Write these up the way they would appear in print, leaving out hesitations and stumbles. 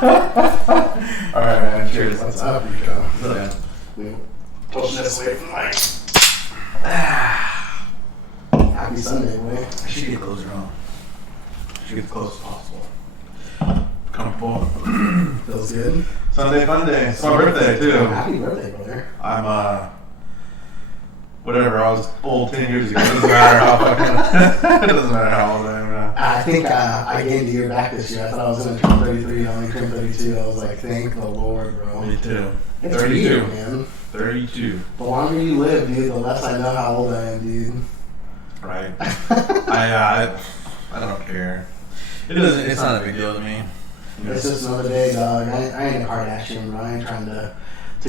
All right, man. Cheers. What's up, Rico? What's up, man? Push this away from the mic. Happy Sunday, boy. I should get closer on. Should get as close as possible. Comfortable. Feels good. Sunday fun day. It's my birthday too. Happy birthday, brother. I'm whatever. I was old 10 years ago. It doesn't matter how fucking. It doesn't matter how old I am now. I think I gained a year back this year. I thought I was going to turn 33. I only turned 32. I was like, thank the Lord, bro. Me too. It's 32, weird, man. 32. The longer you live, dude, the less I know how old I am, dude. Right. I don't care. It doesn't. It's not a big deal to me. It's just another day, dog. I ain't a Kardashian, bro. I ain't trying to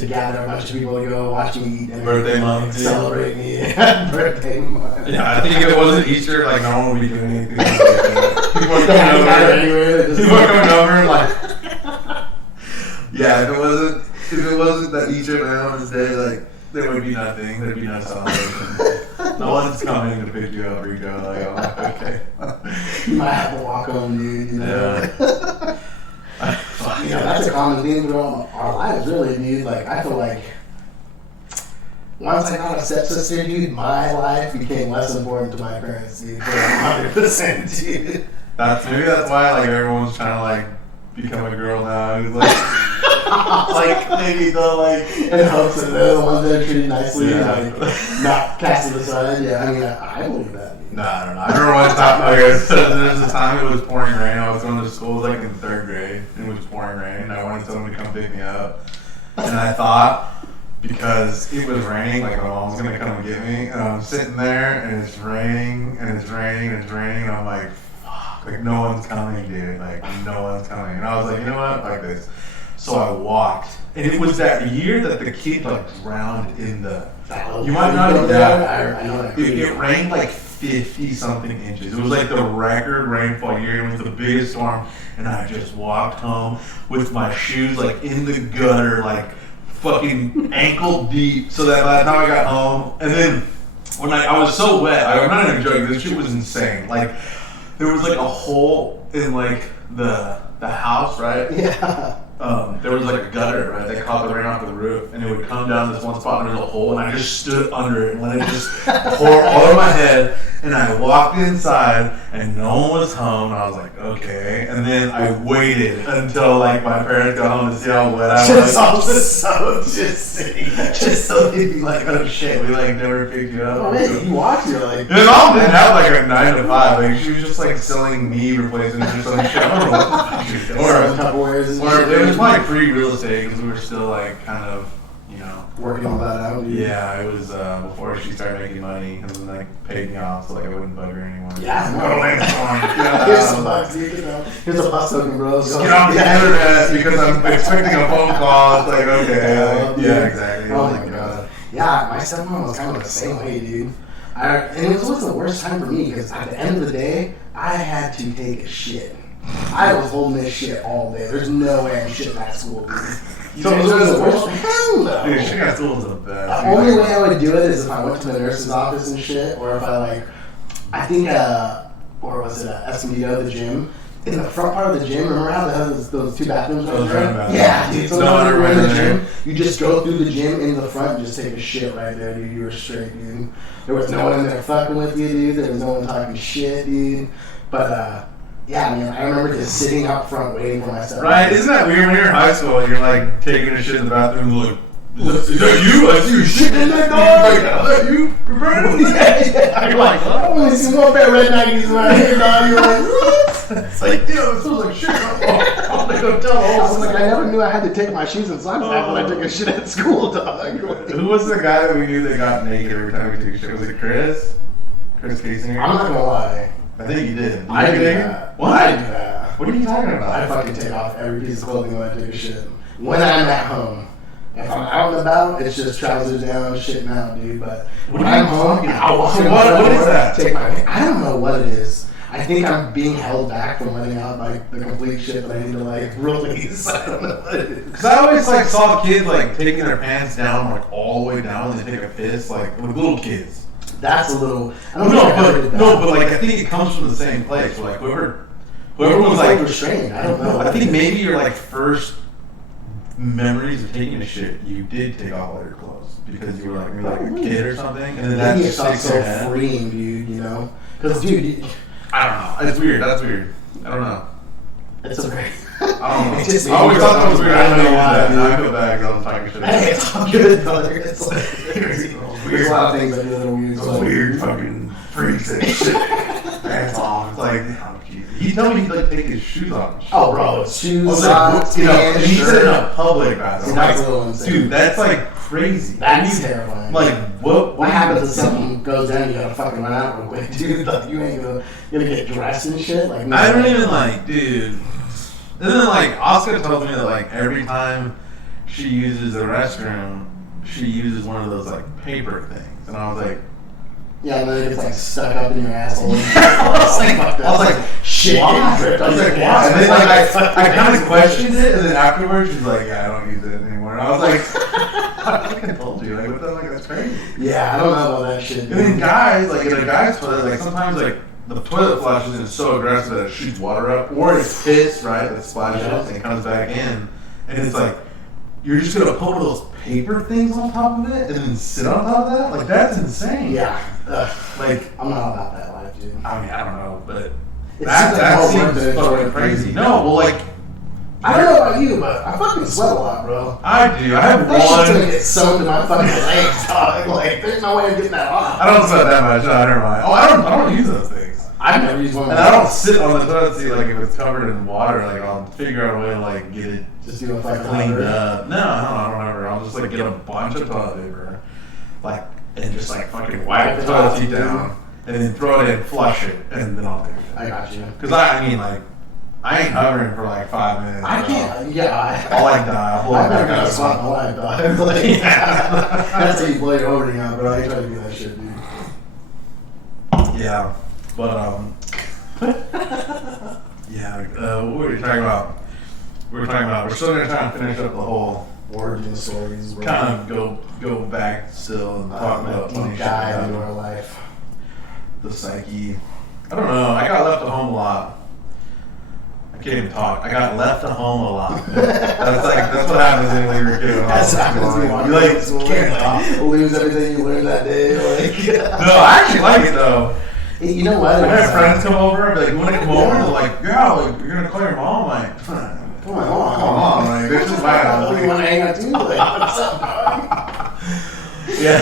gather a bunch of people to go watch me eat and Birthday month. celebrate me. Birthday month. Yeah, I think if it wasn't Easter, like no one would be doing anything like that. People are coming over. People are coming over like, yeah. If it wasn't that Easter man on this day, like there would be nothing. There'd be no celebration. No one's coming to pick you up, Rico. Like, I'm like, okay. You might have to walk home, dude. You know? Yeah. You know, that's a common thing throughout our lives, really, dude. Like, I feel like once I got a stepsister, dude, my life became less important to my parents, dude. For 100%, dude. Maybe that's why like everyone's trying to like become a girl now. It's like, like maybe they'll like in hopes that they're the ones that are treated nicely, Yeah. like not casted aside. Yeah, I mean, I believe that. Dude. No, I don't know. I remember one time, like, there's a time it was pouring rain. I was going to school, like in 3rd grade, and it was pouring rain. And I wanted someone to come pick me up, and I thought because it was raining, like my mom was gonna come and get me, and I'm sitting there, and it's raining, and it's raining, and it's raining, and I'm like, fuck, like no one's coming, dude, like no one's coming. And I was like, you know what, fuck this. So I walked, and it was that year that the kid like drowned in the. You might not know that. I know that. It rained like 50 something inches. It was like the record rainfall year. It was the biggest storm, and I just walked home with my shoes like in the gutter, like fucking ankle deep. So that by the time I got home, and then when I was so wet, I'm not even joking. This shit was insane. Like there was like a hole in like the house, right? Yeah. There was like a gutter, right, that caught the rain off the roof, and it would come down this one spot, and there was a hole, and I just stood under it and let it just pour all over my head, and I walked inside, and no one was home, and I was like, okay, and then I waited until, like, my parents got home to see how wet I was. Just so they'd be like, oh shit, we, like, never picked you up. Oh, man, you walked here, like... His mom didn't have, like, a 9 to 5, like, she was just, like, selling knee replacements or some shit. I don't know what the fuck she was doing. Or it was like pre-real estate because we were still like kind of, you know, working all that out. Dude. Yeah, it was before she started making money and then like paid me off so like I wouldn't bug her anymore. Yeah, Here's some bucks, dude. You know. Here's a bus token, bro. Just get off the internet because I'm expecting a phone call. It's like okay, yeah, exactly. Oh my god. Yeah, my stepmom was kind of the same way, dude. And it was the worst time for me because at the end of the day, I had to take a shit. I was holding this shit all day. There's no way I'm shitting at school, dude. So it was the worst. Hell no. Dude, shitting at school is the best. The only way I would do it is if I went to the nurse's office and shit, or if I like, I think, or was it SPO, the gym? In the front part of the gym, remember how those 2 bathrooms right there? Yeah, dude. So when you're in the gym, you just go through the gym into the front and just take a shit right there, dude. You were straight, dude. There was no one in there fucking with you, dude. There was no one talking shit, dude. But, yeah, man, I remember just sitting up front waiting for myself. Right? Isn't that weird when you're in high school and you're like taking a shit in the bathroom and like, is that you? I see you shitting in there, dog? Like, is that you? Yeah. You're like, I only see one pair of red Nikes around here, dog. You're like, what? It's like, damn, it smells like shit. I'm gonna go tell the whole I was like, I never knew I had to take my shoes and socks off when I took a shit at school, dog. Who was the guy that we knew that got naked every time we took a shit? Was it Chris? Chris Casinger? I'm not gonna lie. I think you did. I do that. What? I do that. What are you talking about? I fucking take off every piece of clothing when I take a shit. When I'm at home. If I'm out and about, it's just trousers down, shitting out, dude. But when I'm home, what is that? I don't know what it is. I think I'm being held back from letting out like the complete shit that I need to like release. I don't know what it is. Because I always like saw kids like taking their pants down like all the way down and they take a piss like with little kids. That's a little. No, but like I think it comes from the same place. Like whoever whoever was like restrained. I don't know. I think maybe your like first memories of taking a shit, you did take off all your clothes because you were like maybe like a kid or something, and then that just sticks in your head. So freeing, dude. You know, because dude, I don't know. It's weird. That's weird. I don't know. It's a very. I don't know. I always thought that was weird. I don't know why. Now I feel bad because I was talking shit. Hey, it's all good, brother. It's like there's a lot of things that do that are weird. Those weird fucking freaks and shit. That's all. It's like, oh, Jesus. He told me he'd like take his shoes off. Oh, bro, shoes, socks, you know, and he said in a public bathroom. That's a little insane. Dude, that's like crazy. That's terrifying. Like, what happens if something goes down? You gotta fucking run out real quick, dude. Like, you ain't gonna get dressed and shit. Like, no, I don't even like, dude. And then like Oscar tells me that like every time she uses the restroom, she uses one of those like paper things, and I was like, yeah, and then it's like stuck up in your asshole. I was like, shit. Why? I was like, why? And then like I kind of questioned it, and then afterwards she's like, yeah, I don't use it anymore. And I was like, I fucking told you, like, what the fuck? That's crazy. Yeah, I don't know about that shit. And then guys, like in a guy's toilet, like sometimes like the toilet flushes and it's so aggressive that it shoots water up, or it's piss, right, that splashes up and it comes back in, and it's like you're just gonna put one of those paper things on top of it and then sit on top of that? Like that's insane. Yeah. Like I'm not about that life, dude. I mean, I don't know, but It that seems seems fucking crazy. No, well, like I don't know about you, but I fucking sweat a lot, bro. I do. I have That shit's gonna one. get sewn to my fucking legs, dog. Like, there's no way I'm getting that off. I don't sweat that much. No, never mind. Oh, I don't use those things. I've never used one. And I don't sit on the toilet seat like if it's covered in water. Like I'll figure out a way to like get it Just do a fucking cleaned hover. up. No, I don't ever. I'll just like get a bunch of toilet paper, like and just like fucking wipe the toilet seat down, and then throw it in, flush it, and then I'll take it. I got you. Cause I mean like I ain't hovering for like 5 minutes. I can't. Yeah, I'll like die. I'll blow I've back never got a out. spot in my life, dog. Like, that's how you blow your overding out, but I ain't trying to do that shit, dude. Yeah, but yeah. What were we talking about? We're still gonna try and finish up the whole Origin stories. kind of go back still and talk about funny deep shit dive about into our life. the psyche. I don't know. I got left at home a lot. I can't even talk. I got left at home a lot. That's what happens when you're a kid. That's what happens when you walk You like into school, can't like, talk. lose everything you learned that day. Like, No, I actually like it though. You know what? I had friends come over. I'd be like, "You want to come over?" They're like, "Yeah, like you're gonna call your mom." I'm like, Come on, come on, like this is my house. You want to hang out too? Like, what's up, dog? Yeah.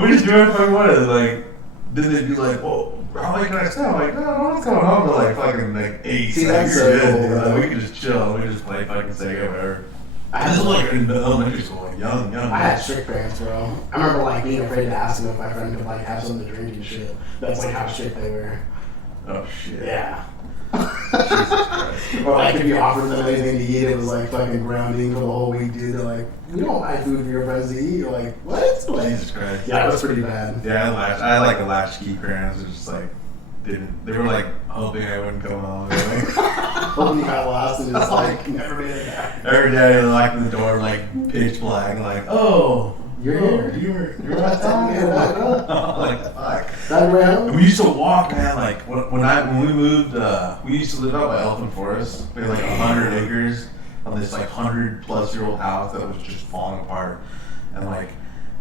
We just do whatever we wanted. Like, then they'd be like, "Well, how late can I stay?" I'm like, "No, I'm not coming home till like fucking like 8." See, Like, that's you're so good, cool, dude. bro. Like, we could just chill. We could just play fucking Sega, whatever. I was like in elementary school, like young. I had strict parents, bro. I remember like being afraid to ask them if my friend could like have something to drink and shit. That's like how strict they were. Oh shit. Yeah. Jesus Christ. Or like if you offered them anything to eat, it was like fucking grounding for the whole week, dude. They're like, "We don't buy food for your friends to eat." You're like, "What?" Like, Jesus Christ. yeah, it was pretty bad. Yeah, I had like a latchkey parents who just like they were like hoping I wouldn't come home. Really. When you got lost and just like never made it back. Every day they locked the door like pitch black, like, "Oh, You're here. you're last time." Yeah, why not? Like fuck. That around? And we used to walk, man. Like when we moved, we used to live out by Elephant Forest. We had like 100 acres on this like 100-plus-year-old house that was just falling apart, and like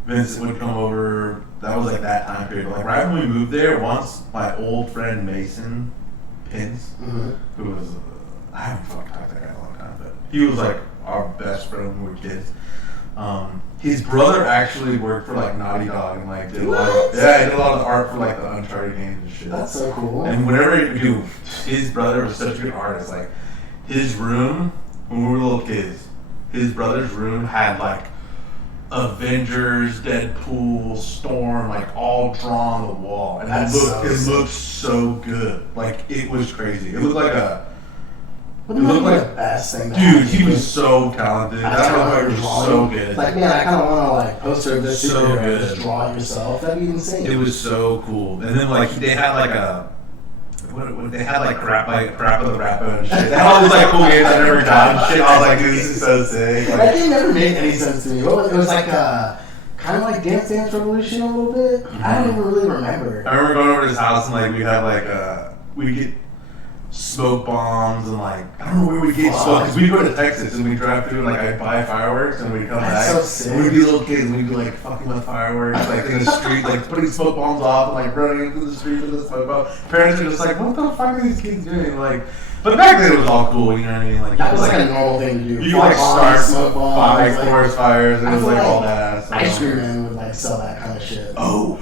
Vincent would come over. That was like that time period. Like right when we moved there, once my old friend Mason Pins, who was I haven't fucking talked to that guy in a long time, but he was like our best friend when we were kids. His brother actually worked for like Naughty Dog and like did a lot of, he did a lot of the art for like the Uncharted games and shit. That's so cool. And whenever his brother was such a good artist. Like his room when we were little kids, his brother's room had like Avengers, Deadpool, Storm, like all drawn on the wall, and That's it looked so good. Like it was crazy. It looked like a. Wouldn't that be the best thing? Dude, he was so talented. That motherfucker was so good. Like, man, I kind of want to like poster this So superhero and good. just draw it yourself. That'd be insane. It was so cool. And then like they had like a. What they had like crap of the Rapper and shit. They had all these like cool games I've never done and shit. I was like, dude, this is so sick. Like, That game never made any sense to me. It was like kind of like Dance Dance Revolution a little bit. I don't even really remember. I remember going over to his house and like we had like smoke bombs and like I don't know where we get smoke because we go to Texas and we drive through and like I buy fireworks and we come back. So sick. And we'd be little kids and we'd be like fucking with fireworks like in the street, like putting smoke bombs off and like running into the street with the smoke bomb. Parents are just like, what the fuck are these kids doing? Like, but back then it was all cool, you know what I mean? Like that was like a normal thing to do. You like start smoke bombs, like forest fires and it was like all that. So. Ice cream man would like sell that kind of shit. Oh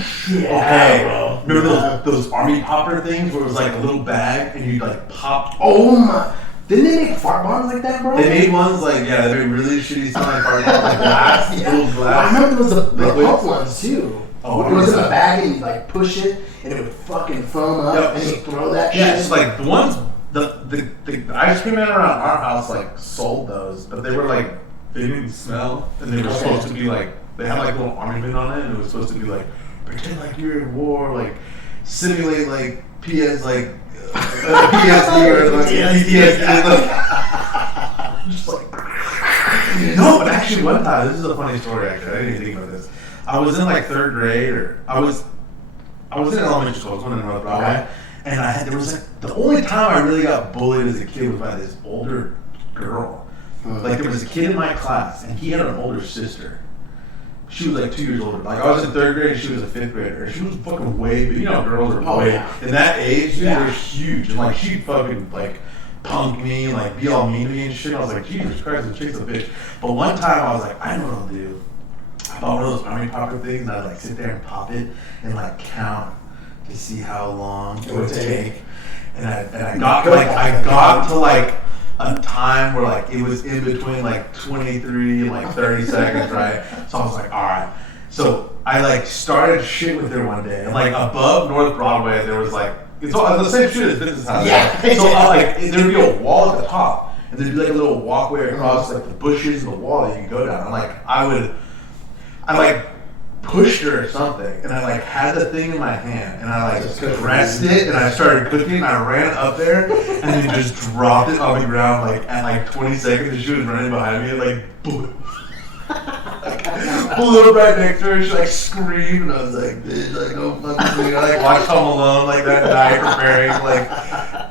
shit. Yeah, okay. bro. Remember those army popper things where it was like a little bag and you'd like pop. Oh my. Didn't they make fart bombs like that, bro? They made ones like, yeah, they made really shitty smelling fart bombs like glass, yeah. little glass. I remember there was the pump ones too. Oh, it was in a bag and you'd like push it and it would fucking foam up and you'd throw that shit. Yeah, it's like the ones, the ice cream man around our house like sold those, but they were like, they didn't smell and they were supposed to be like, they had like a little army bit on it and it was supposed to be like, pretend like you're in war, like simulate like PS like PSD or like PTSD. Just like no, but actually one time, this is a funny story. Actually, I didn't even think about this. I was in like third grade, or I was in elementary school. I was going to North Broadway, and there was like the only time I really got bullied as a kid was by this older girl. Like there was a kid in my class, and he had an older sister. She was like 2 years older. Like I was in third grade, and she was a fifth grader. She was fucking way big. You know, girls are way in that age. Dude, they're huge, and like she'd fucking like punk me and like be all mean to me and shit. I was like, Jesus Christ, this chick's a bitch. But one time I was like, I know what I'll do. I bought one of those army popper things, and I'd like sit there and pop it and like count to see how long it would take. And I got to like a time where like it was in between like 23 and like 30 seconds, right? So I was like, all right. So I like started shit with her one day, and like above North Broadway there was like it's all the same shit as Business House. Yeah. So like there'd be a wall at the top, and there'd be like a little walkway across like the bushes and the wall that you can go down. And like I like pushed her or something, and I like had the thing in my hand, and I like pressed it, and I started cooking, and I ran up there, and then just dropped it on the ground like at like 20 seconds, and she was running behind me, and like boom. Blew up right next to her, she like screamed, and I was like, bitch, like no fucking thing. I like watched Home Alone like that night, preparing like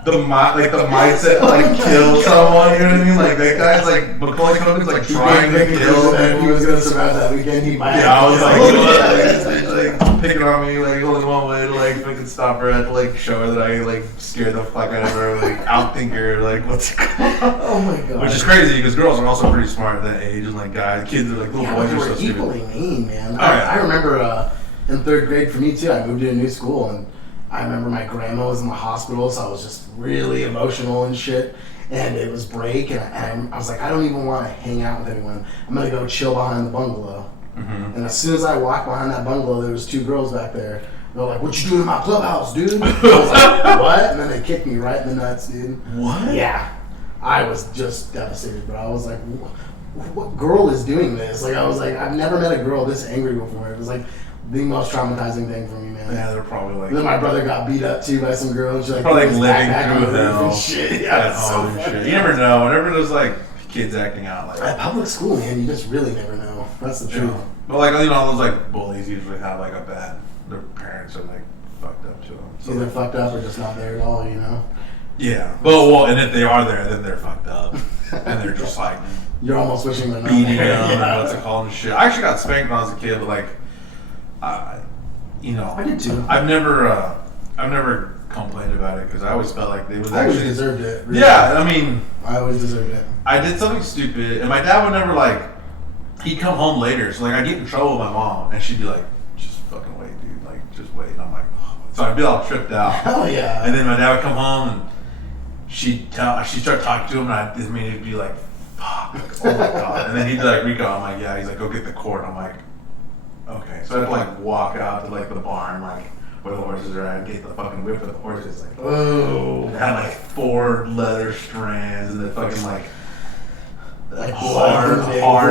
the mindset to like kill someone, you know what I mean? Like that guy's like Macaulay Culkin's like trying to kill that he was gonna survive that weekend. He might. Yeah, I was like picking on me, like only one way to like fucking stop her, to like show her that I like scared the fuck out of her, like outthink her, like what's it called? Oh my god. Which is crazy because girls are also pretty smart at that age, and like guys, kids are like little boys are so stupid. Equally mean, man. Oh, yeah. I remember in third grade for me too. I moved to a new school, and I remember my grandma was in the hospital, so I was just really emotional and shit. And it was break, and I was like, I don't even want to hang out with anyone. I'm gonna go chill behind the bungalow. Mm-hmm. And as soon as I walked behind that bungalow, there was two girls back there. They're like, "What you doing in my clubhouse, dude?" I was like, "What?" And then they kicked me right in the nuts, dude. What? Yeah, I was just devastated, bro. I was like, what girl is doing this? Like, I was like, I've never met a girl this angry before. It was like the most traumatizing thing for me, man. Yeah, they're probably like. And then my brother got beat up too by some girl. And she like probably like living through hell. Shit. Yeah, it's so shit. You never know. Whenever there's like kids acting out like at public school, man, you just really never know. That's the truth. But like you know, all those like bullies usually have like a bad. Their parents are like fucked up to them. So either fucked up or just not there at all, you know. Yeah. Well, and if they are there, then they're fucked up, and they're just like. You're almost wishing they're not beating there. them and what's it called and shit. I actually got spanked when I was a kid, but like, you know, I did too. I've never complained about it because I always felt like they was I actually always deserved it. Really. Yeah, I mean, I always deserved it. I did something stupid, and my dad would never like. He'd come home later, so like I'd get in trouble with my mom, and she'd be like, "Just fucking wait, dude. Like, just wait." And I'm like, oh. So I'd be all tripped out. Hell yeah. And then my dad would come home, and she'd start talking to him, and this made it be like. Fuck, like, oh my god. And then he'd be like, Rico, I'm like, yeah. He's like, go get the cord. I'm like, okay. So I had to like walk out to like the barn, like where the horses are at, and get the fucking whip of the horses. Like, oh. It had like 4 leather strands and the fucking like hard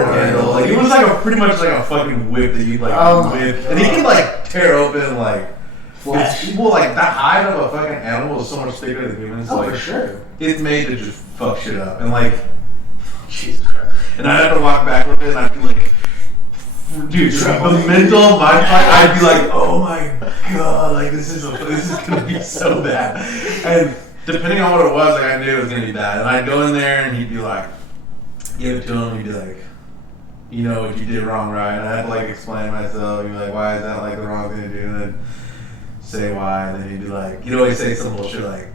handle. Like it was like a pretty much like a fucking whip that you'd like whip. And he could like tear open like flesh. Well, like the hide of a fucking animal is so much thicker than humans. Oh, like, for sure. It's made to just fuck shit up. And like Jesus Christ. And I'd have to walk back with it, and I'd be like, dude, the mental mind fuck, I'd be like, oh my god, like this is gonna be so bad. And depending on what it was, like I knew it was gonna be bad. And I'd go in there and he'd be like, give it to him. He'd be like, you know what you did wrong, right? And I had to like explain myself. He'd be like, why is that like the wrong thing to do? And I'd say why, and then he'd be like, he'd always say some bullshit like,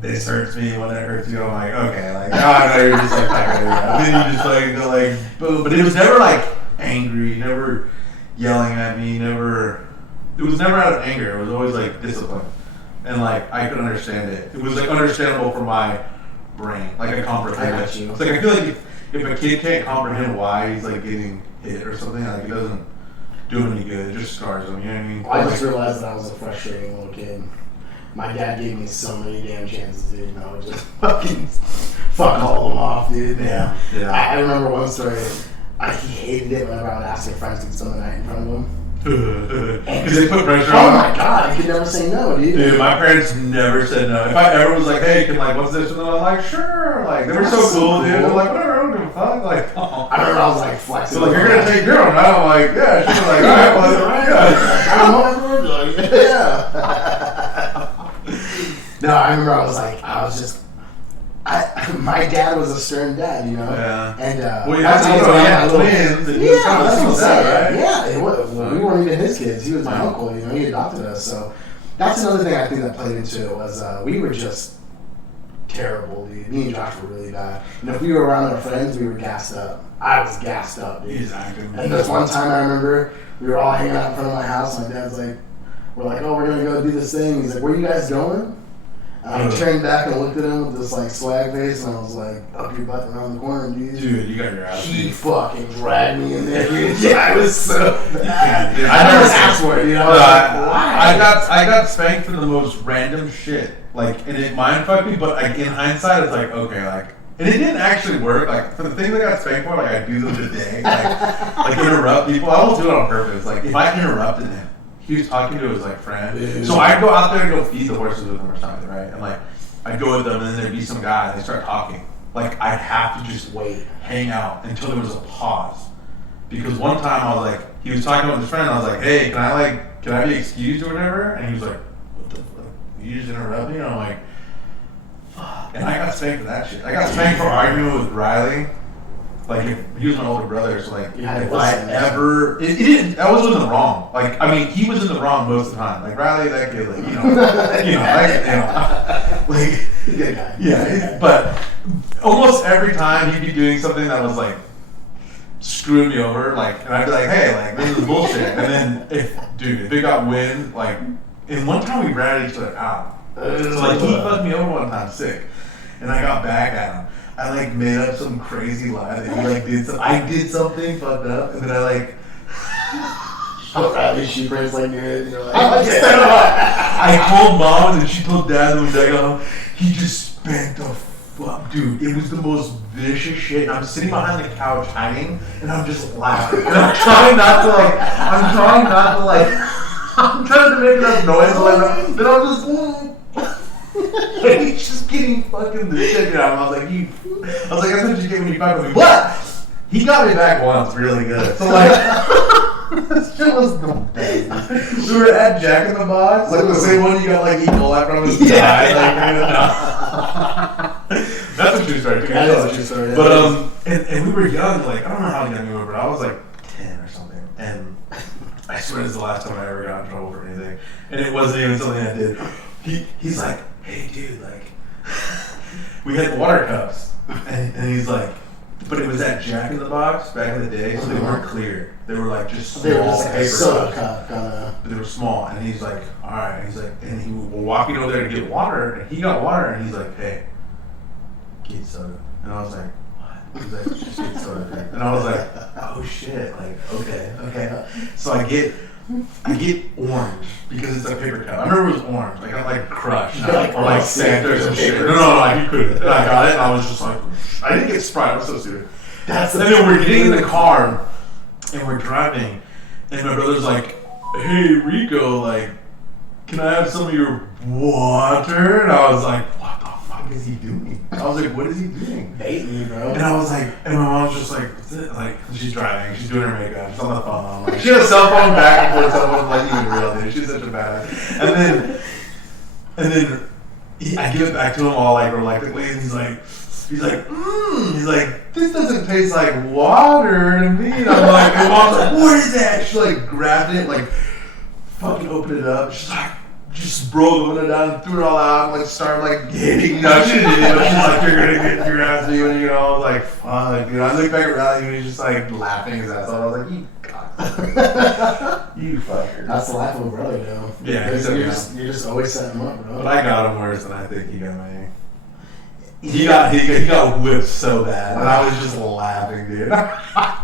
this hurts me when it hurts you. I'm like, okay, like, no, I know you're just like that. And then you just like go like, boom. But it was never like angry, never yelling at me, never. It was never out of anger. It was always like discipline, and like I could understand it. It was like understandable for my brain, like I comprehend it. It's like I feel like if a kid can't comprehend why he's like getting hit or something, like it doesn't do him any good. It just scars him. You know what I mean? I just realized that I was a frustrating little kid. My dad gave me so many damn chances, dude, and I would just fucking fuck all of them off, dude. Yeah. I remember one story. He hated it whenever I would ask my friends to spend the night in front of him. Because they put pressure Oh on. my god, I could never say no, dude. Dude, my parents never said no. If I ever was like, hey, can like, what's this? And I'm like, sure. Like, they were so cool, dude. They're like, whatever, I don't give a fuck. Like, I remember I was like flexing. so like, you're gonna take your own. I'm like, yeah. She's like, all right, well, yeah. I don't know, like, yeah. No, I remember my dad was a stern dad, you know? Yeah. And, well, you have to have twins. And yeah, that's what I'm saying. Right? Yeah, it was, well, we weren't even his kids. He was my uncle, you know? He adopted us. So that's another thing I think that played into it was we were just terrible, dude. Me and Josh were really bad. And if we were around our friends, we were gassed up. I was gassed up, dude. Exactly. And this one time I remember we were all hanging out in front of my house. My dad's like, we're like, oh, we're going to go do this thing. He's like, where are you guys going? And I turned back and looked at him with this like swag face, and I was like, up your butt around the corner, dude. Dude, you got your ass He beat. fucking dragged me in there, dude. Yeah, I was so bad. Dude, I never asked for it, you know? I got spanked for the most random shit. Like, and it mind fucked me, but like in hindsight, it's like, okay, like, and it didn't actually work. Like, for the things I got spanked for, like, I do them today. Like interrupt people. I won't do it on purpose. Like, if I interrupted him, he was talking to his like friend. Dude. So I'd go out there and go feed the horses with him or something, right? And like, I'd go with them, and then there'd be some guy, and they start talking. Like, I'd have to just wait, hang out until there was a pause. Because one time I was like, he was talking with his friend, and I was like, hey, can I be excused or whatever? And he was like, what the fuck? You just interrupt me? And I'm like, fuck. And I got spanked for that shit. I got spanked for arguing with Riley. Like, he was my older brother, so like, if I ever, I wasn't in the wrong. Like, I mean, he was in the wrong most of the time. Like, Riley, that kid, like, like, Good guy. yeah, but almost every time he'd be doing something that was like screwing me over, like, and I'd be like, hey, like, this is bullshit. And then if they got wind, like, and one time we ratted each other out. So like, he fucked me over one time, sick, and I got back at him. I like made up some crazy lie that he like did something fucked up, and then I like she brings like you're like I told mom, and then she told dad, and I got home. He just spanked the fuck, dude. It was the most vicious shit. And I'm sitting behind the couch hiding, and I'm just laughing. And I'm trying not to I'm trying to make enough noise like that I'm just and he's just getting fucking the shit out of him. I was like, that's what you get when you fight with me. But he got me back once really good. So like, this shit was the best. We were at Jack in the Box, like the same one you got like E. coli from his guy. That's a true story. That is a true story. But and we were young. Like, I don't know how young we were, but I was like 10 or something. And I swear this is the last time I ever got in trouble for anything. And it wasn't even something I did. He's like, hey dude, like, we had water cups, and he's like, but it was at Jack in the Box back in the day, so they weren't clear. They were like just small like paper soda cups, cup kinda. but they were small. And he's like, all right. He's like, and we're walking over there to get water, and he got water, and he's like, hey, get soda. And I was like, what? He's like, just get soda. And I was like, oh shit, like, okay. So I get orange because it's a paper cup. I remember it was orange. I got like crushed or like Santa or some shit. No, you couldn't. And I got it, and I was just like, I didn't get Sprite. I was so stupid. And then we're getting in the car, and we're driving, and my brother's like, hey Rico, like, can I have some of your water? And I was like, what the fuck is he doing? I was like, what is he doing? Baiting me, bro. And I was like, and my mom's just like, what's it? Like, she's driving, she's doing her makeup, she's on the phone. Like, she had a cell phone back and forth, cell phone like even real, dude. She's such a badass. And then I give it back to him all like reluctantly, and he's like, he's like, this doesn't taste like water to me. And I'm like, and Mom's like, what is that? She like grabbed it, like fucking opened it up. She's like, just rolled the window down and threw it all out, and like started like hitting nuts in it. She's like, you're gonna get your ass beat, you know. I was like, fuck, dude. I looked back at Riley and he was just like laughing his ass off. I was like, you cock. You fucker. That's the life of a brother, though. Yeah, you're just always setting him up, bro. But I got him worse than I think he got me. He got whipped so bad, and I was just laughing, dude.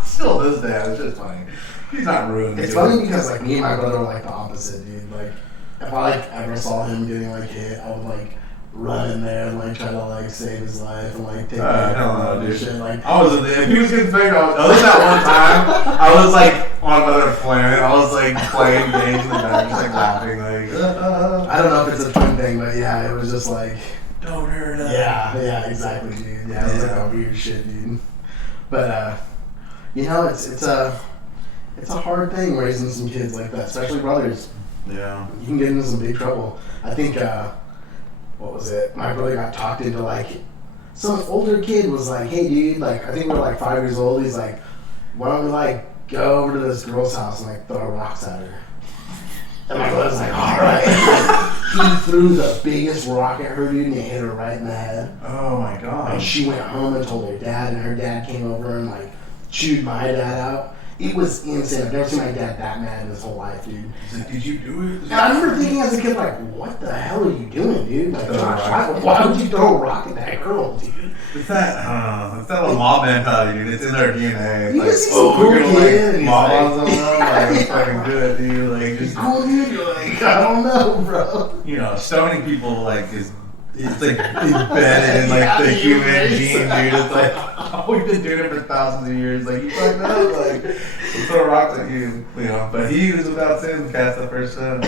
Still this day, it's just funny. He's not ruined. It's funny because like me and my brother were like the opposite, dude. Like if I like ever saw him getting like hit, I would like run in there and like try to like save his life and like take hell no, dude. shit. Like I was if he was getting spanked, at least that one time I was like on another planet. I was like playing games in the back, just like laughing, like I don't know if it's a twin thing, but yeah, it was just like don't hurt us. Yeah, exactly, dude. Yeah, it was like a weird shit, dude. But you know, it's a hard thing raising some kids like that, especially brothers. Yeah. You can get into some big trouble. I think, what was it? My brother got talked into, like, some older kid was like, hey, dude, like, I think we're, like, 5 years old. He's like, why don't we, like, go over to this girl's house and, like, throw rocks at her? And my brother's like, all right. He threw the biggest rock at her, dude, and it hit her right in the head. Oh, my God. And she went home and told her dad, and her dad came over and, like, chewed my dad out. It was insane. I've never seen my dad that mad in his whole life, dude. He's like, did you do it? And I remember thinking as a kid, like, what the hell are you doing, dude? Like, Josh, why would you throw a rock at that girl, dude? It's that little mob mentality, dude. It's in their DNA. It's You like, just see some cool we're gonna kid, like and mob he's on like- someone, like it's fucking good, dude. Like He's just cool, dude. You're like, I don't know, bro. you know, stoning people like is it's like embedded in like the human gene, dude. It's like we've been doing it for thousands of years. Like you fucked up, like we'll throw rocks at you, you know. But he was without sin, cast the first stone.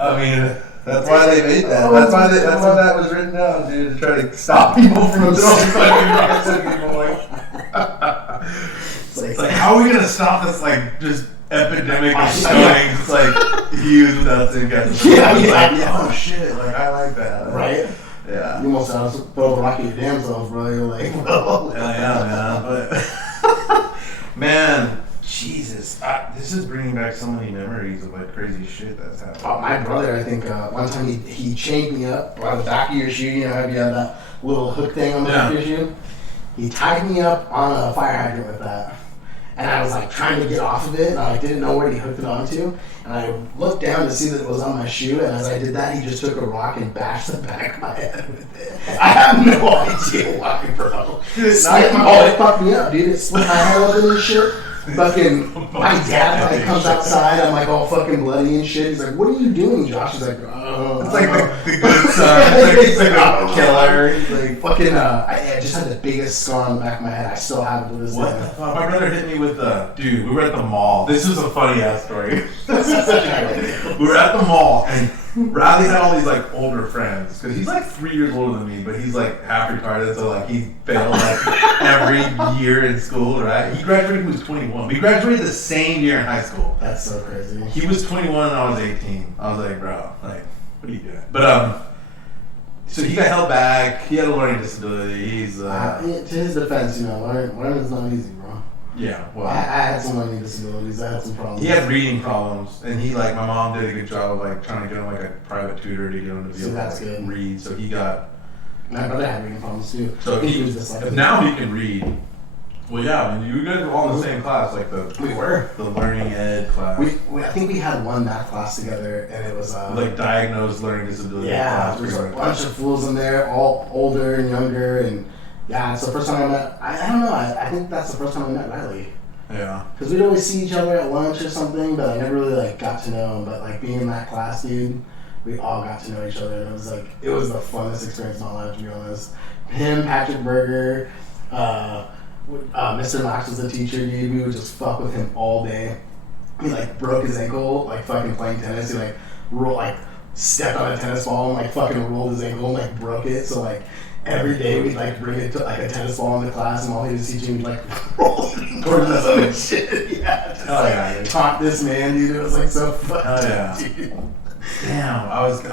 I mean, that's why they made that. That's why that was written down, dude, to try to stop people from throwing fucking rocks at people. Like, it's like, how are we gonna stop this like just epidemic of stoning? It's like huge without sin, cast. Oh shit! Like I like that. Right? Yeah. You almost sound to throw the rock at your damn self, bro. You're like, Hell yeah, man. But man, Jesus, this is bringing back so many memories of like crazy shit that's happened. my brother, I think one time he chained me up by the back of your shoe. You know how you have that little hook thing on the back of your shoe? He tied me up on a fire hydrant with that. And I was like trying to get off of it, and I like, didn't know where he hooked it onto. And I looked down to see that it was on my shoe, and as I did that, he just took a rock and bashed the back of my head with it. I have no idea why, bro. It fucked me up, dude. It split my hair open and shit. Fucking, my dad like comes outside, I'm like all fucking bloody and shit. He's like, what are you doing, Josh? He's like, oh. It's like the good son. It's like a killer. He's like, fucking, I just had the biggest scar on the back of my head. I still have it to this what day. the fuck? My brother hit me with dude, we were at the mall. This is a funny ass story. We were at the mall, and Riley had all these like older friends, because he's like 3 years older than me, but he's like half retarded, so like he failed like every year in school, right? He graduated when he was 21. We graduated the same year in high school. That's so crazy. He was 21 and I was 18. I was like, bro, like, what are you doing? But so he got held back. He had a learning disability. He's to his defense, you know, learning is not easy, bro. yeah, well, I had some learning disabilities. I had some problems. he had reading problems, and he like my mom did a good job of like trying to get him like a private tutor to get him to be So able that's to like, good. read. So he got. My brother had reading problems too. So he was dyslexic. now he can read. Well, yeah, I mean, you guys were all in the same class, like We were. the learning ed class, I think we had one math class together, and it was like diagnosed learning disability yeah, class. there's a bunch of fools in there, all older and younger, and yeah, it's the first time I met. I don't know. I think that's the first time I met Riley. Yeah. Because we'd always see each other at lunch or something, but I never really like got to know him. But like being in that class, dude, we all got to know each other, and it was the funnest experience of my life, to be honest. Him, Patrick Berger, Mr. Knox was the teacher, dude. We would just fuck with him all day. He like broke his ankle, like fucking playing tennis. He stepped on a tennis ball and like fucking rolled his ankle and like broke it. So like every day we'd like bring it to like a tennis ball in the class, and all he was teaching we'd like roll it towards us and shit. Yeah, just like taught this man, dude. It was like so fun. Dude. Damn, I lost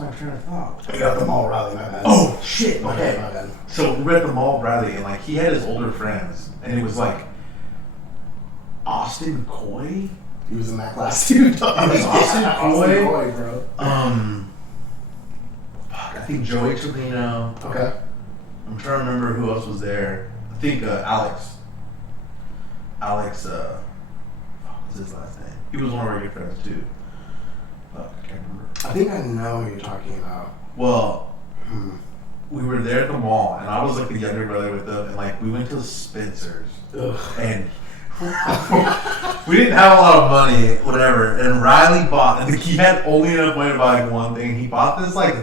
my train of thought. We got at the mall rally, my bad. Oh shit. Okay, my bad. So we were at the mall rally, and like he had his older friends, and it was like Austin Coy. He was in that class too. It was Austin Coy, bro. I think Joey Trevino. Okay. I'm trying to remember who else was there. I think Alex. What's his last name? He was one of our good friends too. I can't remember. I think I know who you're talking about. Well, we were there at the mall, and I was like the younger brother with them, and like we went to Spencer's, and we didn't have a lot of money, whatever. And Riley bought, and he had only enough money to buy like one thing. He bought this like.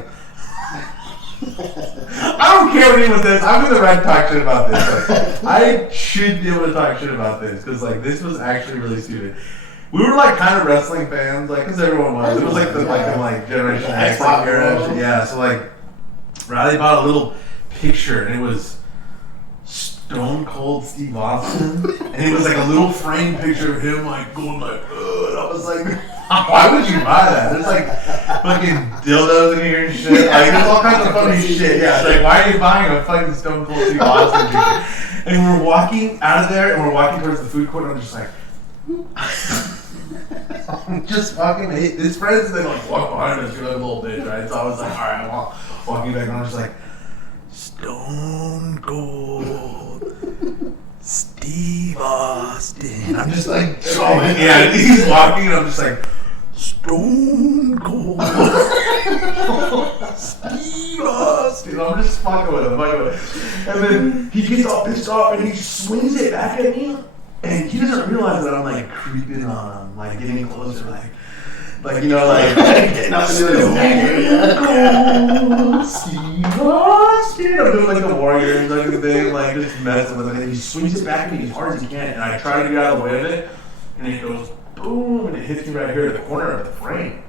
I don't care what anyone says. I'm in the right to talk shit about this. Like, I should be able to talk shit about this because like this was actually really stupid. We were like kind of wrestling fans, like because everyone was. It was like the like Generation X like era. Yeah, so like Riley bought a little picture and it was Stone Cold Steve Austin, and it was like a little frame picture of him like going like, ugh, and I was like, why would you buy that? There's like fucking dildos in here and shit. Like there's all kinds of funny shit. Yeah, it's like, why are you buying a fucking Stone Cold Steve Austin picture? And we're walking out of there and we're walking towards the food court and I'm just like, I'm just fucking hate his friends, and they like walk behind us, you're like a little bitch, right? So I was like, alright, I'm walking back and I'm just like, Stone Cold Steve Austin. I'm just like, yeah, he's walking and I'm just like, Stone Cold Steve Austin. I'm just fucking with him. And then he gets all pissed off and he swings it back at me. And he doesn't realize that I'm like creeping on him, like getting closer, like you know, like getting up into his Steve Austin. I'm doing like the Warriors, like the thing, like just messing with him. And he swings it back at me as hard as he can, and I try to get out of the way of it, and it goes boom, and it hits me right here at the corner of the frame.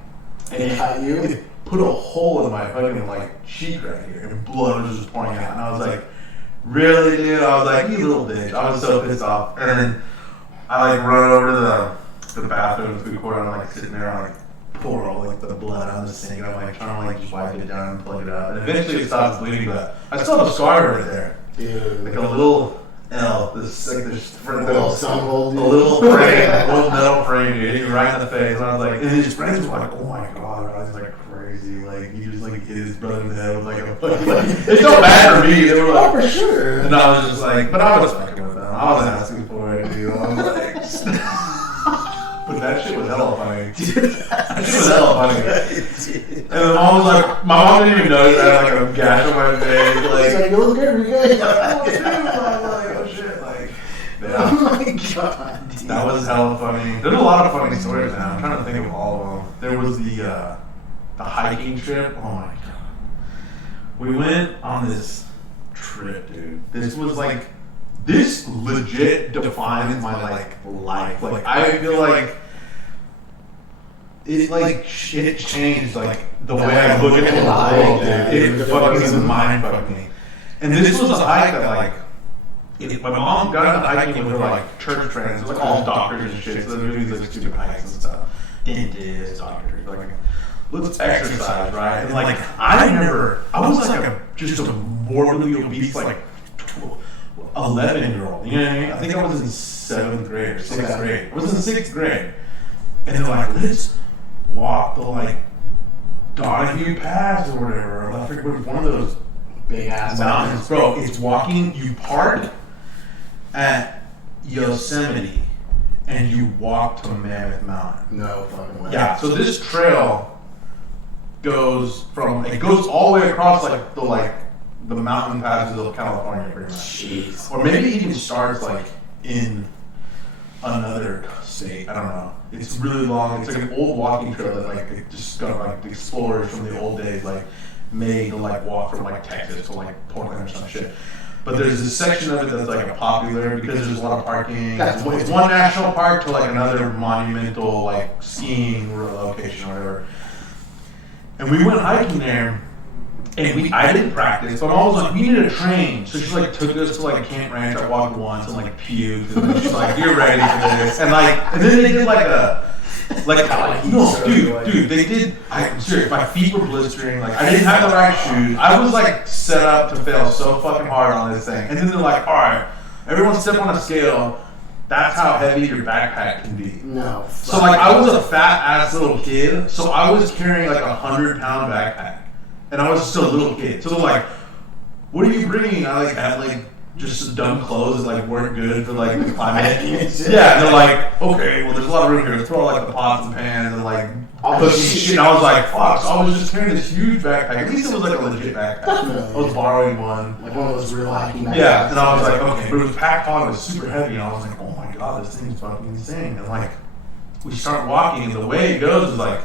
And it put a hole in my fucking like cheek right here, and blood was just pouring out. And I was like, really, dude? I was like, you little bitch. I was so pissed off. And then I like run over to the bathroom, the food court, and I'm like sitting there, and I like pour all like the blood out of the sink, and I'm like trying to like just wipe it down and plug it out. And eventually it stops bleeding, but I still have a scar right there. Dude. Like a little L. This like this a little frame, a little metal frame, dude. Hit me right in the face. And I was like, and his friends were like, oh my god, I was like crazy. Like he just like hit his brother in the head with like a fucking it's so bad for me. They were like, for sure. And I was just like, but I was fucking with them. I wasn't asking for it, dude. I was like, but that shit was hella funny. That shit was hella funny. And then mom was like, my mom didn't even notice that I had like a gash on my face. Like, you look good, we good. I was like, oh shit, like, yeah. Oh my god, dude. That was hella funny. There's a lot of funny stories now. I'm trying to think of all of them. There was the hiking trip. Oh my god. We went on this trip, dude. This was like, this legit defines my like life. Like I feel like it changed like the way I look at the world, dude. It fucking mind fucked me. And this was a hike that like my mom got into hiking with her like church friends. It was like all doctors and shit. So they would do these like stupid hikes and stuff. Dentists, doctors, like let's exercise, right? And like I was like just a morbidly obese like 11-year-old. You know what I mean? I think I was in 7th grade or 6th grade. I was in 6th grade. And they're like, let's walk the like Donahue Pass or whatever. I forget what one of those big ass mountains. Bro, it's walking, you park at Yosemite and you walk to Mammoth Mountain. No fucking way. Yeah, so this trail goes all the way across the mountain passes of California pretty much. Jeez. Or maybe it even starts like in another state. I don't know. It's really long. It's like an old walking trail that like it just got like the explorers from the old days like made to like walk from like Texas to like Portland or some shit. But there's this section of it that's like popular because there's a lot of parking. It's one national park to like another monumental like skiing location or whatever. And we went hiking there, And I didn't practice, but mom was like, we need to train. So she like took us to like a camp ranch. I walked once and like puked, and then she's like, you're ready for this. And then they did dude, they did. I'm serious. My feet were blistering. Like I didn't have the right shoes. I was like set up to fail so fucking hard on this thing. And then they're like, all right, everyone step on a scale. That's how heavy your backpack can be. No. So like I was a fat ass little kid, so I was carrying like 100-pound backpack, and I was still a little kid. So they're like, "What are you bringing?" I like had like just dumb clothes that like weren't good for like the climate. Yeah, and they're like, "Okay, well there's a lot of room here. Let's throw like the pots and pans and like all this shit." And I was like, "Fuck!" So I was just carrying this huge backpack. At least it was like a legit backpack. I was borrowing one, like one of those real hiking backpacks. Yeah, and I was like, okay, but it was packed on. It was super heavy, and I was like, oh my god, this thing's fucking insane. And like, we start walking, and the way it goes is like,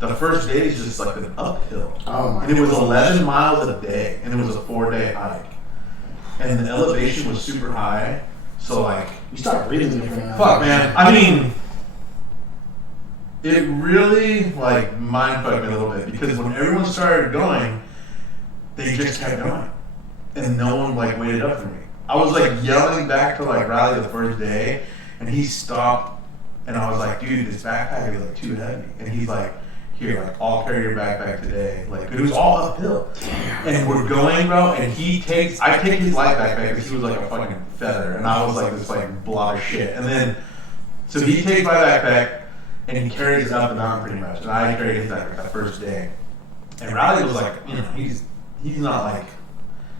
the first day is just like an uphill. Oh my! And it was 11 miles a day, and it was a 4-day hike, and the elevation was super high. So like, you start breathing different. Fuck, man. I mean, it really like mind fucked me a little bit because when everyone started going, they just kept going, and no one like waited up for me. I was like yelling back to like Riley the first day, and he stopped, and I was like, dude, this backpack is like too heavy, and he's like, here, like I'll carry your backpack today. Like it was all uphill, and we're going, bro. And I take his light backpack because he was like a fucking feather, and I was like this like blob of shit. And then, so he takes my backpack and he carries it up and down pretty much, and I carried his backpack that first day. And Riley was like, you know, he's not like.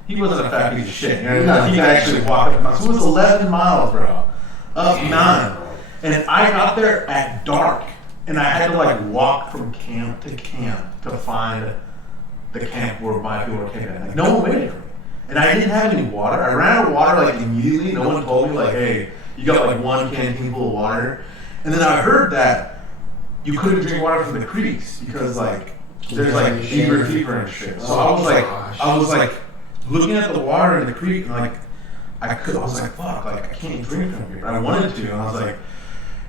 He wasn't a fat piece of shit. You know? He could actually walk up the mountain. So it was 11 miles, bro. Up 9. And I got there at dark. And I had to like walk from camp to camp to find the camp where my people were camping. Like no one waited for me. And I didn't have any water. I ran out of water like immediately. No one told me like, hey, you got like one canteen full of water. And then I heard that you couldn't drink water from the creeks because like there's like fever and shit. So I was like looking at the water in the creek, and like I was like, fuck, like I can't drink from here, but I wanted to, and I was like,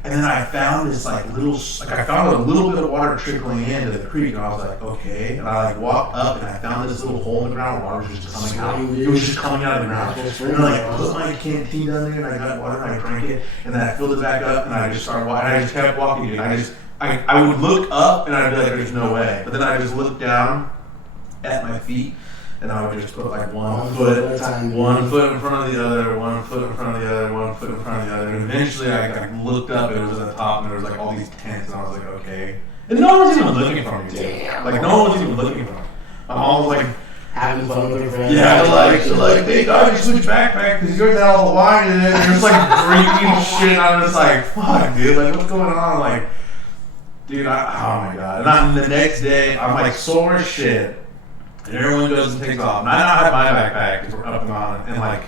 and then I found this like I found a little bit of water trickling into the creek, and I was like, okay, and I like walked up, and I found this little hole in the ground, water was just coming out. It was just coming out of the ground, and I like put my canteen down there, and I got water, and I drank it, and then I filled it back up, and I just started walking, and I just kept walking, dude. I would look up, and I'd be like, there's no way, but then I just looked down at my feet. And I would just put like one foot in front of the other, one foot in front of the other, one foot in front of the other. And eventually I looked up, and it was at the top, and there was like all these tents, and I was like, okay. And no one was even looking for me, dude. Like no one was even looking for me. My mom was like having fun with her friends. Yeah, they're like, hey dog, you switch backpack because yours had all the wine in it. And it's like drinking shit. And I'm just like, fuck, dude, like what's going on? Like, dude, oh my god. And the next day, I'm like sore as shit. And everyone goes and takes off. And I now have my backpack because we're up and on. And like,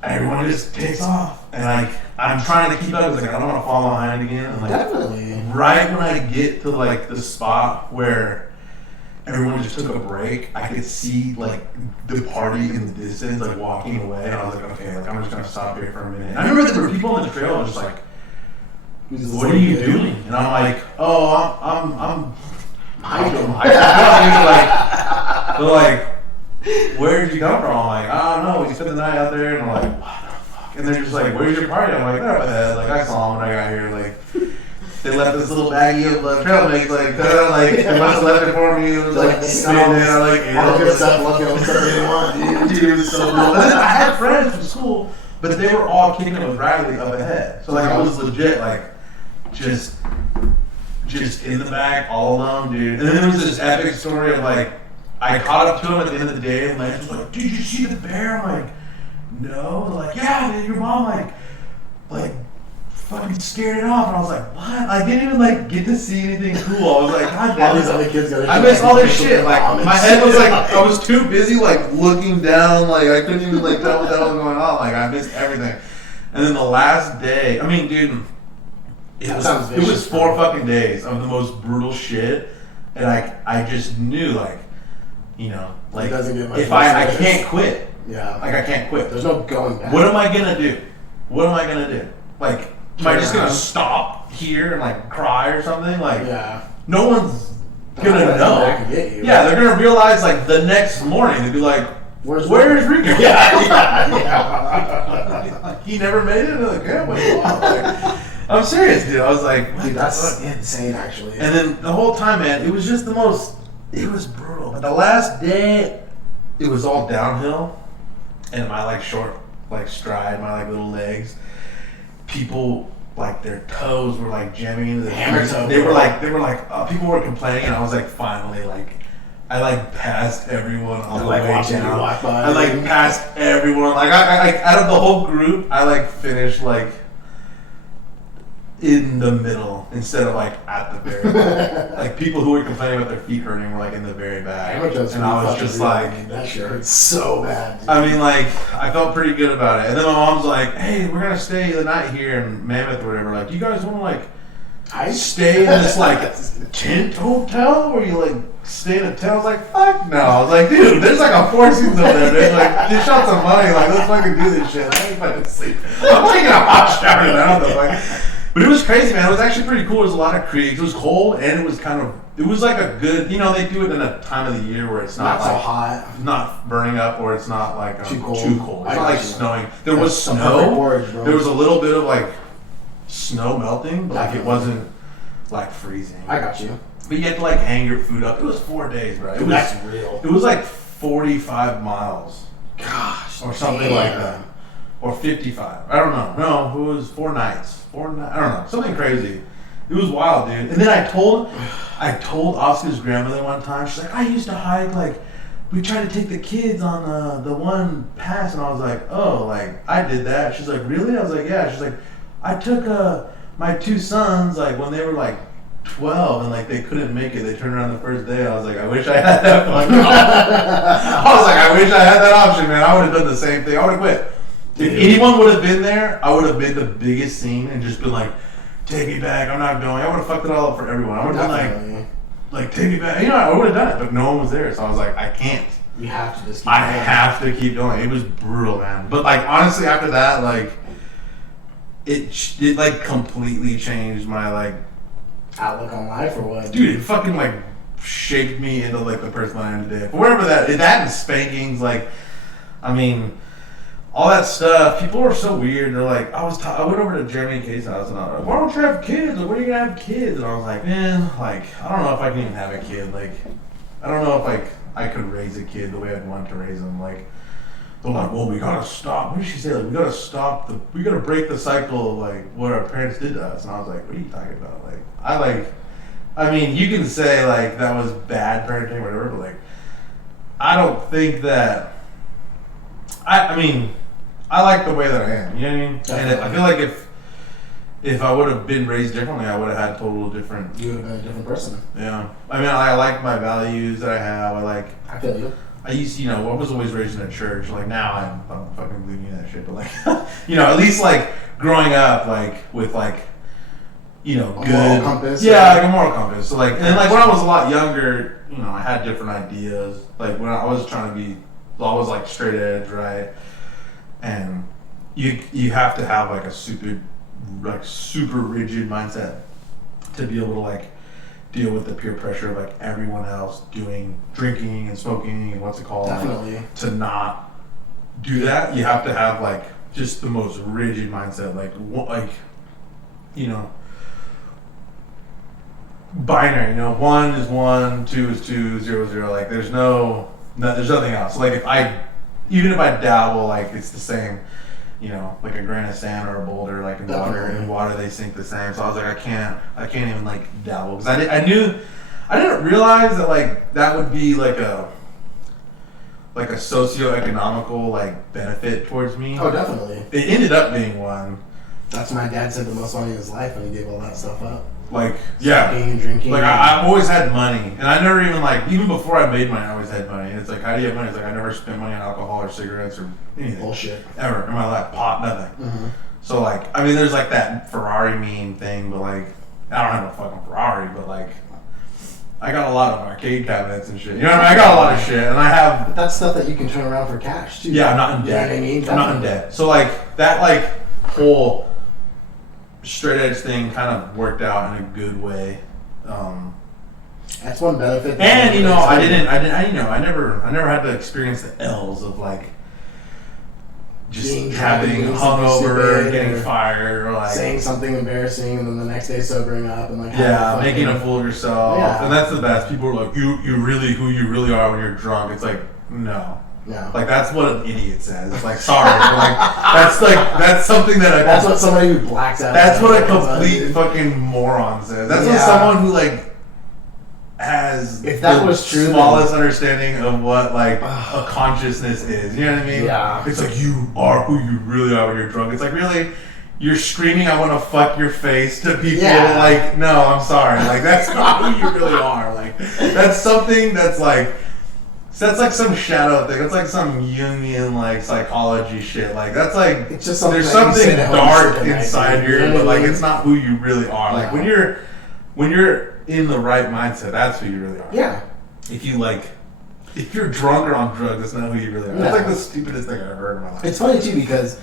everyone just takes off. And like, I'm trying to keep up. It's like, I don't want to fall behind again. And like, definitely. Right when I get to like the spot where everyone just took a break, I could see like the party in the distance, like walking away. And I was like, okay, like I'm just going to stop here for a minute. And I remember there were people on the trail just like, what are you doing? And I'm like, oh, I'm hiking. They're like, where did you come from? I'm like, I don't know. We spent the night out there. And I'm like, what the fuck? And they're just like, where's your party? I'm like, they're up ahead. Like, I saw them when I got here. Like, they left this little baggie of trail mix. Like, they must have left it for me. It was like, spitting there. Like, all the good stuff. Look at what they want, dude. Dude, it was so cool. And then I had friends from school, but they were all kicking it with Riley up ahead. So, like, I was legit, like, just in the back, all alone, dude. And then there was this epic story of, like, I caught up to him at the end of the day, and Lance was like, did you see the bear? I'm like, no. They're like, yeah, man, your mom, like, fucking scared it off. And I was like, what? I didn't even, like, get to see anything cool. I was like, god damn. All these other kids got I missed all this shit. Like, my head was like, I was too busy, like, looking down. Like, I couldn't even, like, tell what the hell was going on. Like, I missed everything. And then the last day, I mean, dude, it was 4 fucking days of the most brutal shit. And, I just knew, like, you know, like, if I can't quit. Yeah. Like, I can't quit. There's no going back. What am I gonna do? What am I gonna do? Like, am I just gonna stop here and, like, cry or something? Like, yeah. no one's gonna know. Yeah, they're gonna realize like the next morning they'd be like, "Where's Rico?" Yeah. He never made it. Like, yeah, wait, wow. I'm serious, dude. I was like, dude, that's insane, actually. And then the whole time, man, it was just the most. It was brutal. But the last day, it was all downhill, and my like short like stride, my like little legs, people. Like their toes were like jamming into the hammer toe. They were like people were complaining, and I was like, finally, like I like passed everyone on the way down. I like passed everyone. Like I out of the whole group, I like finished like in the middle instead of like at the very back. Like people who were complaining about their feet hurting were like in the very back, and I was just like, that shit hurts so bad, dude. I mean, like I felt pretty good about it. And then my mom's like, "Hey, we're gonna stay the night here in Mammoth or whatever. Like, you guys want to like stay in this like tent hotel where you like stay in a tent?" I was like, "Fuck no!" I was like, "Dude, there's like a Four Seasons over there. There's like dish out some money. Like, let's fucking do this shit. I ain't fucking sleep. I'm taking a hot shower now." But it was crazy, man. It was actually pretty cool. There was a lot of creeks. It was cold, and it was like a good, you know, they do it in a time of the year where it's not so like, hot, not burning up, or it's not like too cold. It's not like snowing. There was snow. There was a little bit of like snow melting, but like it wasn't like freezing. I got you. But you had to like hang your food up. It was 4 days, bro. That's real. It was like 45 miles. Gosh. Or something like that. Or 55. I don't know. No, it was 4 nights. I don't know. Something crazy. It was wild, dude. And then I told Oscar's grandmother one time, she's like, I used to hike, like, we tried to take the kids on the one pass, and I was like, oh, like, I did that. She's like, really? I was like, yeah. She's like, I took my 2 sons, like, when they were, like, 12, and, like, they couldn't make it. They turned around the first day. I was like, I wish I had that one. I was like, I wish I had that option, man. I would have done the same thing. I would have quit. If anyone would have been there, I would have made the biggest scene and just been like, take me back, I'm not going. I would have fucked it all up for everyone. I would have been like, take me back. You know, I would have done it, but no one was there. So I was like, I can't. You have to just keep going. I have to keep going. It was brutal, man. But like, honestly, after that, like, it like completely changed my like outlook on life or what? Dude, it fucking like shaped me into like the person I am today. But wherever that and spankings, like, I mean, all that stuff, people were so weird. They're like, I went over to Jeremy and Kate's house, and I was like, why don't you have kids? Like, when are you gonna have kids? And I was like, man, like, I don't know if I can even have a kid. Like, I don't know if like I could raise a kid the way I'd want to raise them. Like, they're like, well, we gotta stop. What did she say? Like, we gotta break the cycle of like what our parents did to us. And I was like, what are you talking about? Like, I mean, you can say like that was bad parenting or whatever, but like, I don't think that. I mean, I like the way that I am. You know what I mean? Definitely. And I feel like if I would have been raised differently, I would have had total different. You would have been a different person. Yeah. I mean, I like my values that I have. I feel you. I used to, you know, I was always raised in a church. Like, now I don't fucking believe in that shit. But, like, you know, at least, like, growing up, like, with, like, you know, good. Moral compass. Yeah, like a moral compass. So, like, and then, like, when I was a lot younger, you know, I had different ideas. Like, when I was trying to be, I was, like, straight edge, right? And you have to have, like, a super rigid mindset to be able to, like, deal with the peer pressure of like everyone else drinking and smoking and what's it called? Definitely. To not do that, you have to have like just the most rigid mindset, like you know, binary. You know, 1 is 1, 2 is 2, 0 is 0. Like there's nothing else. Like even if I dabble, like it's the same. You know, like a grain of sand or a boulder, like in water. In water, they sink the same. So I was like, I can't even like dabble because I didn't realize that like that would be like a socio-economical like benefit towards me. Oh, definitely. It ended up being one. That's my dad said the most money in his life when he gave all that stuff up. Like, yeah. Smoking and drinking. Like, I've always had money. And I never even, like, even before I made money, I always had money. And it's like, how do you have money? It's like, I never spent money on alcohol or cigarettes or anything. Bullshit. Ever in my life. Pot, nothing. Mm-hmm. So, like, I mean, there's, like, that Ferrari meme thing, but, like, I don't have a fucking Ferrari, but, like, I got a lot of arcade cabinets and shit. You know what I mean? I got a lot of shit. And I have... But that's stuff that you can turn around for cash, too. Yeah, I'm not in debt. You know what I mean? I'm not in debt. So, like, that, like, whole... straight edge thing kind of worked out in a good way. That's one benefit. And you know, I never had to experience the L's of like just having hungover, getting fired, or like saying something embarrassing, and then the next day sobering up and like making a fool of yourself. Yeah. And that's the best. People are like, you really who you really are when you're drunk. It's like no. Like that's what an idiot says. It's like sorry, but that's something that that's what somebody who blacks out. That's what a complete fucking moron says. That's what someone who like has if that was true, smallest understanding of what like a consciousness is. You know what I mean? Yeah. It's like you are who you really are when you're drunk. It's like really. You're screaming, I want to fuck your face to people. Yeah. Like, no, I'm sorry. Like, that's not who you really are. Like, that's something that's like some shadow thing. It's like some Jungian like psychology shit. Like that's like it's just something there's something dark inside you, but like it's not who you really are. Like when you're in the right mindset, that's who you really are. Yeah. If you're drunk or on drugs, that's not who you really are. That's like the stupidest thing I've ever heard in my life. It's funny too because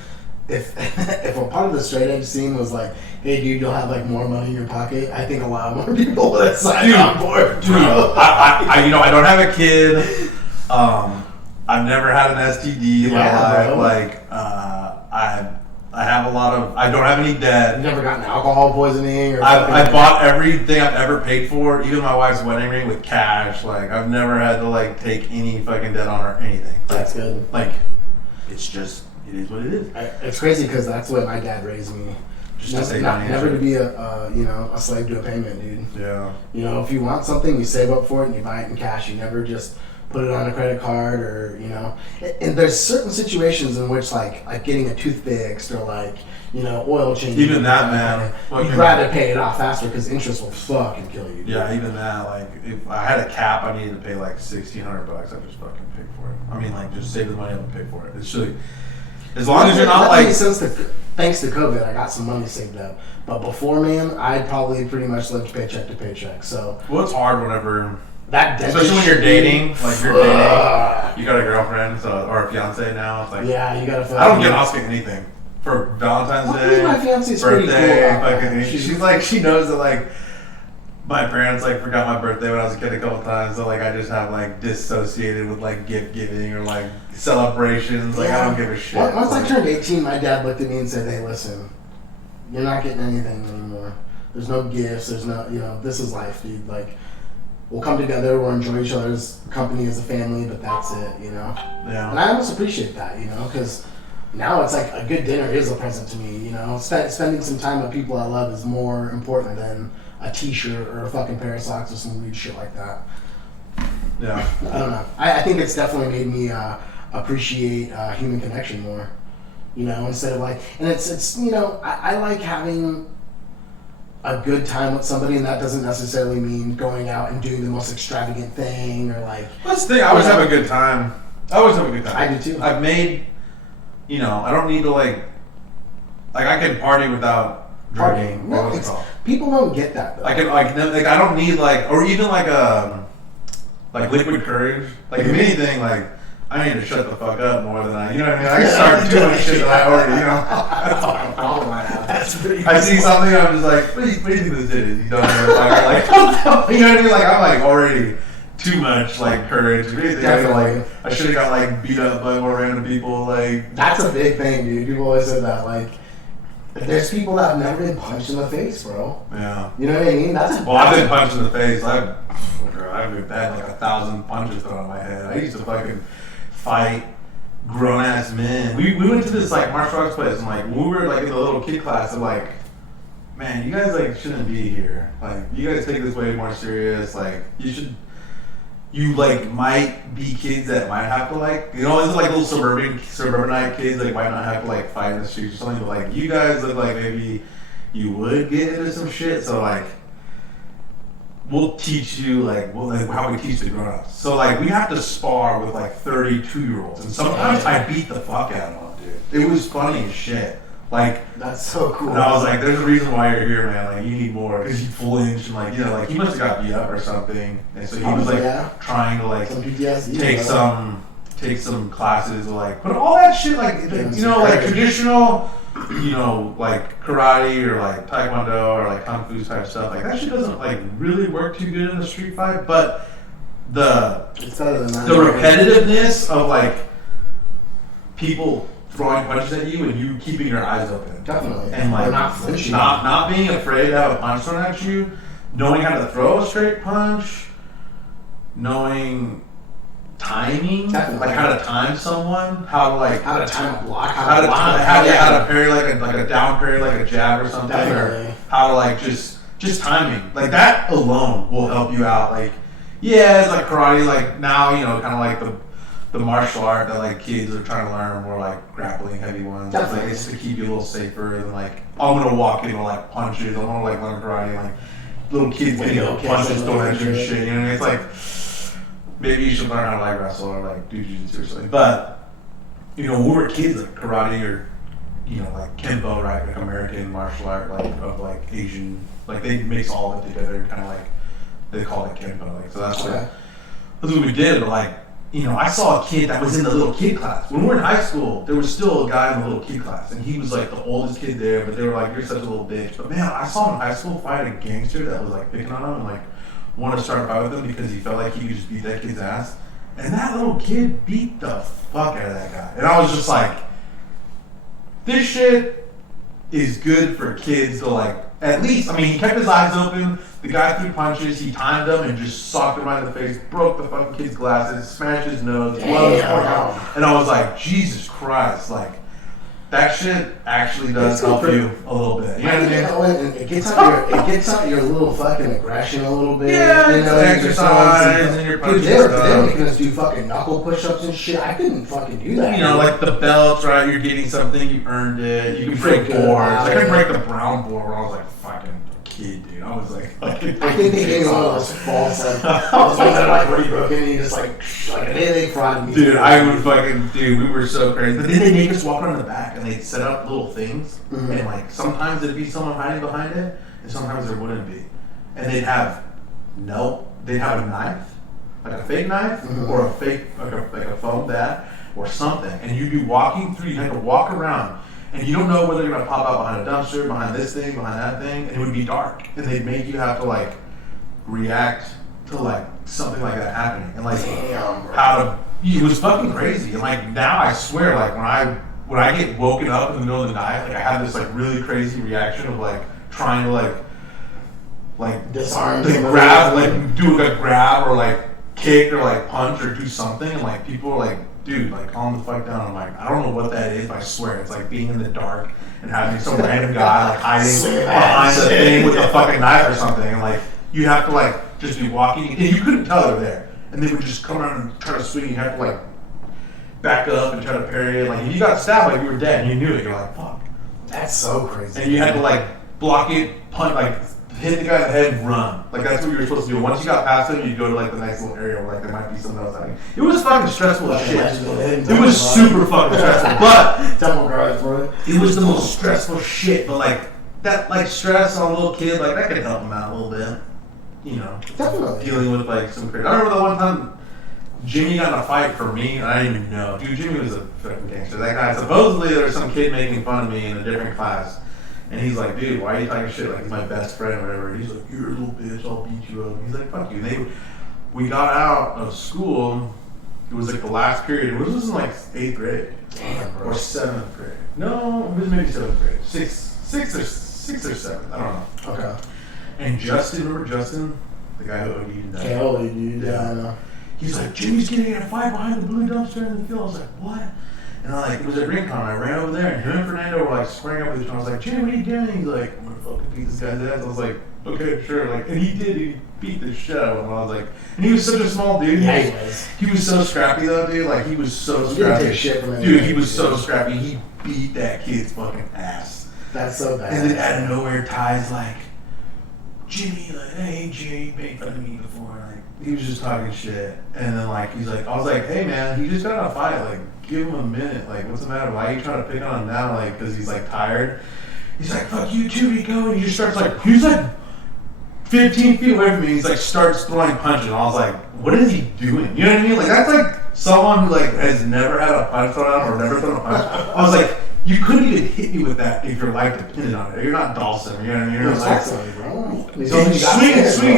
if a part of the straight edge scene was like, hey dude, you'll have like more money in your pocket, I think a lot more people would have signed on board. Dude, I don't have a kid. I've never had an STD in my life. Bro. Like, I have a lot of. I don't have any debt. You've never gotten alcohol poisoning. Or I bought everything I've ever paid for, even my wife's wedding ring, with cash. Like, I've never had to like take any fucking debt on her or anything. That's good. Like, it's just it is what it is. It's crazy because that's the way my dad raised me. Never to be a slave to a payment, dude. Yeah. You know, if you want something, you save up for it and you buy it in cash. You never just put it on a credit card or, you know. And there's certain situations in which, like getting a tooth fixed or, like, you know, oil change. Even that, man. You'd rather pay it off faster because interest will fucking kill you. Dude. Yeah, even that. Like, if I had a cap, I needed to pay, like, $1,600. I'd just fucking pay for it. I mean, like, just save the money up and pay for it. It's really... As long as you're not, like... Thanks to COVID, I got some money saved up. But before, man, I probably pretty much lived paycheck to paycheck, so... Well, it's hard whenever... Especially when you're dating, like you got a girlfriend or a fiance now. It's like you gotta. I don't get Oscar anything for Valentine's Day, my fiance's birthday. Pretty cool. She's like she knows that like my parents like forgot my birthday when I was a kid a couple times, so like I just have like dissociated with like gift giving or like celebrations. Like I don't give a shit. Once I turned 18, my dad looked at me and said, "Hey, listen, you're not getting anything anymore. There's no gifts. There's no, you know, this is life, dude. Like." We'll come together, we'll enjoy each other's company as a family, but that's it, you know? Yeah. And I almost appreciate that, you know, because now it's like a good dinner is a present to me, you know? Spending some time with people I love is more important than a t-shirt or a fucking pair of socks or some weird shit like that. Yeah. I don't know. I think it's definitely made me appreciate human connection more, you know, instead of like, and it's you know, I like having a good time with somebody, and that doesn't necessarily mean going out and doing the most extravagant thing or like. That's the thing. I always have a good time. I do too. I've made, you know, I don't need to like I can party without drinking. No, people don't get that though. I can like I don't need like or even like liquid courage. Like if anything like. I need to shut the fuck up more than you know what I mean? I can start doing shit that I already, you know. That's all a problem I have. That's pretty I see something, I'm just like, what do you think this is? You don't know, like, you know what I mean? Like, I'm like already too much, like, courage. If anything, I should have got, like, beat up by more random people, like. That's a big thing, dude. People always say that, like, there's people that have never been punched in the face, bro. Yeah. You know what I mean? I've been punched in the face. I've had, like, 1,000 punches thrown on my head. I used to fucking fight grown ass men. We went to this like martial arts place and like when we were like in the little kid class, I'm like, man, you guys like shouldn't be here. Like you guys take this way more serious. Like you like might be kids that might have to like this is like little suburbanite kids that might not have to like fight in the streets or something. But like you guys look like maybe you would get into some shit. So like. We'll teach you how we teach the grown-ups. So like we have to spar with like 32-year-olds, and sometimes I beat the fuck out of them, dude. It was funny as shit. Like that's so cool. And I was like, "There's a reason why you're here, man. Like you need more." Because he flinched and like like he must have got beat up or something, and so he was like trying to like take some take some classes, like, but all that shit, like traditional, like karate or like taekwondo or like kung fu type stuff, like that shit doesn't like really work too good in a street fight, but the repetitiveness of like people throwing punches at you and you keeping your eyes open. Definitely. And like not being afraid to have a punch thrown at you, knowing how to throw a straight punch, knowing timing, Definitely. like how to time someone, how to time a block, how to parry like a down parry, like a jab or something, Definitely. or how to like just timing. Like that alone will help you out. Like it's like karate, like now, kind of like the martial art that like kids are trying to learn, more like grappling heavy ones. Like it's to keep you a little safer than like I'm gonna walk into like punches. I want to like learn karate, like little kids getting punches thrown at you and shit. It's like maybe you should learn how to like wrestle or like do jiu-jitsu or something. But when we were kids, like karate or like kempo, right, like American martial art, like of like Asian, like they mix all of it together, kind of like they call it kempo. Like so that's what we did. But like I saw a kid that was in the little kid class. When we were in high school, there was still a guy in the little kid class, and he was like the oldest kid there, but they were like, you're such a little bitch. But man, I saw him in high school fight a gangster that was like picking on him and like wanted to start a fight with him because he felt like he could just beat that kid's ass. And that little kid beat the fuck out of that guy. And I was just like, this shit is good for kids to like, at least, he kept his eyes open. The guy threw punches, he timed them and just socked him right in the face, broke the fucking kid's glasses, smashed his nose, blood was pouring out. And I was like, Jesus Christ, like, that shit actually does help you a little bit. You know what I mean? It gets out your little fucking aggression a little bit. Yeah, it's exercise and your punches. Dude, they were making us do fucking knuckle push-ups and shit. I couldn't fucking do that. Like the belts, right? You're getting something, you earned it. You can break boards. I could break the brown board where I was like, fucking kid, dude. I was like, I think they gave me one of those false, like, I was like, that already broken, and you just like they frauded me. Dude, I would fucking, we were so crazy. But then they make us walk around the back, and they'd set up little things, and like, sometimes it'd be someone hiding behind it, and sometimes there wouldn't be. And they'd have a knife, like a fake knife, or a fake, like a foam bat, or something, and you'd be walking through, you had to walk around, and you don't know whether you're going to pop out behind a dumpster, behind this thing, behind that thing, and it would be dark. And they'd make you have to, like, react to, like, something like that happening. And, like, it was fucking crazy. And, like, now I swear, like, when I get woken up in the middle of the night, like, I have this, like, really crazy reaction of, like, trying to, like disarm, grab, like, do a grab or, like, kick or, like, punch or do something. And, like, people are, like, dude, like, calm the fuck down. I'm like, I don't know what that is, but I swear, it's like being in the dark and having some random guy, like, hiding behind the thing with a fucking knife or something. And, like, you have to, like, just be walking, and you couldn't tell they're there. And they would just come around and try to swing, and you have to, like, back up and try to parry it. Like, if you got stabbed, like, you were dead, and you knew it. You're like, fuck. That's so crazy. And you had to, like, block it, punch, like, hit the guy in the head and run. Like, that's what you were supposed to do. Once you got past him, you'd go to, like, the next little area where, like, there might be something else happening. It was fucking stressful as shit. It was super fucking stressful. But double guards, bro. It was the most stressful shit. But, like, that, like, stress on a little kid, like, that could help him out a little bit. Definitely. Dealing with, like, some crazy. I remember the one time Jimmy got in a fight for me, and I didn't even know. Dude, Jimmy was a fucking gangster. That guy, supposedly there was some kid making fun of me in a different class. And he's like, dude, why are you talking shit? Like, he's my best friend or whatever. And he's like, you're a little bitch, I'll beat you up. He's like, fuck you. And we got out of school. It was like the last period. It was in like 8th grade. Damn, bro. Or 7th grade. No, it was maybe 7th grade. 6th or 7th. I don't know. Okay. And Justin, remember Justin? The guy who OD'd and died. Totally, dude. Yeah, I know. He's like, Jimmy's getting in a fight behind the blue dumpster in the field. I was like, what? And it was at Rincon. I ran over there, and him and Fernando were like squaring up with each other. I was like, Jimmy, what are you doing? He's like, I'm gonna fucking beat this guy's ass. I was like, okay, sure. Like, and he did. He beat the shit out of him. I was like, and he was such a small dude. Yeah, he was. He was so scrappy though, dude. Like, he was so scrappy. He didn't take shit from him. Dude, he was so scrappy. He beat that kid's fucking ass. That's so bad. And then out of nowhere, Ty's like, Jimmy, like, hey, Jay, you made fun of me before. Like, he was just talking shit. And then, like, he's like, I was like, hey, man, he just got in a fight. Like, give him a minute. Like, what's the matter? Why are you trying to pick on him now? Like, because he's, like, tired. He's like, fuck you too, Rico. And he just starts, like, he's, like, 15 feet away from me. He's, like, starts throwing punches. And I was like, what is he doing? You know what I mean? Like, that's, like, someone who like has never had a punch thrown out or never thrown a punch. I was like, you couldn't even hit me with that if your life depended on it. You're not Dawson, you know what I mean? You're like,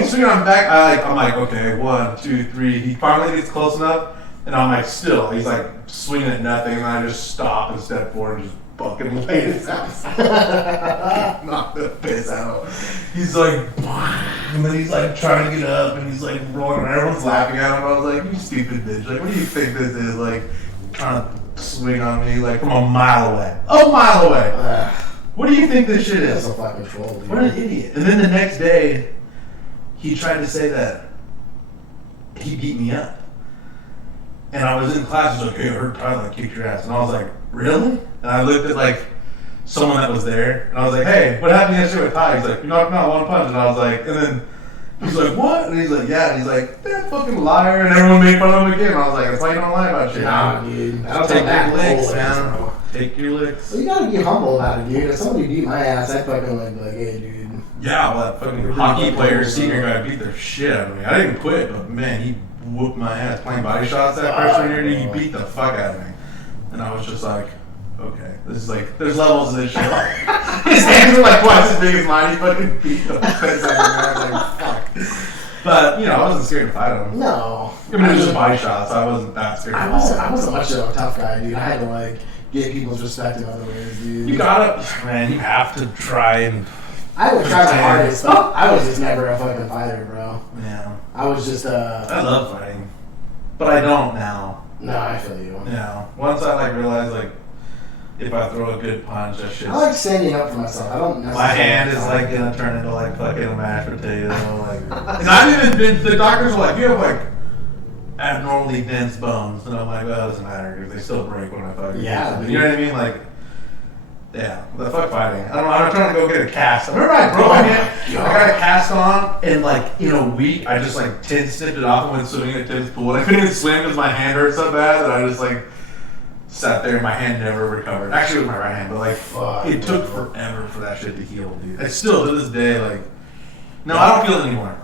swing on back. I'm like, okay, 1, 2, 3. He finally gets close enough, and I'm like, still. He's like swinging at nothing, and I just stop and step forward and just fucking laid his ass. Knock the piss out. He's like, and then he's like trying to get up, and he's like rolling, and everyone's laughing at him. I was like, you stupid bitch. Like, what do you think this is? Like, trying to swing on me like from a mile away. A mile away. What do you think this shit is? That's a fucking troll, dude. What an idiot. And then the next day, he tried to say that he beat me up. And I was in class, he's like, hey, I heard Tyler kicked your ass. And I was like, really? And I looked at like someone that was there, and I was like, hey, what happened yesterday with Ty? He's like, you knocked me out 1 punch. And I was like, and then he's like, what? And he's like, yeah. And he's like, that fucking liar. And everyone made fun of him again. And I was like, that's why you don't lie about shit. Nah, dude. Just take your licks, man. Take your licks. Well, you gotta be humble about it, dude. If somebody beat my ass, I'd fucking like, hey, dude. Yeah, well, that fucking hockey player, senior guy beat their shit out of me. I didn't quit, but man, he whooped my ass playing body shots that freshman year. Dude, he beat the fuck out of me. And I was just like, okay, this is like, there's levels to this shit. His hands were like twice as big as mine. He fucking beat the piss out of me. I was like, fuck. But, you know, I wasn't scared to fight him. No. I mean, it was just body shots. So I wasn't that scared. I wasn't much of a tough guy, dude. I had to, like, get people's respect in other ways, dude. You gotta, man, you have to try and... I would try my hardest, but I was just never a fucking fighter, bro. Yeah. I was just, I love fighting. But I don't now. No, I feel you. Yeah. Once I, like, realize, like, if I throw a good punch, that shit's... I like standing up for myself. I don't necessarily... My hand is, like, gonna turn into, like, fucking a mashed potato. Like, and I've even been... The doctors are like, you have, like, abnormally dense bones. And I'm like, well, it doesn't matter, because they still break when I fucking... Yeah. You know what I mean? Like... Yeah, the fuck fighting. I don't know, I'm trying to go get a cast. I remember I broke my hand, I got a cast on, and like in a week, I just like snipped it off and went swimming at Tim's pool. And I couldn't even swim because my hand hurt so bad that I just like sat there and my hand never recovered. Actually, it was my right hand, but like it took forever for that shit to heal, dude. It's still to this day, like, no, I don't feel it anymore.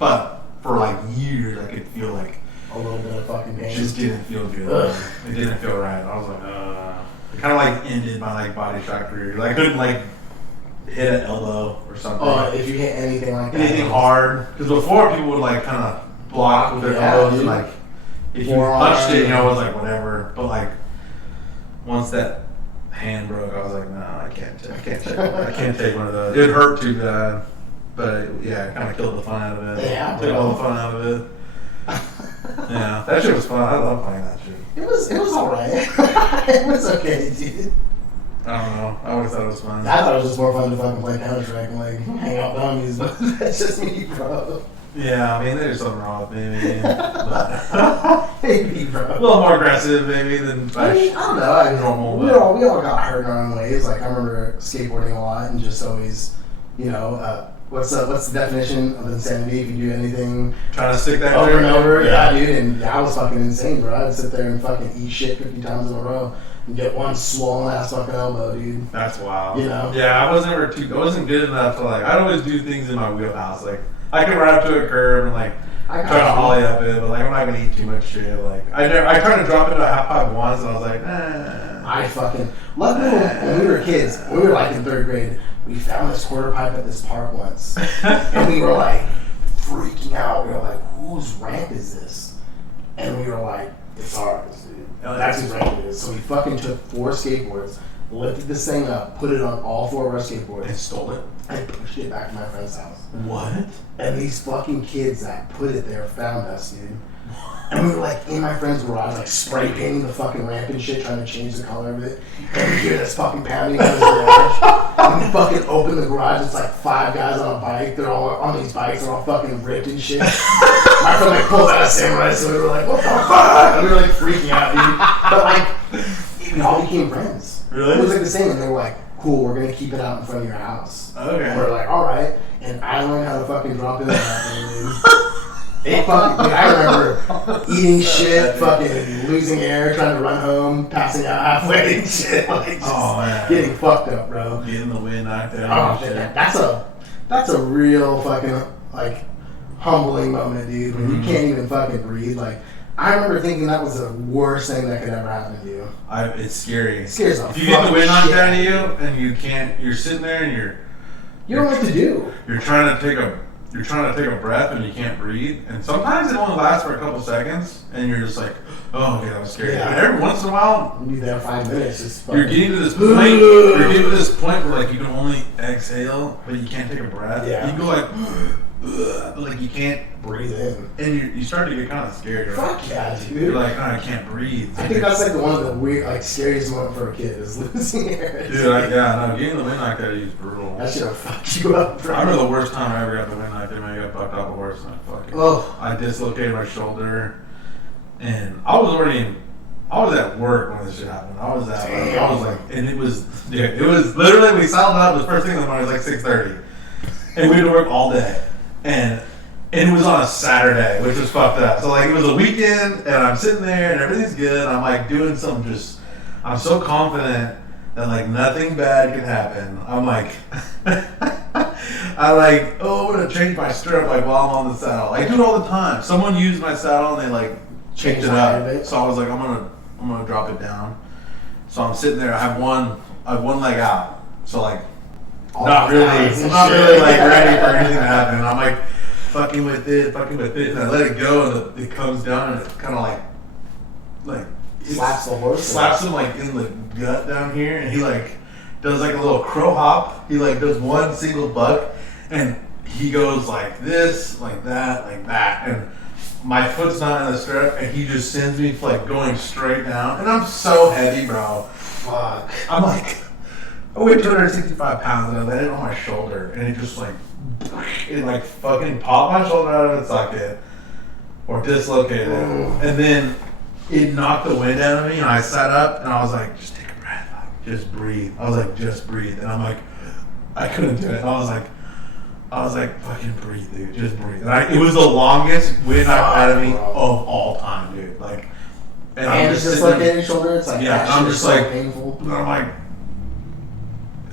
But for like years, I could feel like a little bit of fucking pain. It just didn't feel good. It didn't feel right. I was like, It kind of like ended my like body shot career. Like I couldn't like hit an elbow or something. Oh, if you hit anything like that. Anything hard. Because before people would like kind of block with their elbows and like if you punched it, you know, it was like whatever. But like once that hand broke, I was like, no, I can't take one of those. It hurt too bad. But yeah, it kind of killed the fun out of it. Yeah, took all the fun out of it. Yeah, that shit was fun. I love playing that shit. It was alright. It was okay, dude. I don't know. I always thought it was fun. I thought it was just more fun to fucking play Counter-Strike and like hang out with homies, but that's just me, bro. Yeah, I mean, there's something wrong with me, maybe. But maybe, bro. A little more aggressive, maybe, than I don't know. normal. We all got hurt in our own ways. Like, I remember skateboarding a lot and just always, you know, what's the definition of insanity if you do anything trying to stick that over and over? Yeah, dude. And I was fucking insane, bro. I'd sit there and fucking eat shit 50 times in a row and get one swollen ass fucking elbow, dude. That's wild. You know? Yeah, I wasn't good enough to like. I'd always do things in my wheelhouse. Like I could run up to a curb and like try to ollie up it, but like I'm not gonna eat too much shit. Like I tried to drop it to a half pipe once, and I was like, Luckily, when we were kids, we were like in 3rd grade. We found this quarter pipe at this park once, and we were like freaking out. We were like, "Whose ramp is this?" And we were like, "It's ours, dude. That's whose ramp it is." So we fucking took 4 skateboards, lifted this thing up, put it on all 4 of our skateboards, and stole it, and pushed it back to my friend's house. What? And these fucking kids that put it there found us, dude. And we were like in my friend's garage, like spray painting the fucking ramp and shit, trying to change the color of it. And we hear this fucking pounding out of the garage. And we fucking open the garage, it's like 5 guys on a bike. They're all on these bikes, they're all fucking ripped and shit. My friend like pulls out a samurai, so we were like, what the fuck? And we were like freaking out, dude. But like, we all became friends. Really? It was like the same, and they were like, cool, we're gonna keep it out in front of your house. Okay. And we're like, alright. And I learned how to fucking drop in that thing, dude. I remember eating shit, fucking losing air, trying to run home, passing out halfway and shit. Like just getting fucked up, bro. Getting the wind knocked out. Oh shit, that's a real fucking like humbling moment, dude. When you can't even fucking breathe. Like I remember thinking that was the worst thing that could ever happen to you. It's scary. It scares the If you get the wind knocked shit out of you and you can't, you're sitting there and you don't know what to do. You're trying to take a breath and you can't breathe. And sometimes it only lasts for a couple seconds and you're just like, oh, okay, that was scary. Yeah. And every once in a while, You'll be there 5 minutes. Just you're getting to this point. You're getting to this point where like you can only exhale, but you can't take a breath. Yeah. You can go like, but like you can't breathe in. and you start to get kind of scared. Right? Fuck yeah, dude. You're like, oh, I can't breathe. I think that's like one of the weird, like scariest moment for a kid is losing air. Dude, getting the wind knocked out of you is brutal. That shit'll fuck you up, bro. I remember the worst time I ever got the wind knocked out of me. I got bucked off a horse and I dislocated my shoulder, and I was at work when this shit happened. And it was literally, we saddled up, the first thing in the morning, it was like 6:30. And we had to work all day. And it was on a Saturday, which was fucked up. So like it was a weekend and I'm sitting there and everything's good. I'm like doing some I'm so confident that like nothing bad can happen. I'm like, I'm gonna change my stirrup like while I'm on the saddle. I do it all the time. Someone used my saddle and they like changed it up. So I was like, I'm gonna drop it down. So I'm sitting there. I have one leg out. So like, I'm not really like ready for anything to happen. And I'm like fucking with it, and I let it go, and it comes down, and it kind of like slaps the horse. Slaps him like in the gut down here, and he like does like a little crow hop. He like does one single buck, and he goes like this, like that, and my foot's not in the stirrup, and he just sends me like going straight down, and I'm so heavy, bro. Fuck. I'm like, I weigh 265 pounds, and I let it on my shoulder, and it just like, it like fucking popped my shoulder out of its socket, or dislocated it, and then it knocked the wind out of me, and I sat up, and I was like, just take a breath, just breathe. I was like, just breathe, and I'm like, I couldn't do it. And I was like, fucking breathe, dude, just breathe. And it was the longest wind I've had of me of all time, dude. Like, and I'm just like getting your shoulder. It's like, yeah, I'm just like, painful. And I'm like,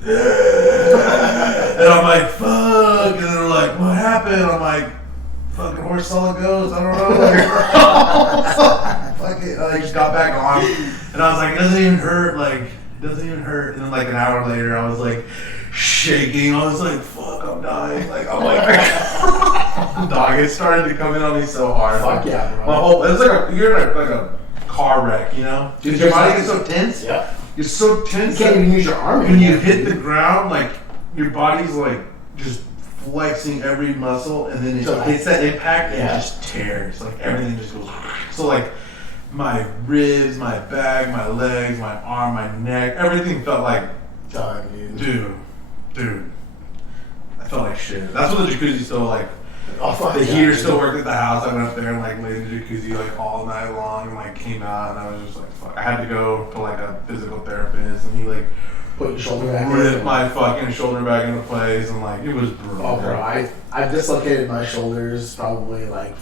and I'm like, fuck, and they're like, what happened? I'm like, fucking horse saw a ghost, I don't know. Fuck it. I just got back on, and I was like, it doesn't even hurt, and then like an hour later, I was like, shaking, I was like, fuck, I'm dying, dog, it started to come in on me so hard. Fuck yeah, bro. My whole, it's like you're in like a car wreck, you know? Dude, your body gets so tense. Yeah. You're so tense. You can't even use your arm. When you hit the ground, like your body's like just flexing every muscle, and then it hits that impact and it just tears. Like everything just goes. So like my ribs, my back, my legs, my arm, my neck, everything felt like dude. I felt like shit. That's what the jacuzzi still like. The heater still worked at the house. I went up there and like laid in the jacuzzi like all night long and like came out, and I was just like, fuck. I had to go to like a physical therapist, and he like put your shoulder back ripped my fucking shoulder back into place, and like it was brutal. Oh, bro, I've dislocated my shoulders probably like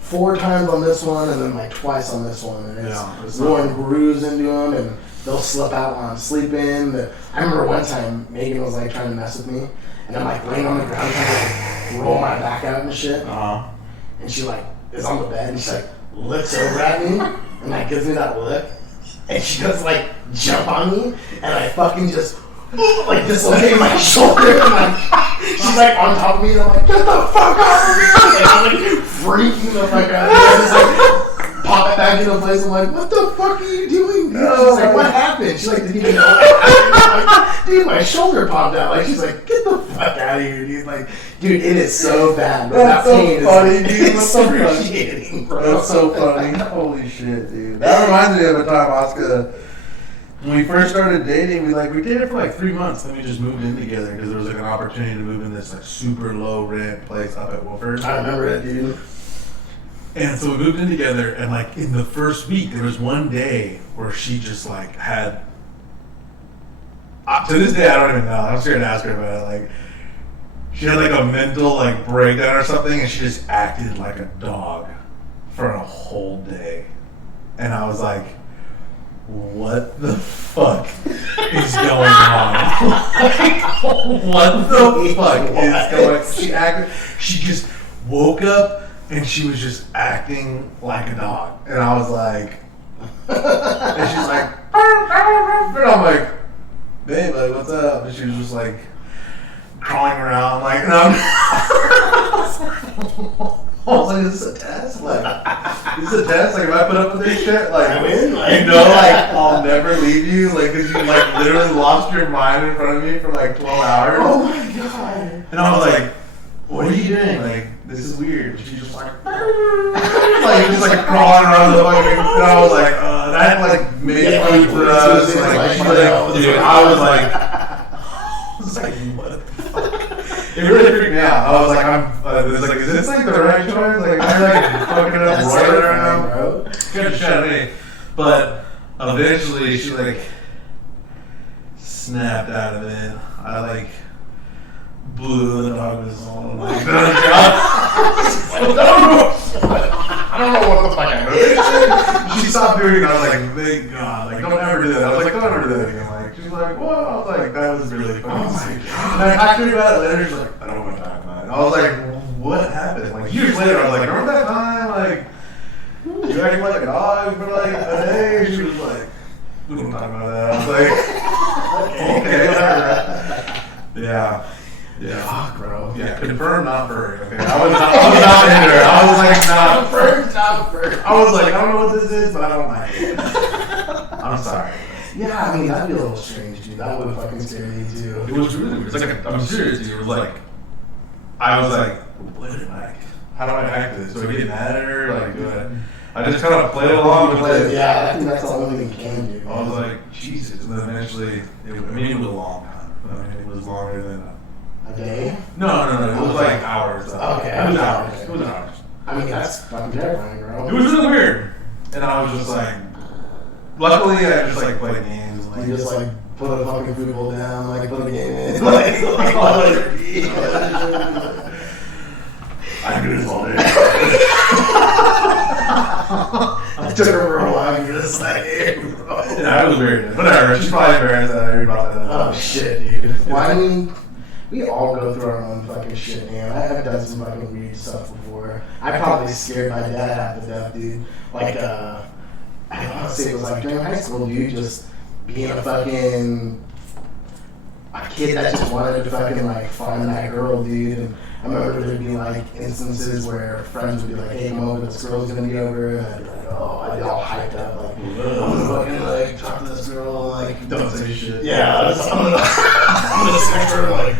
4 times on this one, and then like twice on this one, and it's worn grooves into them, and they'll slip out while I'm sleeping. I remember one time Megan was like trying to mess with me, and I'm like laying on the ground trying to like roll my back out and shit. And she like is on the bed and she like looks over at me and like gives me that look, and she does like jump on me, and I fucking just like dislocate my shoulder, and like she's like on top of me, and I'm like, get the fuck out of me! And I'm like freaking the fuck out. And I just like pop it back into place. I'm like, what the fuck are you doing? She's like, what happened? She like didn't even know what happened. I'm like, dude, my shoulder popped out. Like she's like, get the fuck out of here, dude. Like, dude, it is so bad. That's so funny, dude. That's so excruciating, bro. That's so funny. Holy shit, dude. That reminds me of a time, Oscar. When we first started dating, we dated for like 3 months, then we just moved in together because there was like an opportunity to move in this like super low rent place up at Wolford. I remember it, dude. And so we moved in together, and like in the first week, there was one day where she just like had. To this day, I don't even know. I'm scared to ask her about it. Like, she had like a mental like breakdown or something, and she just acted like a dog for a whole day, and I was like, what the fuck is going on? Like, what the fuck is going on? She just woke up, and she was just acting like a dog, and I was like, and she's like, and I'm like, babe, like, what's up? And she was just like crawling around, like, and I was like, is this a test? Like, is this a test? Like, if I put up with this shit, like, I mean, like, you know, like, I'll never leave you, like, because you, like, literally lost your mind in front of me for, like, 12 hours. Oh my god. And I was like, what are you doing? Like, this is weird. And she's just like, just, like, crawling around the fucking, and I was like, that, like, made food for us. Dude, I was like, what the fuck? It really freaked me out. I was like, is this like the right choice? Like, am I like fucking up right now, bro? Good shit at me. But eventually, she like snapped out of it. I like blew the dog whistle. I'm like, I don't know what the fuck I heard. She stopped doing it. I was like, thank God. Like, don't ever do that. I was like, don't ever do that again. Like, she's like, what? I was like, that was really funny. Oh my God. And I talked to her about it later. She's like, I don't want to talk about it. I was like, what happened? Like, years later, I was like, remember that time? Like, you acting like a dog for like a day? She was like, we don't talk about that. I was like, okay, whatever. Yeah. Yeah. Fuck, bro. Yeah, confirmed, not furry. Okay, I was not into her. I was like, not furry, not furry. I was like, I don't know what this is, but I don't like it. I'm sorry. Yeah, I mean, that'd be a little strange, dude. That would fucking scare me, too. It was really weird. It's like, I'm serious, dude. It was like, I was like, what am I? How do I act this? Do I get mad at her? Like, do I just kind of played along with it. Yeah, I think that's the only thing you can do. I was like, Jesus. And then eventually, it was a long time. I mean, it was longer than a day? No. It was like hours. Okay. It was hours. It was hours. I mean, that's fucking terrifying, bro. It was really weird. And I was just like, luckily I just like played games. Like, you just like put a fucking food bowl down, like put a game in. Like I do this all day. I took her for a while and you're just like, hey, bro. Yeah, it was weird. Whatever. She's probably embarrassed that I already brought that up. Oh shit, dude. Well, I mean, we all go through our own fucking shit, man. I've done some fucking weird stuff before. I probably scared my dad half to death, dude. Like, I want to say it was like during high school, dude, just being a fucking a kid that just wanted to fucking like find that girl, dude. And I remember there'd be like instances where friends would be like, hey, Mo, this girl's gonna be over, and I'd be like, oh, I'd be all hyped up, like, I'm gonna fucking like talk to this girl, like, Don't say shit. yeah, I'm gonna sex her, like,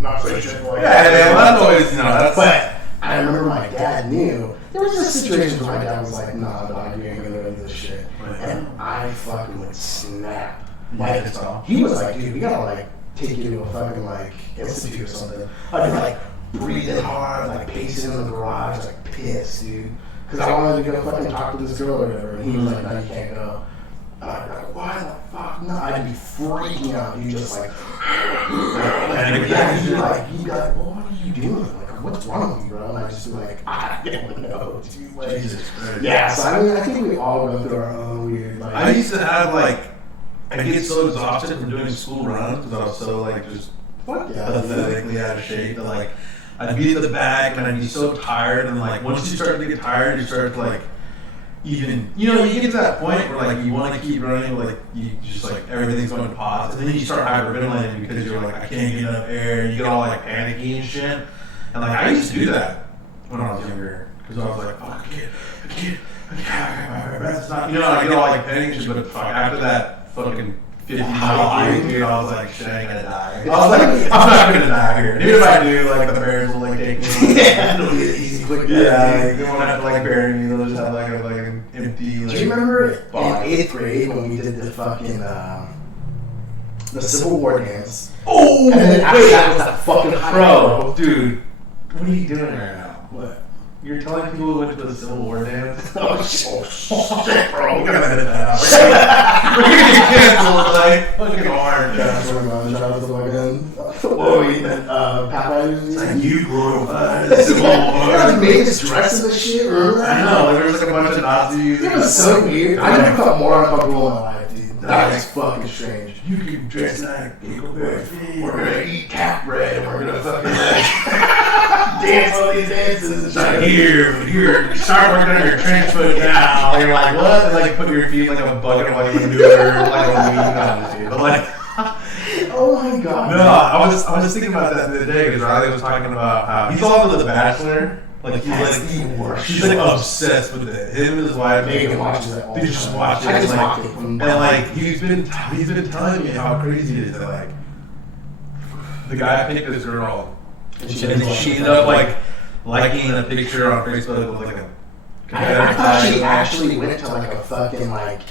not say shit, like, Yeah, man, well, that's always, you know, that's. but I remember my dad knew. There was just situations where my dad was like, nah, dog, you ain't gonna do this shit. Right. And I fucking would snap. Yeah, Like, he was like, dude, we gotta like take you to a fucking like institute or something. I'd be like breathing hard, like pacing in the garage, like pissed, dude. Cause I wanted to go fucking talk to this girl or whatever. And he was like, no, you can't go. And I'd be like, why the fuck not? I'd be freaking out, dude, just like, yeah, he'd be like, well, what are you doing? Like, what's wrong with you, bro? And I'd just be like, I don't know, dude. Like, Jesus Christ. yeah, so I mean, I think we all go through our own weird, like, I used to have like, I get so exhausted from doing school runs because I was so like just fuck yeah. pathetically out of shape that like I'd be at the back and I'd be so tired, and like once you start to get tired, you start to like even, you know, you get to that point where like you want to keep running, but like you just like everything's going to pause, and then you start hyperventilating because you're like, I can't get enough air, and you get all like panicky and shit. And like I used to do that when I was younger because I was like, fuck, I can't, my breath's not, you know, I get all like panicky and shit, but fuck, after that fucking 50-mile dude, I was like, shit, I ain't gonna die. I was like, I'm not gonna die here. And even if I do, like the bears will like take me. Yeah, it'll be an easy, quick Yeah, death, like, they won't have to like bury me. They'll just have like an empty. Like, do you remember in body. 8th grade when we did the fucking the Civil War dance? Oh, And then after that was that fucking hype, bro, dude, what are you doing right now? What? You're telling people who went to the Civil War dance? Oh shit, bro. We gotta edit that out. We're gonna get canceled, like fucking hard. Yeah, that's what I'm going to shout out to fucking whoa, you meant Popeyes? It's like you glorified the Civil War. Like made this dress and the shit, remember that? I know, like there was like a bunch of Nazis. It was so weird. I never felt more uncomfortable in my life, dude. That is fucking strange. You can dress like Huckleberry Finn. We're gonna eat cat bread and we're gonna fucking like dance all these dances. And like, here, start working on your trench foot now. And you're like, what? And like, put your feet like a bucket of like manure, like a weed. But like, oh my god. no, I was just thinking about that the other day because Riley was talking about how he's all into The Bachelor. Like he's like obsessed with it. Him and his wife. Megan watches it all the time. Just watch it. I just like, watch it. And like he's been telling me how crazy it is that like the guy picked this girl, and she ended up like liking a picture on Facebook with like a. I thought she actually went to like a fucking like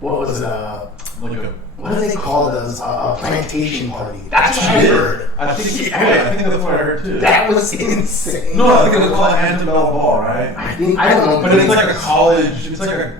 what was it? Like a. What do they call those? A plantation party. That's what I heard. I think that's what I heard too. That was insane. No, I think it was called Antebellum Ball, right? I don't know. But it's like a college. It's like a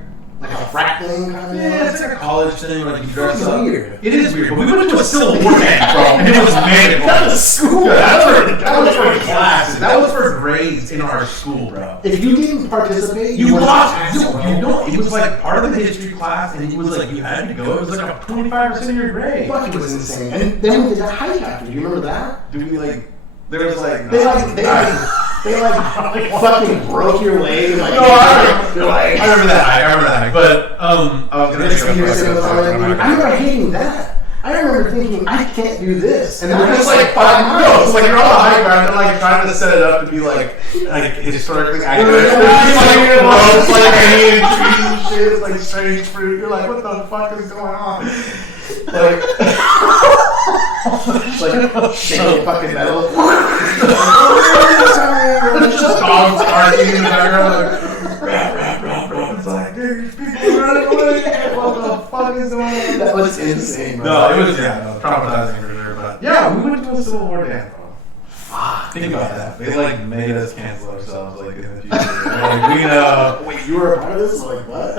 frat thing kind of. Yeah, it's like a college thing where like you dress up. Weird. It is weird. But we went to a Civil War dance, bro, and it was mandatory. That was school. That was for classes. That was for grades in our school, bro. If you didn't participate, you lost. You know, it was like part of the history class, and it was like you had to go. It was like a 25% of your grade. Fuck, it was insane. And then we did that hike after. Do you remember that? Do we like? There was like they fucking broke your leg. Like, no, I remember that. But I was gonna say I remember hating that. I remember thinking, I can't do this. And then they're just like 5 miles. It's like you're on the high ground, they're like trying to set it up to be like historically accurate. It's like hanging trees and shit. It's like strange fruit. You're like, what the fuck is going on? Like, shaking fucking metal. It's just dogs barking in the background. Like, it's like, dude, people running away. What the fuck is going on? That was insane, bro. No, it was traumatizing for sure. But yeah, we went to a Civil War dance. Fuck. Think about that. They like made us cancel ourselves like in the future. Like, we know. Wait, you were a part of this? Like what?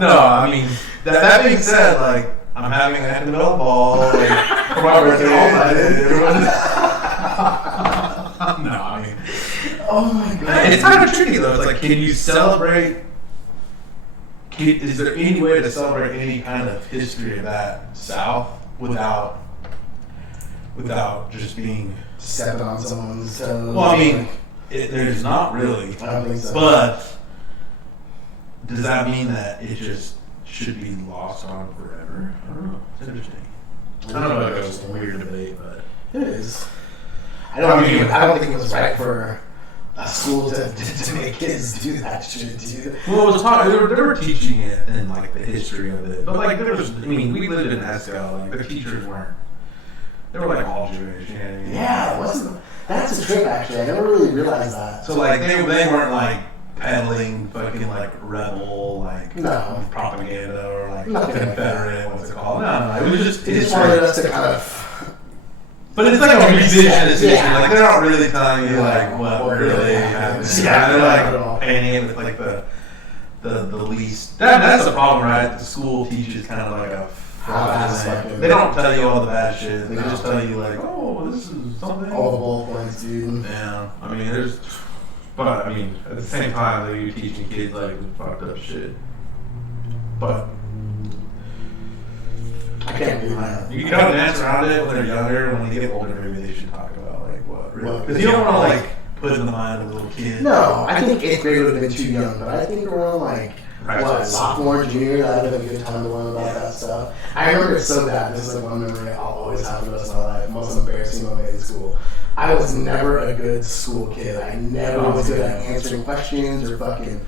No, I mean that being said, like I'm having an antebellum ball like, for my birthday. No, I mean. Oh my god. It's kind of tricky though. It's like, can you celebrate? Is there any way to celebrate any kind of history of that South without just being stepping on someone's toes? Well, I mean, there's not really. I don't think so. But does that mean that it just should be lost on forever? I don't know. It's interesting. I don't know if it's a weird debate, but it is. I don't think it was right for a school to make kids do that shit. Well, it was taught. They were teaching it in like the history of it, but like there was. I mean, we lived in SPO. Like the teachers weren't. They were like all Jewish. You know? Yeah, it wasn't. That's a trip actually. I never really realized that. So like they weren't like peddling fucking like rebel like propaganda or like Confederate. What's it called? No. It was just. It just wanted us to kind of. But it's like a revisionist history. Like they're not really telling you like what really happened. Yeah, they're like painting it with like the least. That's the problem, right? The school teaches kind of like a. They don't tell you all the bad shit. They just tell you like, oh, this is something. All the bullet points, dude. Yeah, I mean, but I mean, at the same time, you're teaching kids like fucked up shit. But. I can't do that. You don't dance around it when they're younger. When they get older, maybe they should talk about like what really. Because you don't want to like put in the mind of a little kid. No, I think 8th grade would have been too young, but I think around like sophomore, junior, that would have been a good time to learn about that stuff. I remember it so bad. This is like one memory I'll always have for the rest of my life. Most embarrassing moment in school. I was never a good school kid. I never was good at answering questions or fucking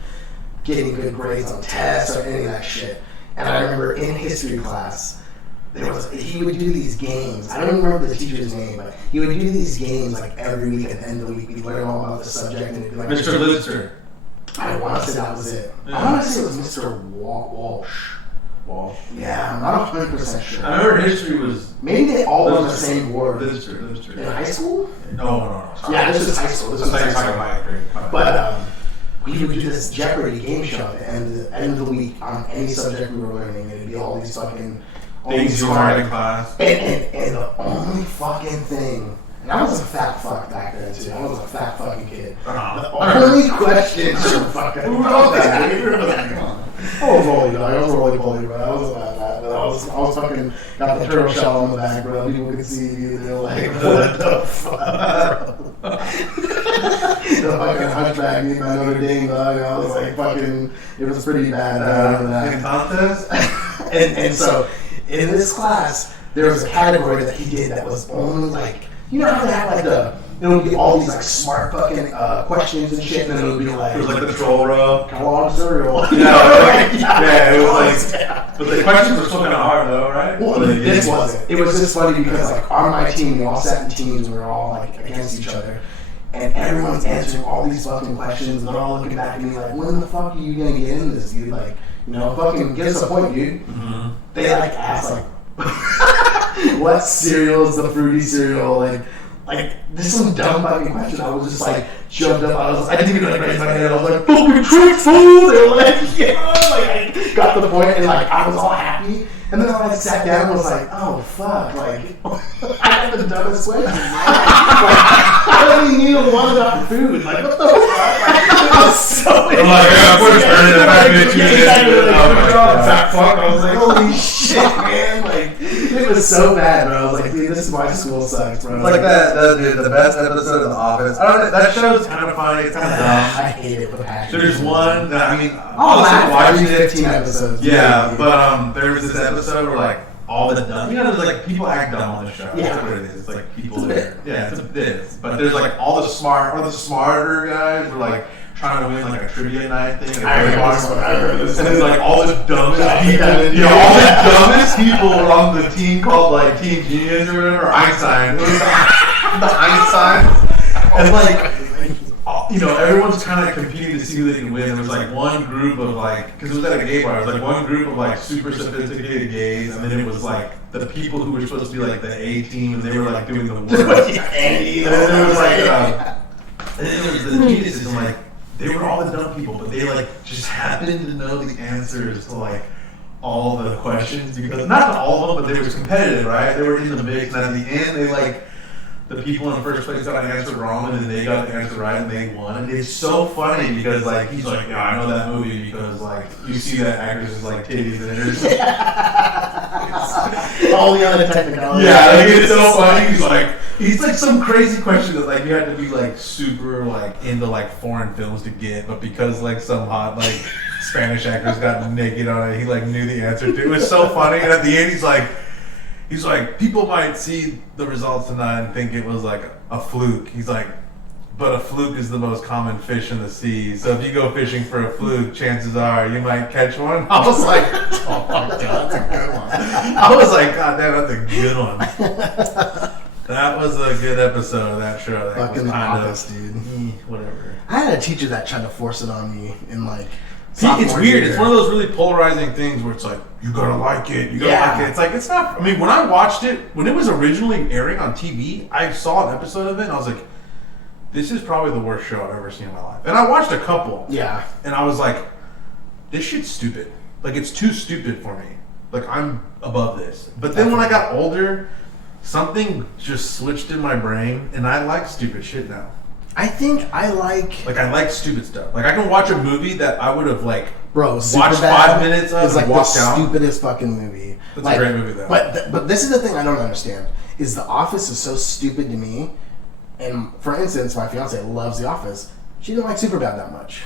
getting good grades on tests or any of that shit. And I remember in history class. He would do these games. I don't even remember the teacher's name, but he would do these games like every week at the end of the week. We'd learn all about the subject, and it'd be like Mr. Lister. I want to say that was it. Yeah. I want to say it was Mr. Walsh. Yeah, I'm not 100% sure. I remember history was. Maybe they all were the same board. Lister. In high school? No. Sorry. Yeah, this is high school. This is high school. But we would do this Jeopardy game show at the end of the week on any subject we were learning, and it'd be all these fucking. Things you learned in class. And the only fucking thing, and I was a fat fuck back then too. I was a fat fucking kid. The only questions were fucking. Who wrote that? I was rolly, dog. I was rolly poly, bro. I was about that. But I was fucking got the turtle shell on the back, bro. People could see me, and they're like, what the fuck? the fucking hunchback me by Notre Dame, dog. I was like, fucking, it was pretty bad. I remember that. In contest? and so, in this class, there was a category that he did that was only like, you know how they have like it would be all these like smart fucking questions and shit, and then it would be like, it was like the troll row. Kellogg cereal. Yeah, it was like, but the questions were still kind of hard though, right? Well, this wasn't. It was just funny because like on my team, we all sat in teams, we were all like against each other, and everyone's answering all these fucking questions, and they're all looking back at me like, when the fuck are you gonna get into this, dude? Like, you know, fucking give us a point, dude. Mm-hmm. They like asked like, what cereal is the fruity cereal? Like this is some dumb fucking question. I was just like jumped up. I didn't even like raise my hand. I was like, fucking trick fool. They were like, yeah, like I got to the point and like I was all happy. And then I like sat down and was like, oh fuck, like I had the dumbest question. Like, I don't even need one about food. Like what the fuck? Like, it was so. I'm like, yeah, of course, I was like, holy shit, man! Like it was so bad, bro. I was like, dude, this is why school sucks, bro. It's like that, dude, the best episode of The Office. I don't know, that show's kind of funny. It's kind of dumb. I hate it with passion. There's one that, I mean, I'll laugh every 15 it. episodes. Yeah, but there was this episode where like all the dumb, you know, there's like people act dumb on the show. Yeah. That's what it is. It's like people there. Yeah, it's a bit. But there's like all the smarter guys were like trying to win like a trivia night thing. I heard this. And then like all the dumbest people, all the dumbest people were on the team called like Team Genius or whatever, Einstein. It was the Einstein. And like, you know, everyone's kind of competing to see who they can win. There was like one group of like, because it was at a gay bar, it was like one group of like super sophisticated gays, and then it was like the people who were supposed to be like the A team, and they were like doing the work. And then there was like, and then there was the geniuses, and like, they were all the dumb people, but they like just happened to know the answers to like all the questions, because not to all of them, but they were competitive, right? They were in the mix, and at the end, they like, the people in first place got an answer wrong, and then they got the answer right, and they won. And it's so funny because like he's like, yeah, I know that movie because like you see that actress's like titties and there's all the other technicalities. Yeah, like it's so funny. He's like some crazy question that like you had to be like super like into like foreign films to get, but because like some hot like Spanish actors got naked on it, he like knew the answer to it. It was so funny, and at the end he's like, people might see the results tonight and think it was like a fluke. He's like, but a fluke is the most common fish in the sea. So if you go fishing for a fluke, chances are you might catch one. I was like, oh my God, that's a good one. I was like, God damn, that's a good one. That was a good episode of that show. That fucking was kind Office, dude. Whatever. I had a teacher that tried to force it on me in like. See, it's weird. It's one of those really polarizing things where it's like, you gotta like it, you gotta like it. It's like, it's not, I mean, when I watched it, when it was originally airing on TV, I saw an episode of it and I was like, this is probably the worst show I've ever seen in my life. And I watched a couple. Yeah. And I was like, this shit's stupid. Like, it's too stupid for me. Like, I'm above this. But then when I got older, something just switched in my brain and I like stupid shit now. I think I like stupid stuff. Like I can watch a movie that I would have like watched Superbad 5 minutes of is like and the walked out. stupidest fucking movie. That's like, a great movie though. But this is the thing I don't understand is The Office is so stupid to me. And for instance, my fiance loves The Office. She didn't like Superbad that much.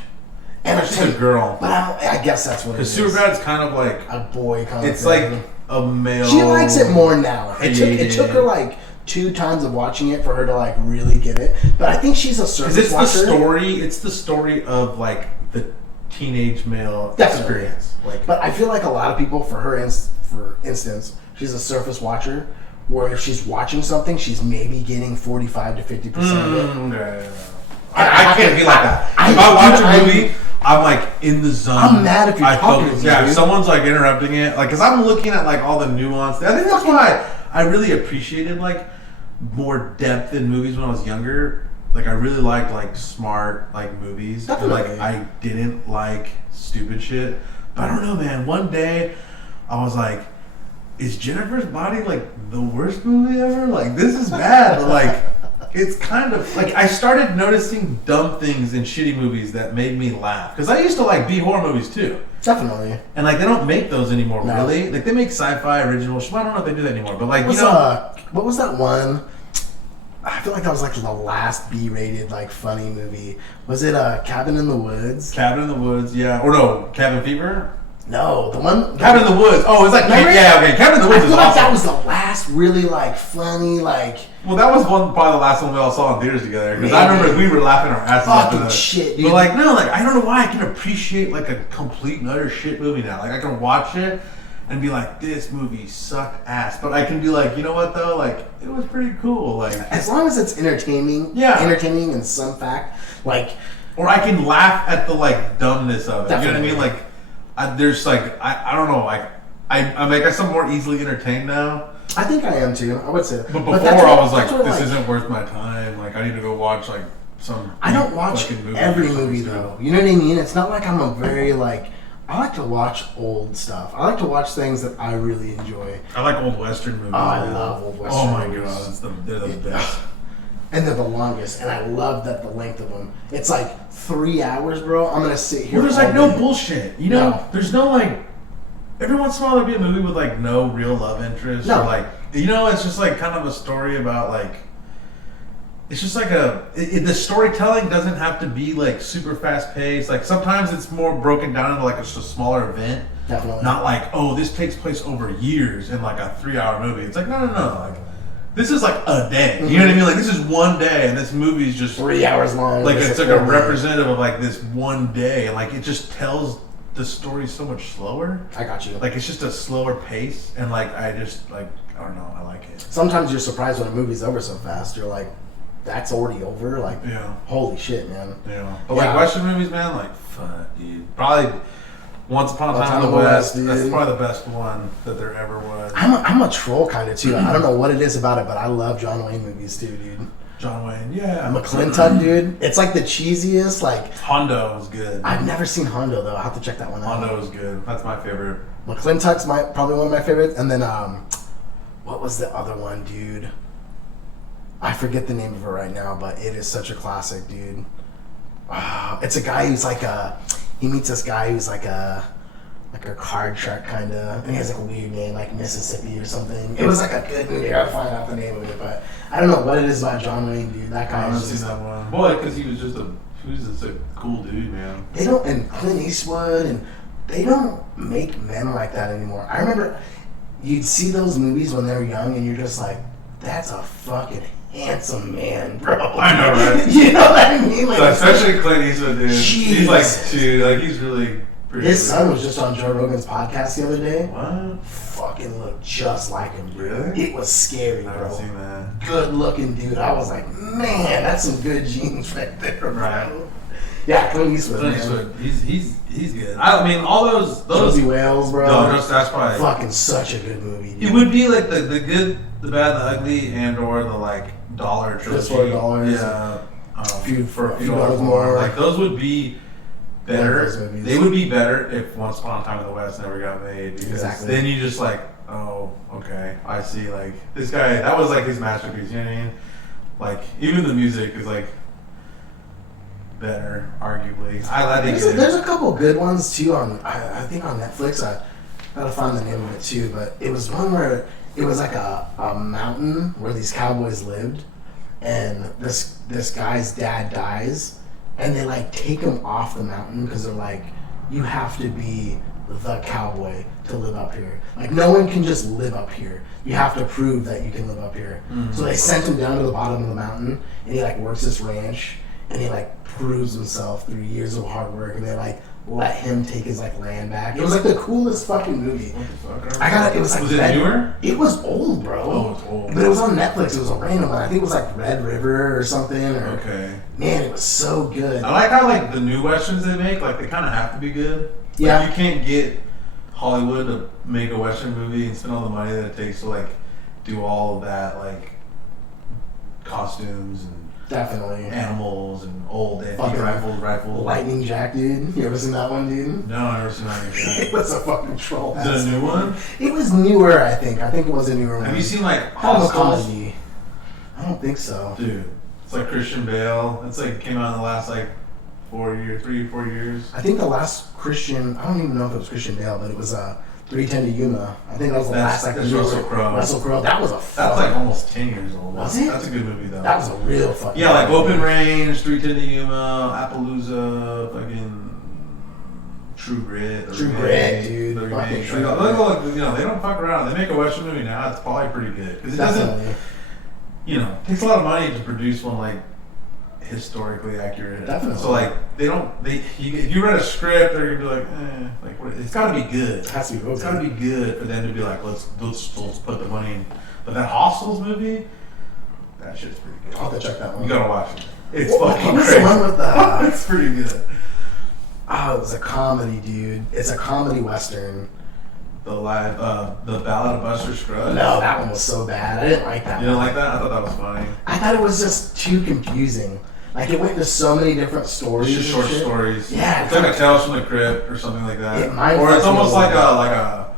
And she's a girl. But I guess that's what it is. Because Superbad's kind of like a boy kind of it's thing. like a male. She likes it more now. It took her like 2 times of watching it for her to like really get it, but I think she's a surface watcher. It's the story of like the teenage male Definitely. experience. Like, but I feel like a lot of people, for instance, she's a surface watcher, where if she's watching something, she's maybe getting 45 to 50% of it. Yeah. I can't be like that. If I watch a movie, I'm like in the zone. I'm mad if you're talking to me. Yeah, if someone's like interrupting it, like, because I'm looking at like all the nuance. I think that's why I really appreciated like more depth in movies when I was younger. Like I really liked like smart like movies. Definitely. Like I didn't like stupid shit. But I don't know, man. One day I was like, is Jennifer's Body like the worst movie ever? Like this is bad. But, like it's kind of like I started noticing dumb things in shitty movies that made me laugh. Because I used to like B-horror movies too. Definitely. And like they don't make those anymore, no. really. Like they make sci-fi original. I don't know if they do that anymore. But like what was that one? I feel like that was like the last B-rated like funny movie. Was it Cabin in the Woods? Cabin in the Woods, yeah. Or no, Cabin Fever? No, the one Cabin in the Woods. Oh, it's like yeah, okay. Cabin in the Woods I is feel awesome. like that was the last really like funny like. Well, that was probably the last one we all saw in theaters together. Because I remember we were laughing our asses off. Fucking shit, dude. But like, no, like I don't know why I can appreciate like a complete and utter shit movie now. Like I can watch it and be like, this movie sucked ass. But I can be like, you know what though? Like it was pretty cool. Like as long as it's entertaining, entertaining in some fact, like. Or I can laugh at the like dumbness of it. Definitely. You know what I mean? Like, there's like I don't know. Like I'm like I'm more easily entertained now. I think I am too. I would say. But before I was like, this isn't worth my time. Like I need to go watch like some. I don't watch every movie though. You know what I mean? It's not like I'm a very like. I like to watch old stuff. I like to watch things that I really enjoy. I like old Western movies. Oh, I love old Western movies. Oh my god, they're the best. And they're the longest, and I love that the length of them. It's like 3 hours, bro. I'm gonna sit here. Well, there's like no bullshit. You know, there's no like. Every once in a while there'll be a movie with like no real love interest. No. Or like, you know, it's just like kind of a story about like. It's just like the storytelling doesn't have to be like super fast paced. Like sometimes it's more broken down into like a smaller event. Definitely. Not like, oh, this takes place over years in like a 3 hour movie. It's like, no. Like, this is like a day. You know what I mean? Like this is one day, and this movie is just 3 hours long. Like it's like a representative of like this one day, and like it just tells the story so much slower. I got you. Like it's just a slower pace, and like I just like I don't know, I like it. Sometimes you're surprised when a movie's over so fast. You're like, that's already over. Like, holy shit, man. Yeah. But like Western movies, man, like fuck, dude. Probably Once Upon a Time in the West. That's probably the best one that there ever was. I'm a troll kind of too. I don't know what it is about it, but I love John Wayne movies too, dude. John Wayne, yeah. McClintock, dude. It's like the cheesiest, like... Hondo was good. I've never seen Hondo, though. I'll have to check that one out. Hondo was good. That's my favorite. McClintock's probably one of my favorites. And then, what was the other one, dude? I forget the name of it right now, but it is such a classic, dude. It's a guy who's like he meets this guy who's like a card shark kind of, and he has like a weird name, like Mississippi or something. It was like a good movie. I'll find out the name of it, but I don't know what it is about John Wayne, dude. That guy is just... that one. Boy, because he was just a cool dude, man. They don't, and Clint Eastwood, and they don't make men like that anymore. I remember you'd see those movies when they were young, and you're just like, that's a fucking handsome man, bro. I know, right? You know what I mean? Like, especially Clint Eastwood, dude. He's like, dude, like he's really pretty. His son was just on Joe Rogan's podcast the other day. What? Fucking looked just like him, dude. Really? It was scary, bro. I haven't seen that. Good looking dude. I was like, man, that's some good genes right there, bro. Right. Yeah, Clint Eastwood. Clint Eastwood, he's good. I mean, all those Josie Wales, bro. No, that's probably fucking such a good movie. Dude. It would be like the good, the bad, the ugly, and or the like dollar trilogy. Just $4. Yeah. For a few dollars more. Like those would be better. They would be better if Once Upon a Time in the West never got made. Because then you just like, oh, okay, I see. Like this guy, that was like his masterpiece. You know what I mean? Like even the music is like better, arguably. I think there's a couple good ones too on I think on Netflix. I gotta find the name of it too, but it was one where it was like a mountain where these cowboys lived, and this guy's dad dies, and they like take him off the mountain because they're like, you have to be the cowboy to live up here. Like no one can just live up here. You have to prove that you can live up here. Mm-hmm. So they sent him down to the bottom of the mountain, and he like works this ranch, and he like proves himself through years of hard work, and they like let him take his like land back. It was like the coolest fucking movie. What the fuck? I got it. It was like was it newer? It was old, bro. Oh, it's old. But it was on Netflix. It was a random one. I think it was like Red River or something. Or, okay. Man, it was so good. I like how like the new westerns they make, like they kind of have to be good. Like, yeah. You can't get Hollywood to make a western movie and spend all the money that it takes to like do all of that like costumes and definitely animals and old antique rifles. Lightning Jack, dude. You ever seen that one, dude? No, I've never seen Lightning Jack. It was a fucking troll. Is it a new one? It was newer, I think. I think it was a newer one. Have you seen like Hostels? I don't think so. Dude, it's like Christian Bale. It's like came out in the last like 3 or 4 years. I think the last Christian, I don't even know if it was Christian Bale, but it was 310 to Yuma. I think that was the last like Russell Crowe. Russell Crowe. That was a. That's like almost 10 years old. Was it? That's a good movie though. That was a real fucking. Yeah, like Open Range, 310 to Yuma, Appalooza, fucking True Grit. True Grit, dude. The Fucking remake. True You know, they don't fuck around. They make a Western movie now. It's probably pretty good because it doesn't. You know, it takes a lot of money to produce one like historically accurate. Definitely. So like if you read a script, they're gonna be like, like what, it's got to be good. It has to be good. It's got to be good for them to be like, let's put the money in. But that Hostels movie, that shit's pretty good. I'll have to check that one. You gotta watch it. It's fucking What's crazy. the one with the? It's pretty good. Oh, it was a comedy, dude. It's a comedy western. The Ballad of Buster Scruggs. No, that one was so bad. I didn't like that. You didn't like that? I thought that was funny. I thought it was just too confusing. Like it went into so many different stories. It's just short stories. Yeah, it's like a Tales from the Crypt or something like that. Or it's almost like a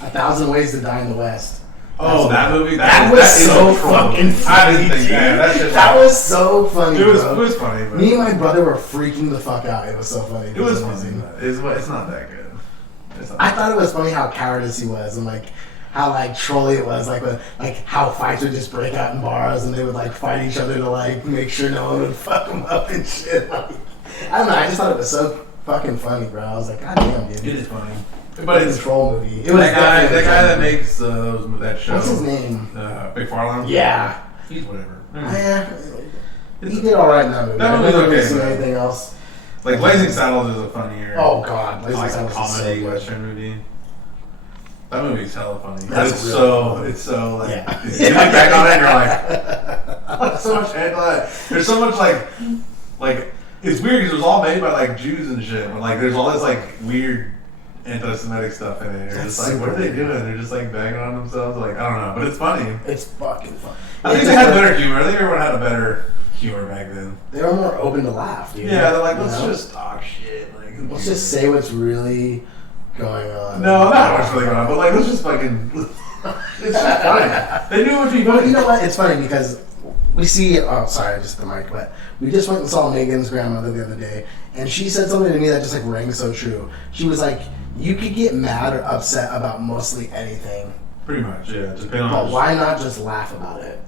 1,000 Ways to Die in the West. That movie. That was so fucking funny. I didn't think that was so funny. It was funny. But me and my brother were freaking the fuck out. It was so funny. It was funny. It's not that good. I thought it was funny how cowardice he was and like how like trolly it was, like how fights would just break out in bars and they would like fight each other to like make sure no one would fuck them up and shit. Like, I don't know. I just thought it was so fucking funny, bro. I was like, God damn, dude. It is funny. But it's a troll movie. It was that guy that makes that show. What's his name? Big Farland. Yeah. He's whatever. Yeah. He did all right in that movie. That I movie's never okay. seen anything else. Like Blazing Saddles is a funnier. Oh God, Blazing Blazing Saddles Saddles is comedy so good. western movie. That movie's hella funny. That's it's real so like yeah. you look back on it and you're like so much there's so much like it's weird because it was all made by like Jews and shit, but like there's all this like weird anti-Semitic stuff in it. You're just like, what are they doing? They're just like banging on themselves. Like I don't know, but it's funny. It's fucking fun. I think they had better humor. I think everyone had a better humor back then. They were more open to laugh, dude. Yeah, they're like, let's just talk shit. Like, let's just say what's really going on. No, not what's really going on, but like, let's just fucking. It's just funny. They knew it would be funny. You know what? It's funny because we see. Oh, sorry, just the mic. But we just went and saw Megan's grandmother the other day, and she said something to me that just like rang so true. She was like, "You could get mad or upset about mostly anything. Pretty much, yeah. Depending on. But why not just laugh about it?"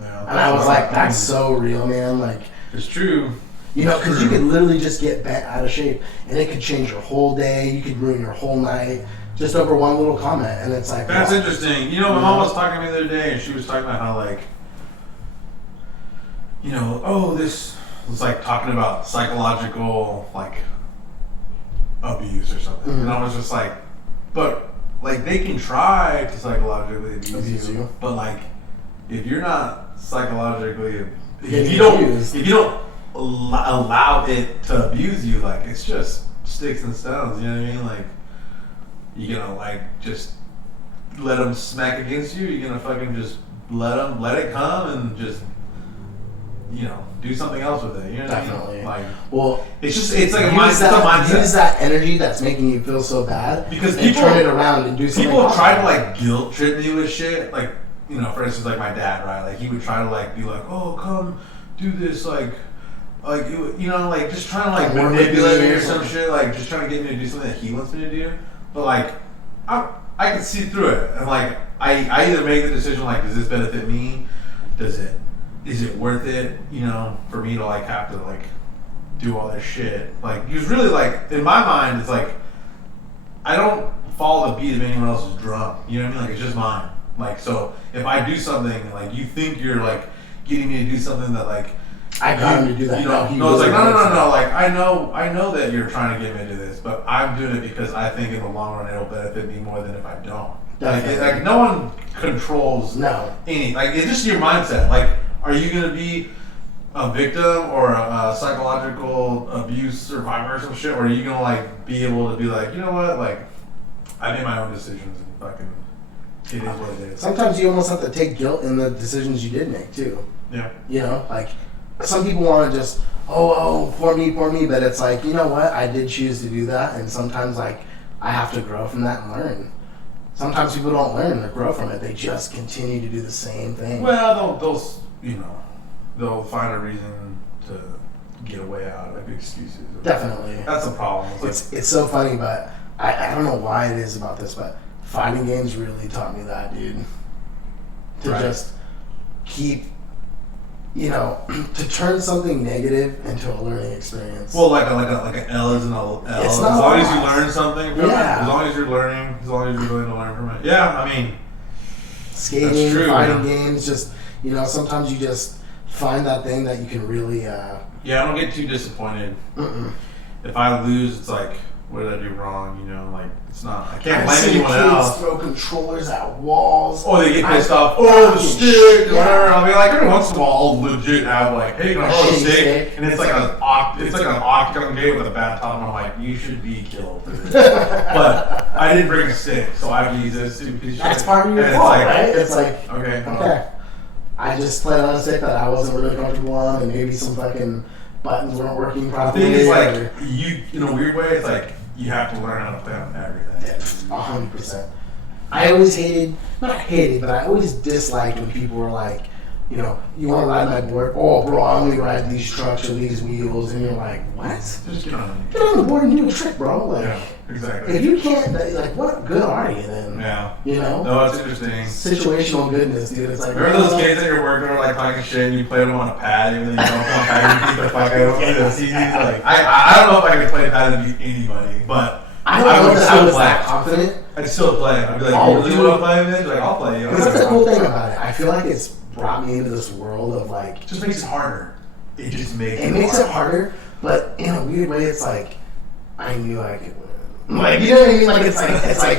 Yeah, and I was like, "That's so real, man." Like, it's true. You know, because you could literally just get bent out of shape, and it could change your whole day. You could ruin your whole night just over one little comment, and it's like that's interesting. You know, my mom was talking to me the other day, and she was talking about how like, you know, this was like talking about psychological like abuse or something, and I was just like, but like they can try to psychologically abuse you, but like if you're not psychologically, if you don't allow it to abuse you, like it's just sticks and stones. You know what I mean? Like you gonna like just let them smack against you. You're gonna fucking just let it come and just do something else with it. You know what Definitely. I mean? Like, well, it's like a mindset. Use that energy that's making you feel so bad because and turn it around and do something. People try to like guilt trip me with shit. Like for instance, like my dad, right? Like he would try to like be like, oh, come do this, like just trying to like manipulate me or some shit, like just trying to get me to do something that he wants me to do. But like I can see through it, and like I either make the decision like, does this benefit me? Is it worth it? For me to like have to like do all this shit. Like because really like in my mind it's like I don't follow the beat of anyone else's drum. You know what I mean? Like it's just mine. Like so if I do something like you think you're like getting me to do something that like I got him to do that. No, it's like no. Like I know that you're trying to get me to this, but I'm doing it because I think in the long run it'll benefit me more than if I don't. Like no one controls any. Like it's just your mindset. Like, are you gonna be a victim or a psychological abuse survivor or some shit, or are you gonna like be able to be like, you know what, like I made my own decisions and fucking it is what it is. Sometimes you almost have to take guilt in the decisions you did make too. Yeah. Like some people want to just poor me, but it's like, you know what, I did choose to do that, and sometimes like I have to grow from that and learn. Sometimes people don't learn or grow from it; they just continue to do the same thing. Well, they'll find a reason to get away out, like excuses. Definitely, that's a problem. It's so funny, but I don't know why it is about this, but fighting games really taught me that, dude. To just keep, to turn something negative into a learning experience. Well, like an L is an L. As long as you learn something from it, as long as you're learning, as long as you're willing to learn from it. Yeah, I mean, skating, fighting games, just, sometimes you just find that thing that you can really... I don't get too disappointed. If I lose, it's like, what did I do wrong? It's not. I can't blame anyone else. Throw controllers at walls. Oh, they get pissed off. Oh, the stick, whatever. I'll be like, every once in a while, I'll legit have like, hey, can I throw a stick? And it's like an octagon game with a bad top, and I'm like, you should be killed. But I didn't bring a stick, so I have to use this stupid piece of shit. That's part of your fault, right? It's like, okay. I just played on a stick that I wasn't really comfortable on, and maybe some fucking buttons weren't working properly. The thing is, like, you, in a weird way, it's like, you have to learn how to play on everything. Yeah, 100%. I always but I always disliked when people were like, you want to ride my board? Oh, bro, I only ride these trucks or these wheels. And you're like, what? Just get on the board and do a trick, bro. Like, yeah, exactly. If you can't, like, what good are you then? Yeah. No, it's interesting. Situational goodness, dude. It's like, remember those kids at your work that were like talking shit and you played them on a pad, even though you don't play on pad, you beat the fuck out of them. Like, I don't know if I could play pad and beat anybody, but I don't know that I was that confident. I'd still play. I'd be like, you really want to play with it? Like, I'll play you. Because that's the cool thing about it. I feel like it's brought me into this world of like... It just makes it harder. It just makes it harder, but in a weird way, it's like, I knew I could win. Like, you know what I mean? Like, it's like...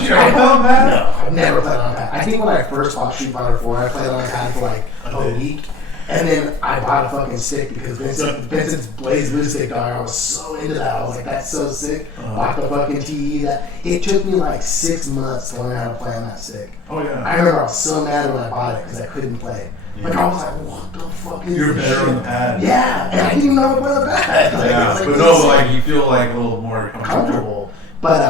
Did you ever play on pad? No, I've never played on pad. I think when I first bought Street Fighter 4, I played on pad for like a week. And then I bought a fucking stick because Vincent's Blaze Blue stick dog. I was so into that. I was like, that's so sick. Bought the fucking TE. It took me like 6 months to learn how to play on that stick. Oh yeah. I remember I was so mad when I bought it because I couldn't play. Yeah. Like I was like, what the fuck is You're this better shit? on the pad. Yeah, and I didn't even know how to play on the pad. Like, yeah, like, but no, like you feel like a little more comfortable. But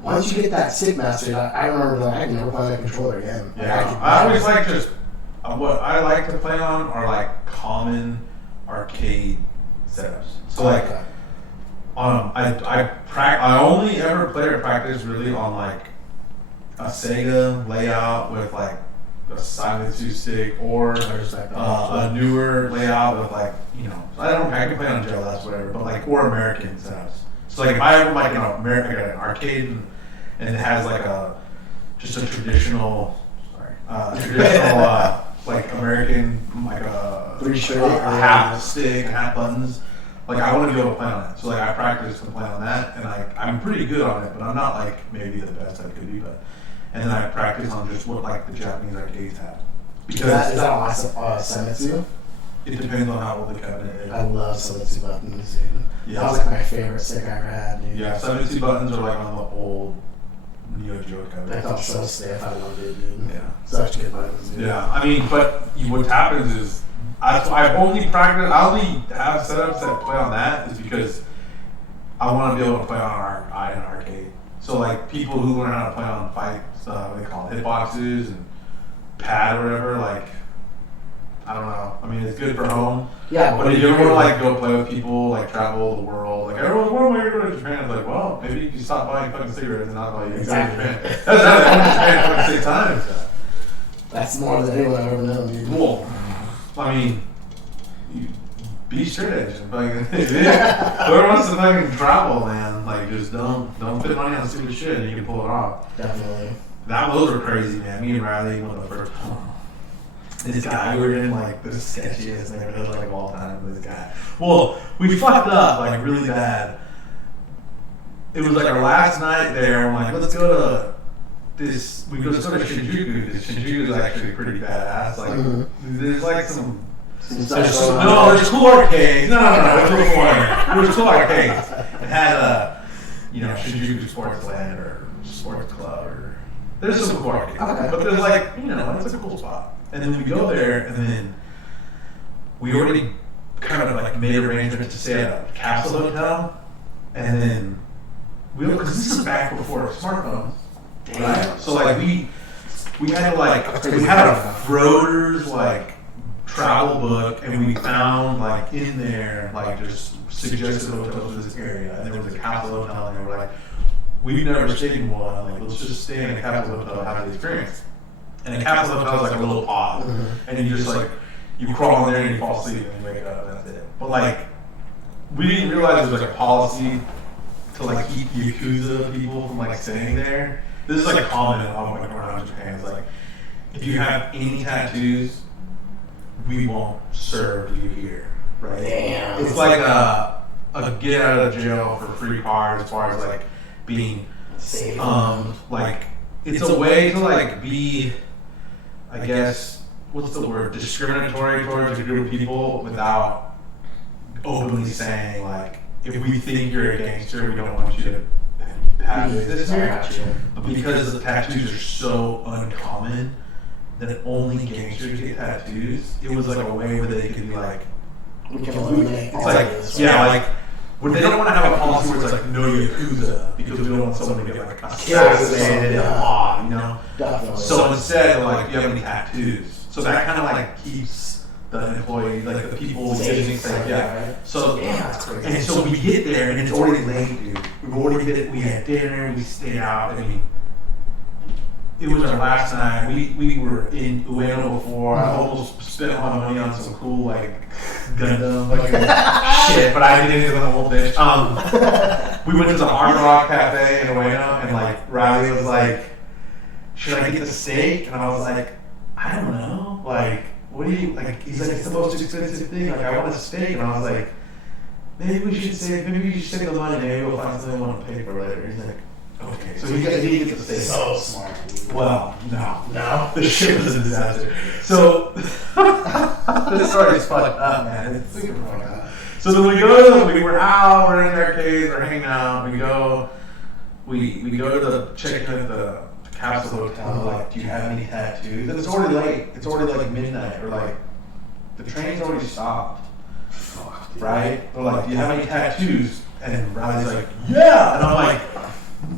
once you get that stick mastered, I remember that I could never play on that controller again. Yeah, I always like just. What I like to play on are like common arcade setups. So like, I only ever play or practice really on like a Sega layout with like a Silent 2 stick or a newer layout with like I can play on JLS whatever, but like or American setups. So like if I have like an arcade and it has like just a traditional like American, like a half stick, half buttons. Like I want to be able to play on it. So like I practice to play on that, and I'm pretty good on it, but I'm not like maybe the best I could be. But and then I practice on just what like the Japanese arcades have. Because is that on Senetsu? It depends on how old the cabinet is. I love Senetsu buttons, dude. Yeah, that was like my favorite stick I ever had, dude. Yeah, Senetsu buttons are like on the old Neo Geo cabinet. They felt so stiff. I loved it, dude. Yeah, such good buttons, dude. Yeah, I mean, but what happens is I only have setups that play on that is because I want to be able to play on an arcade. So like people who learn how to play on what they call it, hitboxes and pad or whatever, like I don't know. I mean, it's good for home. Yeah, but if you ever want to like go play with people, like travel the world, like everyone's, when am I going to Japan? It's like, well, maybe you can stop buying fucking cigarettes and not buy you exactly. Japan. That's not the only Japan for the same time. That's more than anyone I've ever known, dude. Well, I mean, be straight edge. Whoever wants to fucking travel, man, like just don't put money on stupid shit and you can pull it off. Definitely. Those were crazy, man. Me and Riley went the first time. This guy, we were in like the sketchiest neighborhood like of all time with this guy. Well, we fucked up like really bad. It was like our last night there. I'm like, let's go to this. We go to Shinjuku because Shinjuku is actually pretty badass. Like, there's like some. There's cool arcades. No, it's real fun. There's cool arcades. It had Shinjuku Sports Land or Sports Club or there's some cool arcades. Okay. But there's like it's a cool spot. And then we go there, and then we already kind of like made arrangements to stay at a capsule hotel, and then because this is back before smartphones, right? So like we had a Froder's like travel book, and we found like in there like just suggested hotels in this area, and there was a capsule hotel, and they were like, we've never stayed in one. Like, let's just stay in a capsule hotel and have the experience. And a capsule hotel is like a little pod, and you just like you crawl in there and you fall asleep and you wake up and that's it. But like, we didn't realize there was like a policy to like keep Yakuza people from like staying there. This is like common like around Japan. It's like, if you have any tattoos, we won't serve you here, right? Damn. It's like a get out of jail for free card as far as like being safe. Like, it's a way to like be, I guess, what's the word, discriminatory towards a group of people without openly saying like, if we think you're a gangster, we don't want you to have this experience. But because the tattoos are so uncommon that only gangsters get tattoos, it was like a way where they could be like, we can eliminate it's like, like, when they don't want to have a policy where it's like, no Yakuza, because we don't want someone to get like assassinated in a law, you know? Definitely. So instead, like, do you have any tattoos? So that kind of like keeps the employee, like the people visiting, safe. Yeah. So, and so we get there and it's already late, dude. We had dinner, we stayed out. I mean, it was our last night. We were in Ueno before. I almost spent all my money on some cool like Gundam like shit, but I didn't do the whole bitch. We went to the Hard Rock Cafe in Ueno, and like Riley was like, "Should I get the steak?" And I was like, "I don't know. Like, what do you like?" He's like, "It's the most expensive thing. Like, I want a steak." And I was like, maybe we should save the money. Maybe we'll find something we want to pay for later. He's like, okay. So he gets the steak. So smart. Well, no. No? The shit was a disaster. So, this story is fucked up, man. It's super fucked up. So then we were out, we're in the arcades, we're hanging out, we go to the check-in at the capsule hotel, like, do you have any tattoos? And it's already late. It's already like midnight, or like, the train's already stopped. Fuck, right? They're like, do you have any tattoos? And Riley's like, yeah! And I'm like,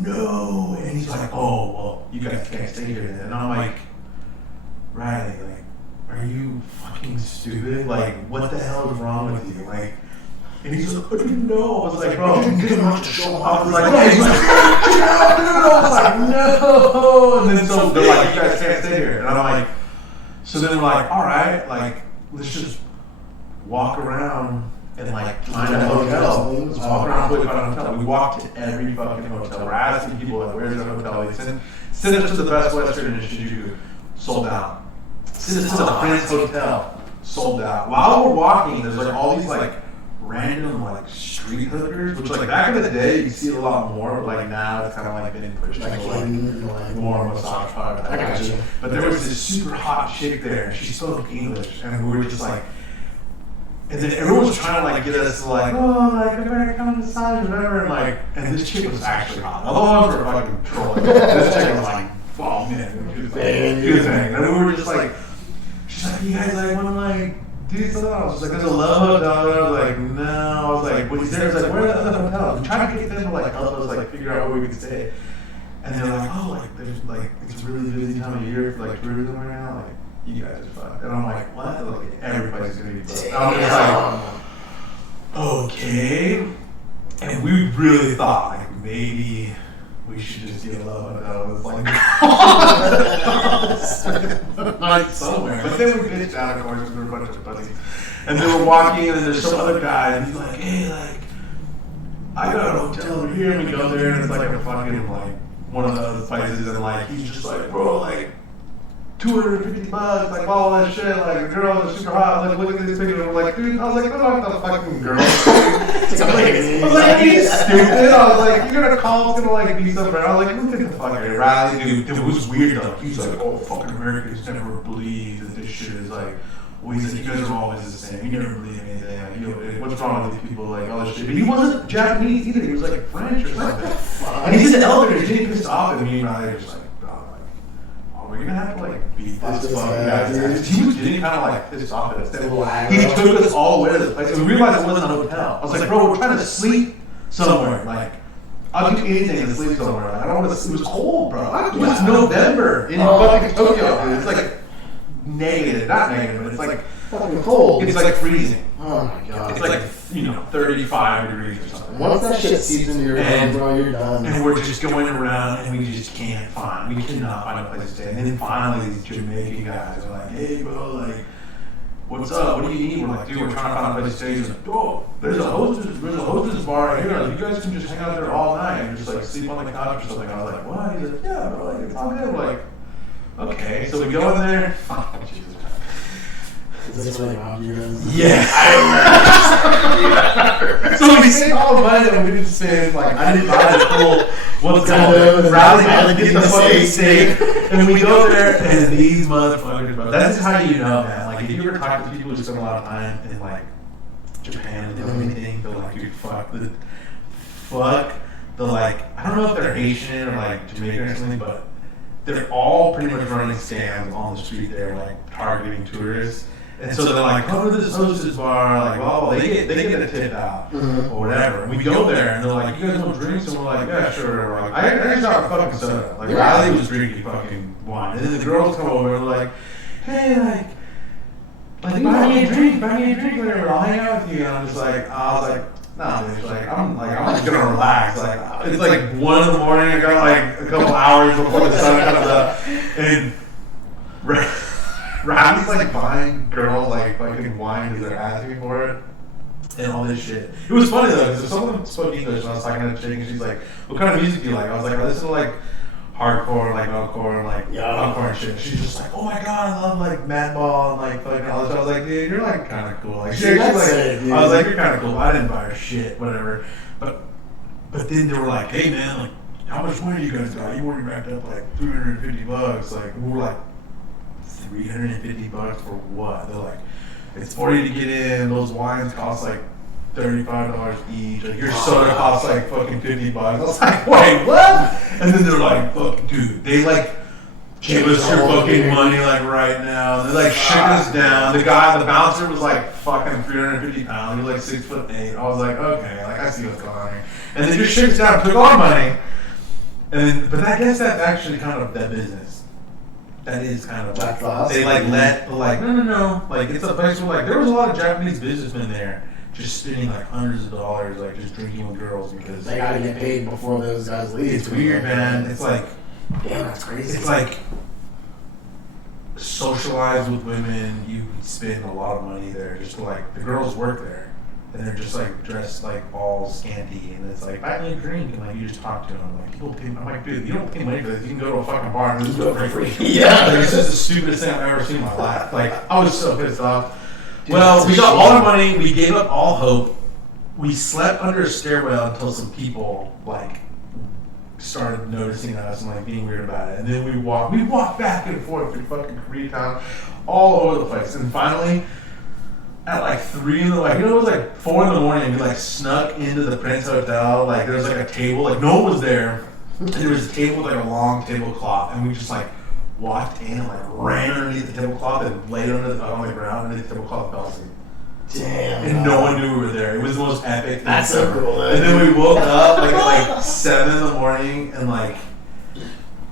no! And he's like, oh, well, you guys can't stay here then. And I'm like, Riley, like, are you fucking stupid? Like, what the hell is wrong with you? Like, and he's like, I didn't know. I was like, bro, you didn't want to show up. I was like, yeah, he's like, no. I was like, no. And then so they're like, you guys can't stay here. And I'm like, so then we're like, all right, like, let's just walk around and like find a hotel. Let's walk around and find a hotel. We walked to every fucking hotel. We're asking people like, where's the hotel? They send us to the Best Western in Shinjuku, sold out. Send us to the Prince Hotel, sold out. While we're walking, there's like all these like random like street hookers, which like back in the day you see it a lot more, but like now it's kind of like been pushed to like more massage parlor. I got you. But there was this super hot chick there, and she spoke English, and we were just like. And then everyone was trying to like get us to like, oh, like, we're gonna come massage or whatever, and like, and this chick was actually hot. The whole ones were fucking trolling. This chick was like, oh man, she was like, and we were just like, she's like, you guys like wanna like do something? I was like, there's a love hotel. And I was like, no. I was like, what's there? I was like, where are the other hotels? We tried to get them to like help us like figure out where we could stay. And they're like, oh, like there's like it's a really busy time of year for like tourism right now. Like, you guys are fucked. And I'm like, what? Like, everybody's gonna be booked. I'm just like, okay. And we really thought, like, maybe we should just get a love hotel with like, like somewhere. But then we bitched out, of course, because we were a bunch of buddies. And then we're walking, and there's some other guy, and he's like, hey, like, I got a hotel over here. And we go there, and it's like a fucking, like, one of those places, and like, he's just like, bro, like, $250, like all that shit, like the girls are super hot. I was like, look at this picture, and we're like, dude, I was like, I'm not the fucking girl. I was like, are you stupid? I was like, you're gonna call, it's gonna like be somewhere. I was like, look at the fucking Riley, dude. It was weird though. He was like, oh, fucking Americans never believe that this shit is like, well, he's like, you guys are always the same. You never believe anything. Like, you know, what's wrong with these people? Like all this shit. But he wasn't Japanese either. He was like French or something. And he's in the elevator. He's getting pissed off at me, and Riley was like, we're gonna have to like beat this fucking guy. He was getting kind of like pissed off at us. He took us all the way to the place, and we realized it wasn't a hotel. I was like, bro, we're trying to sleep somewhere. Like, I'll do anything to sleep somewhere. Like, I don't want to. It was cold, bro. It was November in fucking Tokyo, dude. It's like negative, not negative, but it's like fucking cold. It's like freezing. Oh my god. It's like 35 degrees or something. Once that shit seeps into your head, bro, you're done. And we're just going around and we just can't find. We cannot find a place to stay. And then finally, these Jamaican guys are like, "Hey, bro, like, what's up? What do you need?" We're like, "Dude, we're trying to find a place to stay." He's like, "Oh, there's a hostess bar right here. Like, you guys can just hang out there all night and just like sleep on the couch or something." I was like, "What?" He's like, "Yeah, bro, like, it's all good." We're like, "Okay." So we go in there. Oh, Jesus. Is this really wrong, you guys? Yeah. So we saved all the money and we didn't spend, like, I didn't buy the cool, what's called, rally get the fucking steak. And we go there and these motherfuckers, bro. That's how you know, man. Like, if you ever talk to people who spend a lot of time in, like, Japan and everything, they're like, dude, fuck the, like, I don't know if they're Haitian or, like, Jamaican or something, but they're all pretty much running scams on the street there, like, targeting tourists. And so they're like, "Come to this hostess bar," like, well, they get a tip out or whatever. And we go there and they're like, "You guys want drinks?" And we're like, "Yeah, sure." We're like, I just got a fucking soda. Like, Riley was drinking fucking wine. And then the girls come over and they're like, "Hey, like buy me a drink, whatever. I'll hang out with you." And I was like, "Nah, bitch. Like, I'm just gonna relax. Like, it's like 1 in the morning. I got like a couple hours before the sun comes up, and." Riley's like buying girls like fucking wine because they're asking for it and all this shit. It was funny though because someone spoke English and I was talking to the chick and she's like, "What kind of music do you like?" I was like, "I listen to like hardcore, like metalcore, and like hardcore and shit." She's just like, "Oh my god, I love like Madball and like fucking all this." I was like, "Dude, you're like kind of cool." Like, I was like, "You're kind of cool." I didn't buy her shit, whatever. But then they were like, "Hey man, like, how much money you guys got? You already racked up like $350." Like, we were like, $350 for what? They're like, it's $40 to get in. Those wines cost like $35 each. Like, your soda costs like fucking $50. I was like, wait, what? And then they're like, fuck, dude, they like give us your fucking money like right now. And they like shook us down. The bouncer was like fucking 350 pounds. He was like 6'8". I was like, okay, like I see what's going on here. And then just shook us down, took our money. And then, but I guess that's actually kind of that business. That is kind of like they like no. Like, it's a place where like there was a lot of Japanese businessmen there just spending like hundreds of dollars like just drinking with girls because they gotta get paid before those guys leave. It's weird, man. It's like, damn, that's crazy. It's like socialize with women. You spend a lot of money there just to like the girls work there. And they're just like dressed like all scanty, and it's like buy me a drink, and like you just talk to them. Like, people pay. I'm like, dude, you don't pay money for this. You can go to a fucking bar and just do it for free. Yeah, like, it's just the stupidest thing I've ever seen in my life. Like, I was so pissed off. Dude, well, we got all our money. We gave up all hope. We slept under a stairwell until some people like started noticing us and like being weird about it. And then we walked back and forth through fucking Koreatown, all over the place, and finally. At like 3 in the morning, it was like 4 in the morning, we like snuck into the Prince Hotel. Like, there was like a table, like no one was there. And there was a table with like a long tablecloth, and we just like walked in and like ran underneath the tablecloth and laid on the ground underneath the tablecloth and fell asleep. Damn. And no one knew we were there. It was the most epic thing. That's so cool. And then we woke up like at like 7 in the morning and like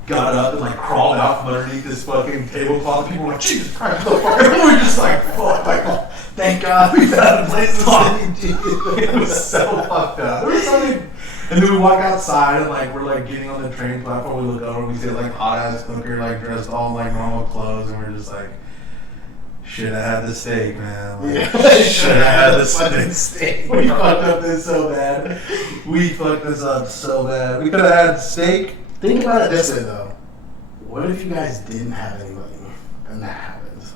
got up and like crawled out from underneath this fucking tablecloth. People were like, "Jesus Christ, motherfucker!" And we were just like, "Fuck!" Like, thank God we found a place to sleep. It was so fucked up. There was something. And then we walk outside and like we're like getting on the train platform. We look over and we see like hot ass hooker like dressed all in like normal clothes, and we're just like, should have had the steak, man. Like, should have had the fucking steak. We fucked up this so bad. We fucked this up so bad. We could have had steak. Think about it this way though. What if you guys didn't have any money and that happens?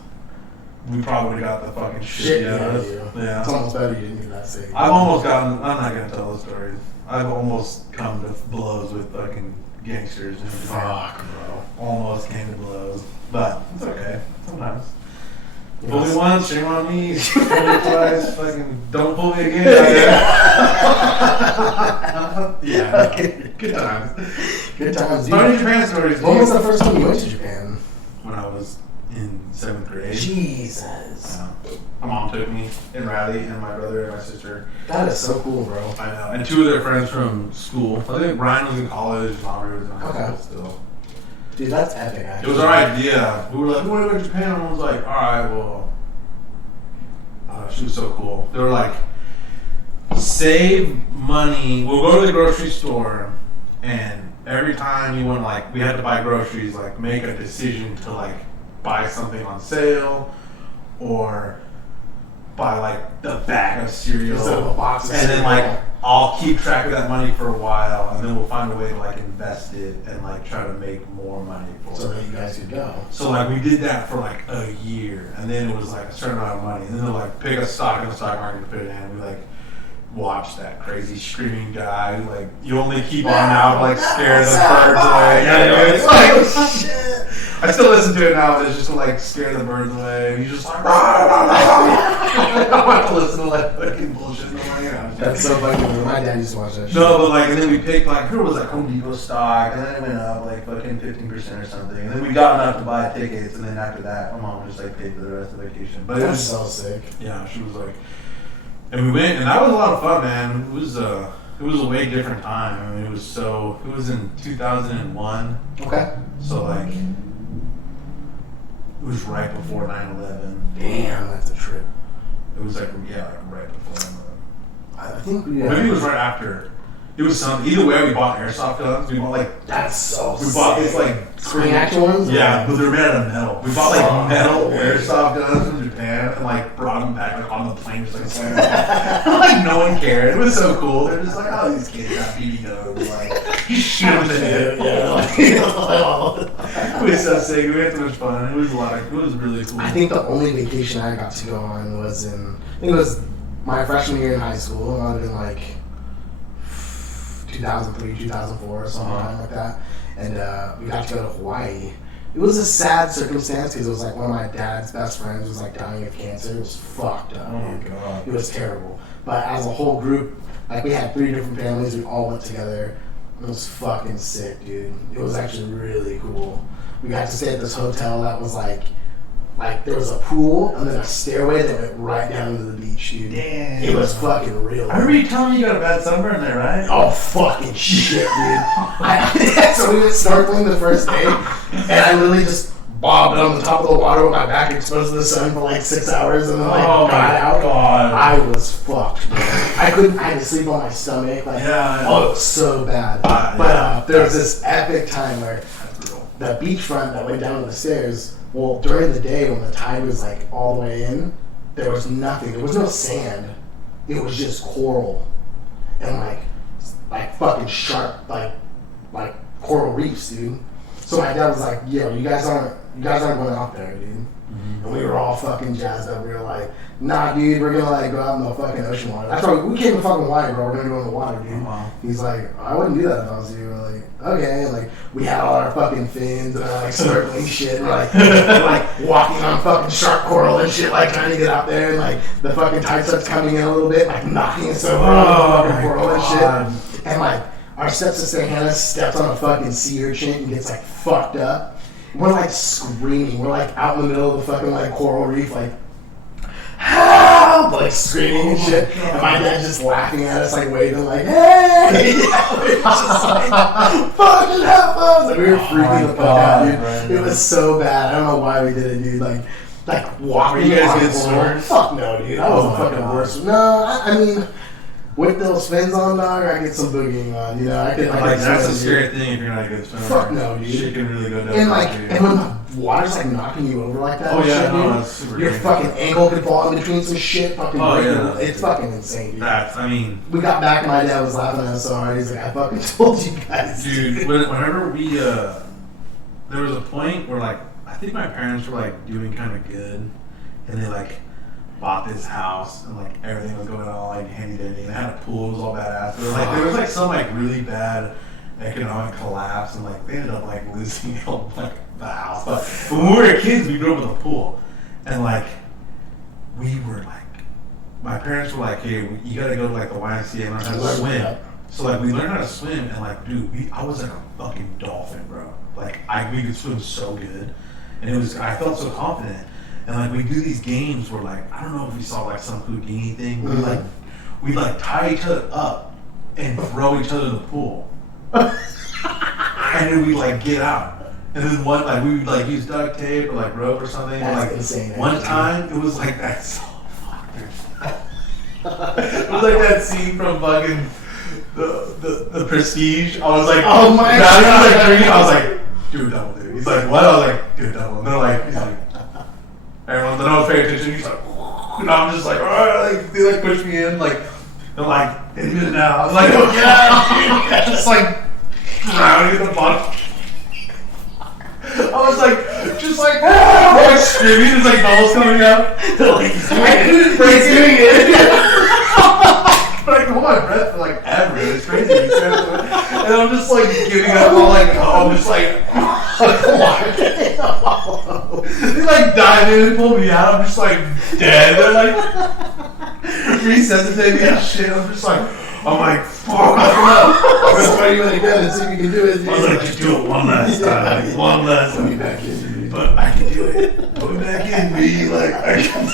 We probably would have got the fucking shit out of it. Yeah. It's almost better you didn't get that steak. I've almost gotten, I'm not going to tell the stories. I've almost come to blows with fucking gangsters. And fuck, bro. Almost came to blows. But it's okay. Sometimes. Pull me once, shame on me. Pull me twice, fucking don't pull me again. Yeah. Good times. Good times. Funny Japan stories. When was the first time you went to Japan? When I was in 7th grade. Jesus. My mom took me and Riley and my brother and my sister. That is so cool, bro. I know. And 2 of their friends from school. I think Ryan was in college. Mom was in high school still. Dude, that's epic, actually. It was our idea. We were like, we want to go to Japan. And I was like, alright, well, she was so cool. They were like, save money. We'll go to the grocery store, and every time you want, like, we had to buy groceries, like, make a decision to, like, buy something on sale or buy, like, the bag of cereal. Instead of a box of and cereal. then, like, I'll keep track of that money for a while, and then we'll find a way to, like, invest it and, like, try to make more money for So it. that you guys could go. So, like, we did that for, like, a year, and then it was, like, a certain amount of money. And then they'll, like, pick a stock in the stock market and put it in, and we, like, watch that crazy screaming guy who, like, you only keep on out, like, scare the birds away. Yeah, it's like, oh, shit. I still listen to it now, but it's just to, like, scare the birds away. And you just like, I don't want to listen to, like, fucking bullshit in the morning. That's so funny. My dad used to watch that shit. No, but, like, and then we picked, like, who was, like, Home Depot stock, and then it went up, like, fucking 15% or something. And then we got enough to buy tickets, and then after that, my mom just, like, paid for the rest of the vacation. But it That's was so sick. Yeah, she was like, and we went, and that was a lot of fun, man. It was a way different time. I mean, it was in 2001. Okay. So, like, it was right before 9/11. Damn, that's a trip. It was like, yeah, like right before 9/11. I think we. Maybe it was right after. It was something. Either way, we bought airsoft guns. We bought, like, That's so we bought sick. these, like, Spring action ones? Yeah, but they're made out of metal. We bought, like, metal airsoft guns from Japan and, like, brought them back, like, on the plane, just, like, slam them off. Like, no one cared. It was so cool. They're just like, oh, these kids got BB guns. Like, you shoot them in the head. Yeah. It was so sick. We had so much fun. It was it was really cool. I think the only vacation I got to go on was I think it was my freshman year in high school. It might have been like 2003, 2004, or something like that. And we got to go to Hawaii. It was a sad circumstance because it was like one of my dad's best friends was like dying of cancer. It was fucked up. Oh my God. It was terrible. But as a whole group, like we had 3 different families. We all went together. It was fucking sick, dude. It was actually really cool. We got to stay at this hotel that was like there was a pool and then a stairway that went right down to the beach, dude. Damn. It was fucking real. I remember you telling me you got a bad sunburn there, right? Oh, fucking shit, dude. So we went snorkeling the first day, and I literally just bobbed on the top of the water with my back exposed to the sun for like 6 hours, and then like got out. God. I was fucked, bro. I had to sleep on my stomach. Like, Yeah. oh, it was so bad. But there was this epic time where the beachfront that went down to the stairs, well, during the day when the tide was like all the way in, there was nothing. There was no sand. It was just coral and like fucking sharp like coral reefs, dude. So my dad was like, "Yo, you guys aren't going out there, dude." Mm-hmm. And we were all fucking jazzed up. We were like, "Nah, dude, we're gonna like go out in the fucking ocean water." That's why we came to fucking Hawaii, bro. We're gonna go in the water, dude. He's like, "I wouldn't do that if I was you." We're like, "Okay." And, like, we had all our fucking fins and our like snorkeling shit. We're like walking on fucking shark coral and shit, like trying to get out there. And like the fucking tide starts coming in a little bit, like knocking us over on the fucking coral and shit. And like our stepsister Hannah steps on a fucking sea urchin and gets like fucked up. We're like screaming. We're like out in the middle of the fucking like coral reef, like help, like screaming and shit. And my dad's just laughing at us, like waving, like hey. We're just like fucking help us. Like, we were freaking the fuck out, dude. Right. It was so bad. I don't know why we did it, dude. Like walking. Were you guys on get coral. sore? Fuck no, dude. I wasn't fucking worse. No, I mean. With those fins on, dog, I get some boogieing on. You know, I could that's a swim, scary dude. thing if you're not a good swimmer. Fuck no, dude. Shit can really go down. And when the water's like knocking you over like that, Oh, and yeah, shit, no, dude, that's super your dangerous. fucking ankle could fall in between some shit. Fucking Oh, break yeah, your- that's it's fucking insane, dude. We got back and my dad was laughing at us so hard. He's like, "I fucking told you guys." Dude, whenever we, there was a point where, like, I think my parents were, like, doing kind of good, and they, like, bought this house, and, like, everything was going all, like, handy-dandy, and they had a pool, it was all badass, but, like, there was, like, some, like, really bad economic collapse, and, like, they ended up, like, losing, like, the house, but when we were kids, we grew up with a pool, and, like, we were, like, my parents were like, "Hey, you gotta go to, like, the YMCA and learn how to swim." So, like, we learned how to swim, and, like, dude, I was like a fucking dolphin, bro. Like, we could swim so good, and I felt so confident. And, like, we do these games where, like, I don't know if we saw, like, some Houdini thing. We tie each other up and throw each other in the pool. And then we, like, get out. And then we would, like, use duct tape or, like, rope or something. That's like, insane. One time, it was, like, that's so fucked. It was like that scene from fucking the Prestige. I was like, oh my God. He was like drinking. I was like, do a double, dude. He's like, what? I was like, do a double. And they're like, he's like, everyone's like, no one's paying attention. He's like, and I'm just like, all right, like they like push me in, like they're like, in it now. I was like, oh yeah, just like drowning in the bottom. I was like, just like, like screaming, there's like bubbles coming out. They're like, I couldn't break doing it. But I can hold my breath for like ever. It's crazy. And I'm just like giving up. I'm just like, they like dive in and pull me out. I'm just like dead. They're like resuscitate me and shit. I'm just like, fuck. That's why you went again and see if you can do it. I was like, just do it one last time. Like, one last time. Back in, but I can do it. Put me back in me. Like, I can do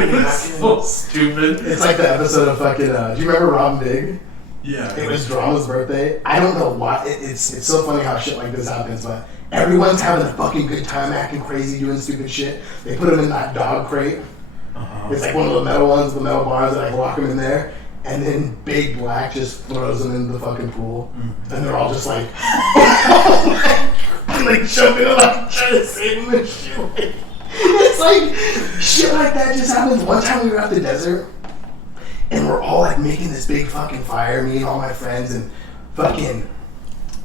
it. It's so stupid. It's like the episode of fucking, do you remember Rob Big? Yeah. It was Drama's birthday. I don't know why. It's so funny how shit like this happens, but everyone's having a fucking good time acting crazy, doing stupid shit. They put him in that dog crate. It's like one of the metal ones, the metal bars that like lock him in there. And then Big Black just throws them into the fucking pool. And they're all just like, like choking him up, trying to save him and shit. It's like, shit like that just happens. One time we were at the desert, and we're all like making this big fucking fire, me and all my friends, and fucking,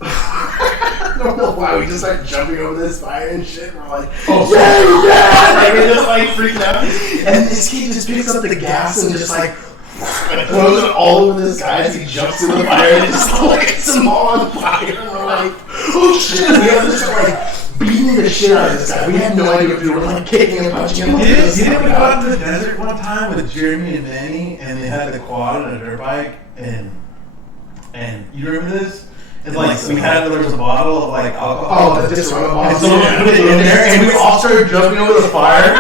I don't know why, we just start jumping over this fire and shit. We're like, oh, yeah! Like, we're just like freaking out. And this kid just picks up the gas and just like, and throws it all over this guy as he jumps into the fire and just lights them all on fire. And we're like, oh shit! We have to start like beating the shit out of this guy. We had no idea what to do. We're like kicking and punching him. Didn't we go out to the desert one time with Jeremy and Manny, and they had the quad and a dirt bike, and you remember this? And like we had, there was a bottle of like alcohol. Oh, the disarmament bottle. And so we put it in there, and we all started jumping over the fire.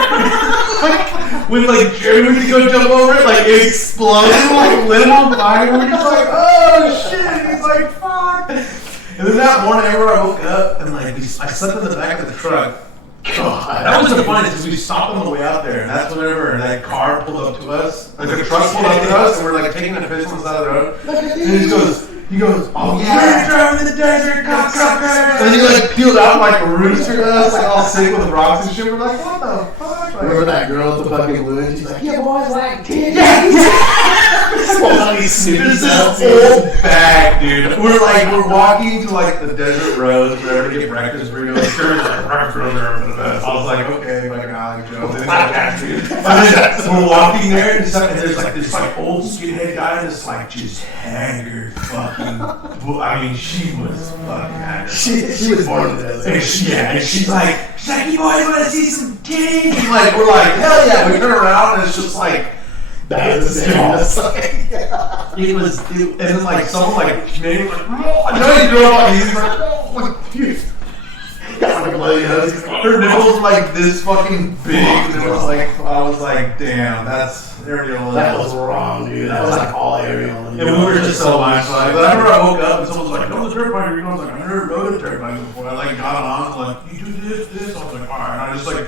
When like Jeremy went to go jump over it, like it exploded, like lit him on fire. And we're just like, oh shit! And he's like, fuck. And then that morning, everywhere I woke up, and like I slept in the back of the truck. God, that was the funniest because we stopped on the way out there, and that's whenever that car pulled up to us, like the truck pulled up to us, and we're like taking a piss on the side of the road, and he goes, oh yeah, we're driving in the desert, cocksucker! And he like peeled out like a rooster at us, like all sick with rocks and shit. We're like, what the fuck? Like, remember that girl with the fucking balloon? She's like, yeah, boys like titties. There's this old bag, dude. We're walking to like the desert roads, wherever to get breakfast burritos. Sure, like breakfast burritos are the best. I was like, okay, like Alex Jones. And then we're walking there, and there's like this like old skinhead guy, and this like just haggard fucking. I mean, she was fucking haggard. She was born in the desert. And she's like, you boys want to see some titties? And like, we're like, hell yeah. We turn around, and it's just like. That was the It was, and then like someone like maybe like, I know you drove on these, like, dude. Her nipples like this fucking big, and it was like, I was like, damn, that's Ariel. That was wrong, dude. That was like all Ariel. And we were just so much like, but I remember I woke up and someone was like, no, the dirt bike. I was like, I never rode a dirt bike before. I like got on, like, you do this. I was like, all right. And I just like.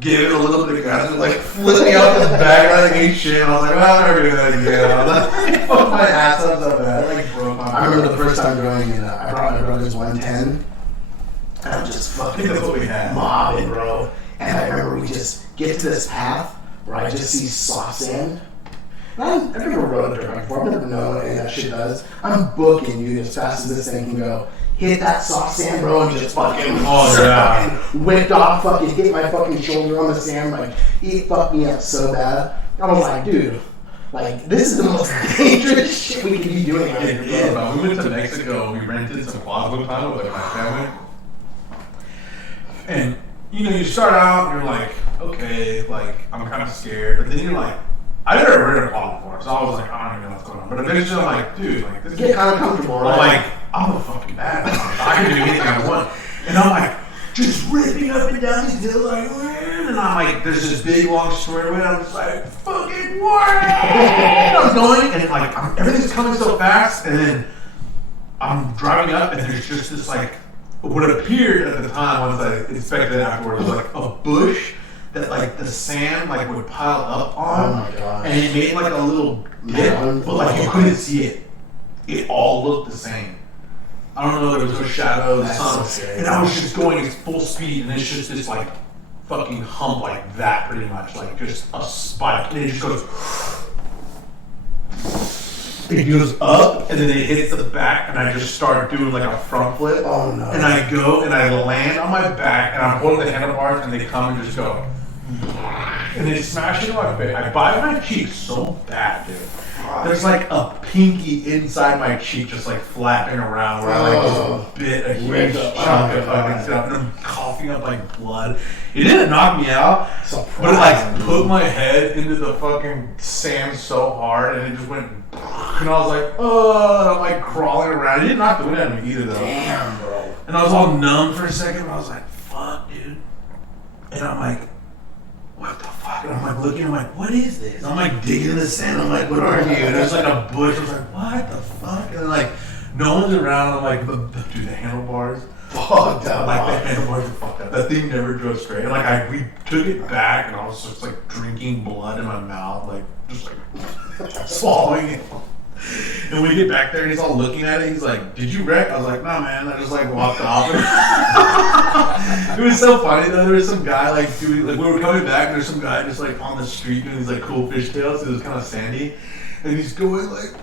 Gave it a little bit of gas and like flipping out the bag. I like ate shit. And I was like, well, I'm never doing that again. I was like, fuck my ass up so bad. I like broke my. I remember the first time going in. I brought my brother's 110. And I'm just fucking mobbing, bro. And I remember we just get to this path where I just see soft sand. I've never rode a dirt bike before. I've never known what any of that shit does. I'm booking you as fast as this thing can go. Hit that soft sand, bro, and just fucking, fucking whipped off, fucking hit my fucking shoulder on the sand, like, it fucked me up so bad. I was like, dude, like, this is the most dangerous shit we could be doing out here, bro. We went to Mexico, we rented some quads one time with like my family. And, you know, you start out, you're like, okay, like, I'm kind of scared, but then you're like, I never ridden a quad before, so I was like, I don't even know what's going on. But eventually I'm like, dude, like, this is kind of comfortable, right? I'm like, I'm a fucking badass. I can do anything I want. And I'm like, just ripping up and down these hills, like, and I'm like, there's this big long straightaway, and I'm just like, fucking what? I'm going, and like, everything's coming so fast, and then I'm driving up, and there's just this like, what appeared at the time, once I inspected it afterwards, was like a bush that like the sand like would pile up on. Oh my god. And it made like a little pit, but like you couldn't see it. It all looked the same. I don't know, there was no shadows, and I was just going at full speed, and it's just this like fucking hump like that, pretty much, like just a spike, and it just goes. It goes up, and then it hits the back, and I just start doing like a front flip. Oh no. And I go, and I land on my back, and I'm holding the handlebars, and they come and just go. And they smash into my face. I bite my cheek so bad, dude. There's like a pinky inside my cheek just like flapping around where I like just bit a huge chunk of fucking stuff, and I'm coughing up like blood. It didn't knock me out, but it like put my head into the fucking sand so hard, and it just went, and I was like, oh, and I'm like crawling around. It didn't knock the wind out of me either though. Damn, bro. And I was all numb for a second, and I was like, fuck, dude. And I'm like, what the fuck? And I'm like looking, I'm like, what is this? I'm like digging in the sand. I'm like, what are you? And there's like a bush. I was like, what the fuck? And then like, no one's around. I'm like, dude, the handlebars fucked up. Like the handlebars are fucked up. That thing never drove straight. And like we took it back, and I was just like drinking blood in my mouth, like just like swallowing it. And we get back there, and he's all looking at it. He's like, "Did you wreck?" I was like, "Nah, man." I just like walked off. It was so funny though. There was some guy like doing like we were coming back, and there's some guy just like on the street doing these like cool fishtails. It was kind of sandy, and he's going like,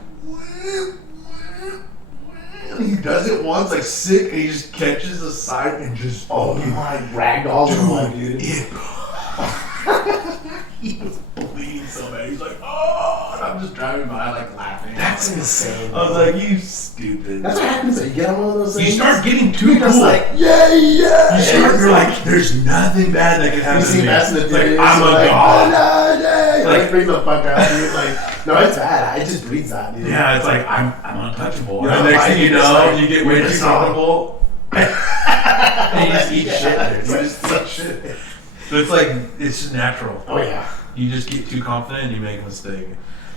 and he does it once like sick, and he just catches the side and just my ragdolls in one, dude. He was bleeding so bad. He's like, oh, and I'm just driving by like laughing. That's insane. I was like, you stupid. That's what happens when you get on one of those things. You start getting too cool. Just like, yeah. You're like, there's nothing bad that can happen to me. That's the like, I'm a god. Like, bring the fuck out, dude. Like, no, it's bad. It just breeds that, dude. Yeah, it's like, I'm untouchable. And the next thing you know, you get way too comfortable. And you just eat shit. You just eat shit. So it's like, it's just natural. Oh, yeah. You just get too confident and you make a mistake.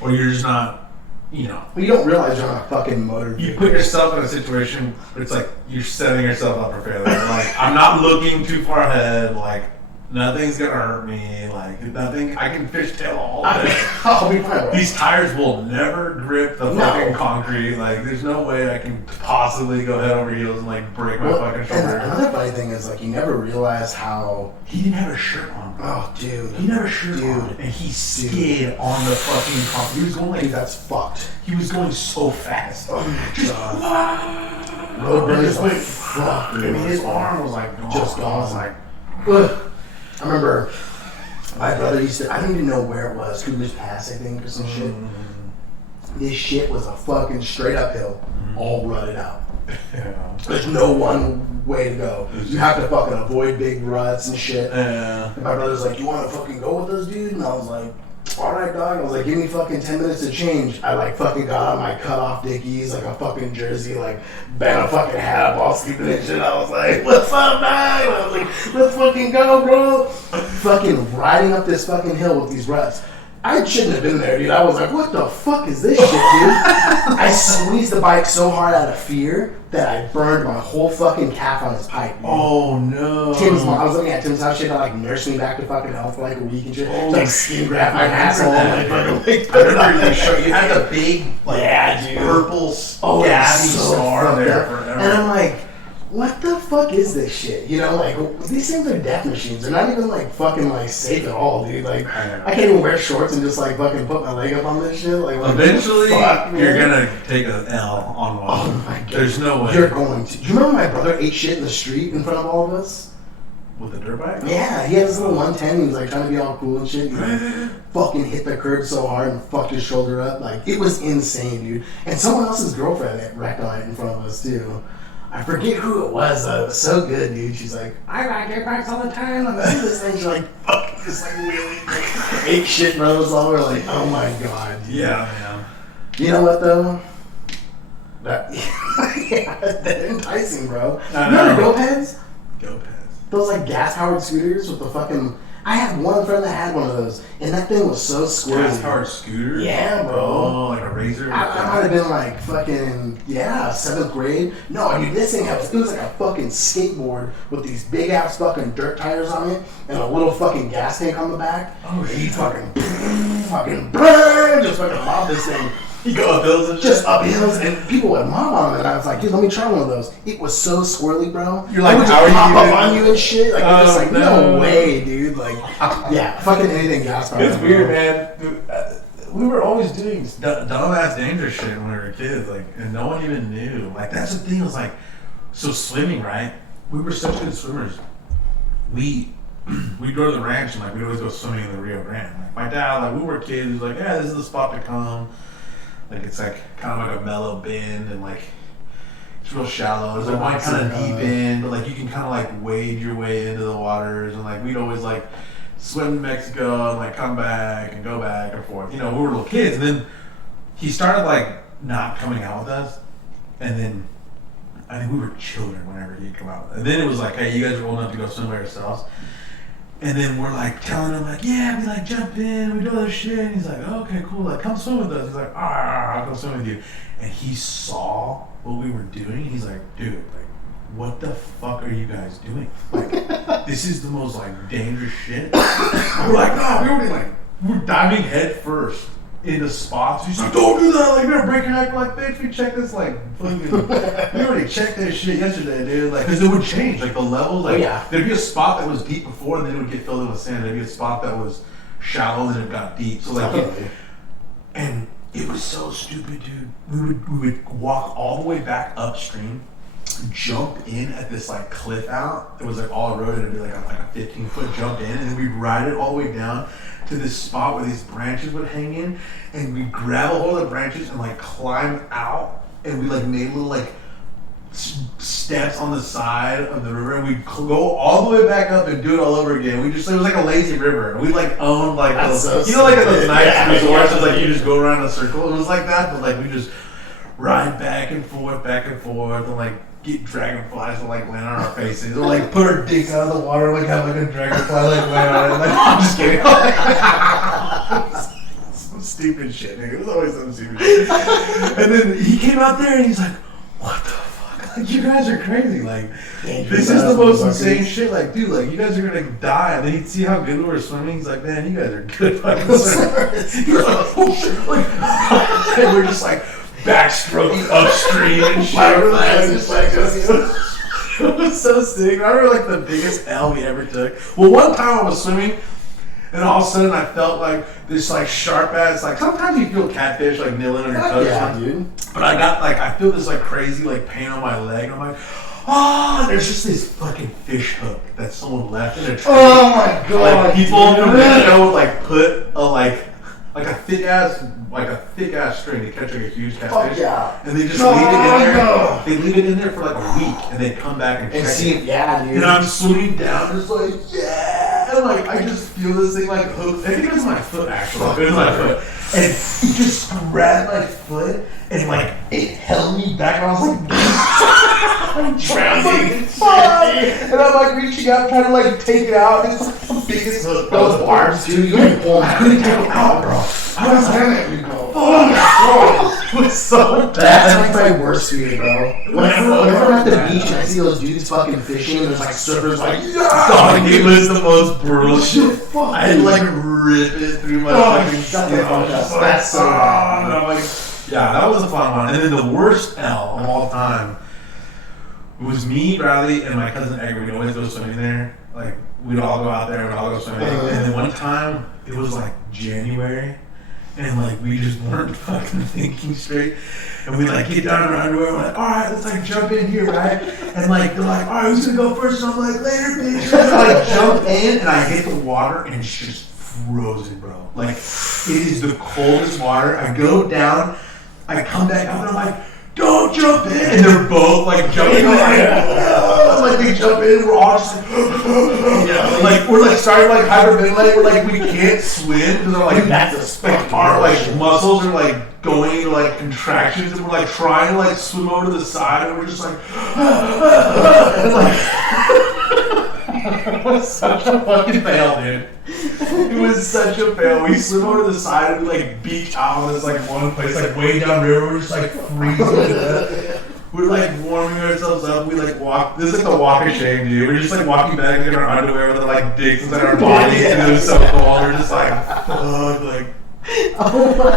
Or you're just not, you know. Well, you don't realize you're on a fucking motor. You put yourself in a situation where it's like, you're setting yourself up for failure. Like, I'm not looking too far ahead. Like, nothing's gonna hurt me. Like, nothing, I can fishtail all day. I'll be fine. These tires will never grip the fucking concrete. Like, there's no way I can possibly go head over heels and like break my fucking shoulder. And another funny thing is, like, you never realize how he didn't have a shirt on. Oh, dude. He never shirt on, and he skid on the fucking concrete. He was going like, dude, that's fucked. He was going so fast. Oh, just Roadrunners went fuck. I mean, his arm was like gone. Just gone. I was like, ugh. I remember my brother used to, I don't even know where it was, Cougars Pass, I think, or some shit. This shit was a fucking straight uphill, all rutted out. Yeah. There's no one way to go. You have to fucking avoid big ruts and shit. Yeah. And my brother's like, you want to fucking go with us, dude? And I was like, alright, dog. I was like, give me fucking 10 minutes to change. I like fucking got on my cut off dickies, like a fucking jersey, like band a fucking hat up, all stupid and shit. I was like, what's up, man? I was like, let's fucking go, bro. Fucking riding up this fucking hill with these ruts. I shouldn't have been there, dude. I was like, what the fuck is this shit, dude? I squeezed the bike so hard out of fear that I burned my whole fucking calf on his pipe, dude. Oh, no. Tim's mom, I was looking at Tim's house, she had to like nurse me back to fucking health for like a week and shit. Oh, like skin grab my asshole. I remember you showed, you had the big, like, purple scabby scar there forever. And I'm like, what the fuck is this shit? You know, like, these things are death machines. They're not even like fucking like safe at all, dude. Like, I can't even wear shorts and just like fucking put my leg up on this shit. Like, eventually, fuck, you're gonna take an L on one. Oh my god. There's no way. You're going to. Do you remember my brother ate shit in the street in front of all of us? With a dirt bike? Yeah, he had this little 110. He was like trying to be all cool and shit. He like, fucking hit the curb so hard and fucked his shoulder up. Like, it was insane, dude. And someone else's girlfriend had wrecked on it in front of us too. I forget who it was though. It was so good, dude. She's like, I ride dirt bikes all the time. I'm like, this thing. She's like, fuck, just like wheeling, ate shit, bro. It was all over. Like, oh my god, dude. Yeah, man. You know what though? That, yeah, they're enticing, bro. You know the Go-Pads? Go-Pads. Those like gas-powered scooters with the fucking I had one friend that had one of those, and that thing was so squirrely. Gas powered scooter? Yeah, bro. Oh, like a razor? I might have been like fucking, 7th grade. No, dude, this thing it was like a fucking skateboard with these big ass fucking dirt tires on it and a little fucking gas tank on the back. Oh, and you shit. fucking just fucking mob this thing. You go up hills and shit? Just up hills, and people would mob on it. And I was like, dude, let me try one of those. It was so squirrely, bro. You're like, it would how just are you pop doing? up on you and shit. Like, you're just like, no. no way, dude. Like, yeah, fucking anything gas powered. It's weird, man. Dude, we were always doing dumbass dangerous shit when we were kids, like, and no one even knew. Like, that's the thing. It was like, so swimming, right? We were such good swimmers. We'd go to the ranch and like we'd always go swimming in the Rio Grande. Like my dad, like we were kids, he was like, yeah, this is the spot to come. Like it's like kind of like a mellow bend and like it's real shallow. There's like one kind of deep end, but like you can kind of like wade your way into the waters. And like we'd always like swim to Mexico and like come back and go back and forth. You know, we were little kids. And then he started like not coming out with us. And then I think we were children whenever he'd come out. And then it was like, hey, you guys are old enough to go swim by yourselves. And then we're like telling him like, yeah, we like jump in, we do all this shit. And he's like, oh, okay, cool, like come swim with us. He's like, I'll go swim with you. And he saw what we were doing. He's like, dude, like, what the fuck are you guys doing? Like, this is the most like dangerous shit. We're like, no, we're diving head first into spots. He's like, don't do that, like you're gonna break your neck. We're like, bitch, we checked this like fucking, we already checked this shit yesterday, dude. Like, cause it would change, like the levels, like there'd be a spot that was deep before and then it would get filled in with sand. There'd be a spot that was shallow and then it got deep. So like, and it was so stupid, dude. We would walk all the way back upstream, jump in at this like cliff out. It was like all eroded. It'd be like a 15-foot jump in, and then we'd ride it all the way down to this spot where these branches would hang in, and we'd grab a hold of the branches and like climb out, and we like made little like steps on the side of the river, and we'd go all the way back up and do it all over again. It was like a lazy river. We like owned like those, you know, like at those nice resorts, it's like you just go around in a circle. It was like that, but like we just ride back and forth, and like get dragonflies to like land on our faces, or like put our dicks out of the water, like have like a dragonfly like land on it. Like I'm just kidding. Some stupid shit, dude. It was always some stupid shit. And then he came out there and he's like, "What the fuck? Like you guys are crazy. Like this is the most insane shit. Like dude, like you guys are gonna die." And then he'd see how good we were swimming. He's like, "Man, you guys are good fucking swimmers." He was like, "Oh shit!" Like, and we're just like backstroking upstream and shit. It was so sick. I remember like the biggest L we ever took. Well, one time I was swimming and all of a sudden I felt like this like sharp ass, like sometimes you feel catfish like nibbling on your toes. Yeah, dude. But I feel this like crazy like pain on my leg. I'm like, oh, there's just this fucking fish hook that someone left in a tree. Oh my god. Like people from the show would like put a thick ass string to catch like a huge catfish. Yeah. And they just leave it in there. They leave it in there for like a week and they come back and check it. Yeah, dude. And I'm swimming down, just like, yeah. And like I just feel this thing like hook. I think it was my foot actually. It was my foot. And it just grabbed my foot and like it held me back and I was like I'm drowning and shit. And I'm like reaching out trying to like take it out and it's like the biggest hook. Those barbs, dude. You couldn't pull them. I couldn't take it out, bro. I was having it, bro. It was so bad. That's like my worst fear, bro. Whenever I'm at the beach and I see those dudes fucking fishing and there's like surfers like, Dog, it was the most brutal shit. I had to like rip it through my fucking skin. That's so bad. And I'm like, yeah, that was a fun one. And then the worst L of all time was me, Bradley, and my cousin Edgar. We'd always go swimming there. Like, we'd all go out there, we'd all go swimming. And then one time, it was like January, and like we just weren't fucking thinking straight. And we like get down in our underwear, we're like, alright, let's like jump in here, right? And like they're like, alright, who's gonna go first? And I'm like, later, bitch. And I like jump in and I hit the water and it's just frozen, bro. Like it is the coldest water. I go down, I come back up and I'm like, don't jump in! And they're both like jumping in. Like they jump in, we're all just like we're like starting to like hyperventilate, we're like we can't swim because our like muscles are like going into like contractions and we're like trying to like swim over to the side and we're just like and like It was such a fucking fail, dude. It was such a fail. We swim over to the side and we like beach out on this like one place, like way down river. We're just like freezing to death. We're like warming ourselves up. We like walk. This is like the walk of shame, dude. We're just like walking back in our underwear with like dicks inside our bodies, and it was so cold. We're just like, fuck, like. Oh my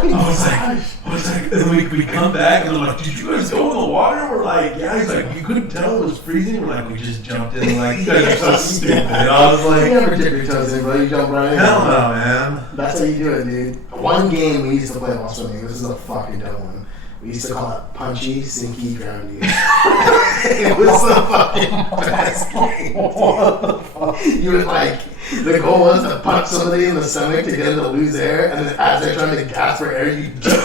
I was like, and we come back and I'm like, did you guys go in the water? We're like, yeah. He's like, you couldn't tell it was freezing. We're like, we just jumped in. Like, you guys are so stupid. I was like, you never dip your toes in, bro. You jump right in. Hell no, man. That's how you do it, dude. One game we used to play while swimming. This is a fucking dumb one. We used to call it punchy, sinky, drowny. It was the fucking best game. What the fuck? You would like, the goal was to punch somebody in the stomach to get them to lose air, and then as they're trying to gasp for air, you jump.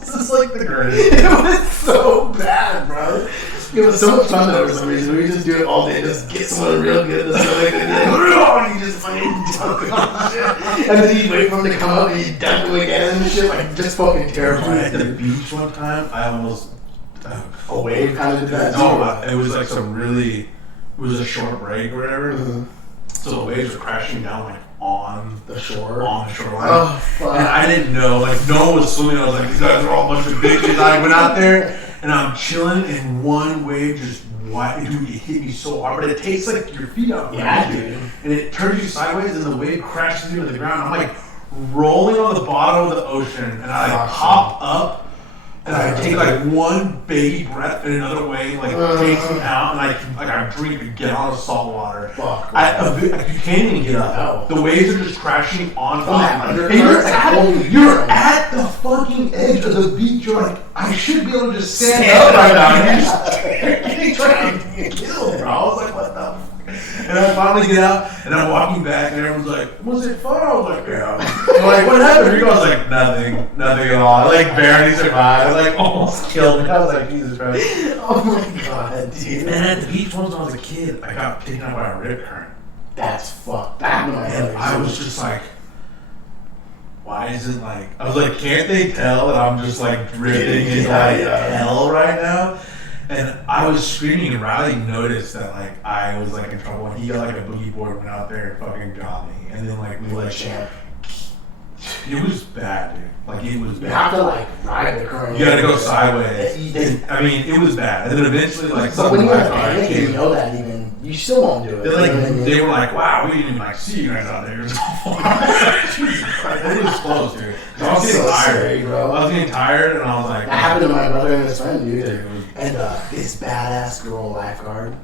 This is like the greatest. It was so bad, bro. It was so much fun though for some reason. We would just do it all day, just get someone real good in the stomach, and then you just fucking dunk them and shit. And then you wait for them to come up and you dunk them again and shit, like just fucking terrifying. At the beach one time, I almost a wave kind of did that. No, it was like some really. It was a short break or whatever. Mm-hmm. So the waves were crashing down like on the shore. On the shoreline. Oh fuck! And I didn't know, like no one was swimming. I was like, these guys are all a bunch of bitches. I went out there and I'm chilling, and one wave just dude, it hit me so hard, but it takes like your feet out. Yeah, dude. And it turns you sideways, and the wave crashes you to the ground. I'm like rolling on the bottom of the ocean, and I like hop up. And I take like one baby breath, and another wave like takes me out, and I drink again on the salt water. Fuck. You can't even get up. No. The waves are just crashing on and you're at the fucking edge of the beach. You're like, I should be able to just stand up right now. You're just getting trying to get killed, bro. I was like, what the fuck? And I finally get out, and I'm walking back, and everyone's like, was it fun? I was like, yeah. I'm like, what happened? You guys like, nothing at all. I like barely survived. I like almost killed me. I was like, Jesus Christ. Oh my god, dude. And at the beach once when I was a kid, I got taken out by a rip current. That's fucked. That happened to my head. I was just like, why is it like, I was like, can't they tell that I'm just like drifting into hell right now? And I was screaming, and Riley noticed that like I was like in trouble, and he got like a boogie board, went out there and fucking got me, and then like we like champ. It was bad, dude. Like it was bad. You have to like ride the current. You gotta go sideways. I mean, it was bad, and then eventually like. But when you're in a panic, you know that even you still won't do it. They're like, they were like, wow, we didn't even like see you guys out there. It was so far. It was close, dude. I was getting tired, bro. I was getting tired, and I was like, that happened to my brother and his friend, dude. And this badass girl lifeguard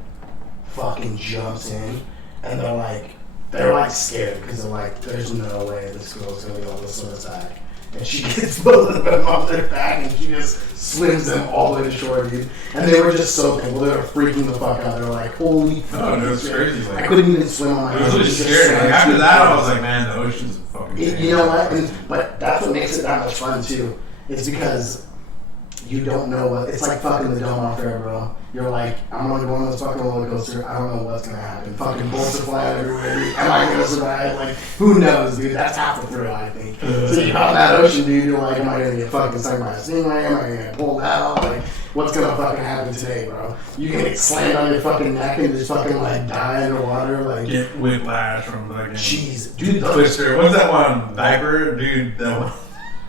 fucking jumps in, and they're like scared because they're like, there's no way this girl's gonna go on the swim back. And she gets both of them off their back, and she just swims them all the way to shore, dude. And they were just so thankful. They were freaking the fuck out. They were like, holy fuck. Oh, it was crazy. Like, I couldn't even swim on my own. It was really scary. Like, after that, I was like, man, the ocean's fucking crazy. You know what? But that's what makes it that much fun, too. Is because you don't know what. It's like fucking the Del Mar Fair, bro. You're like, I'm gonna go on this fucking roller coaster. I don't know what's gonna happen. Fucking bullets are flying everywhere. Am I gonna survive? Like, who knows, dude? That's half the thrill, I think. So you're out in that ocean, dude. You're like, am I gonna get fucking stung by a stingray? Am I gonna pull that off? Like, what's gonna fucking happen today, bro? You can get slammed on your fucking neck and just fucking like die underwater, like get whiplash from like jeez, dude. Twister. What's that one? Viper, dude. That one.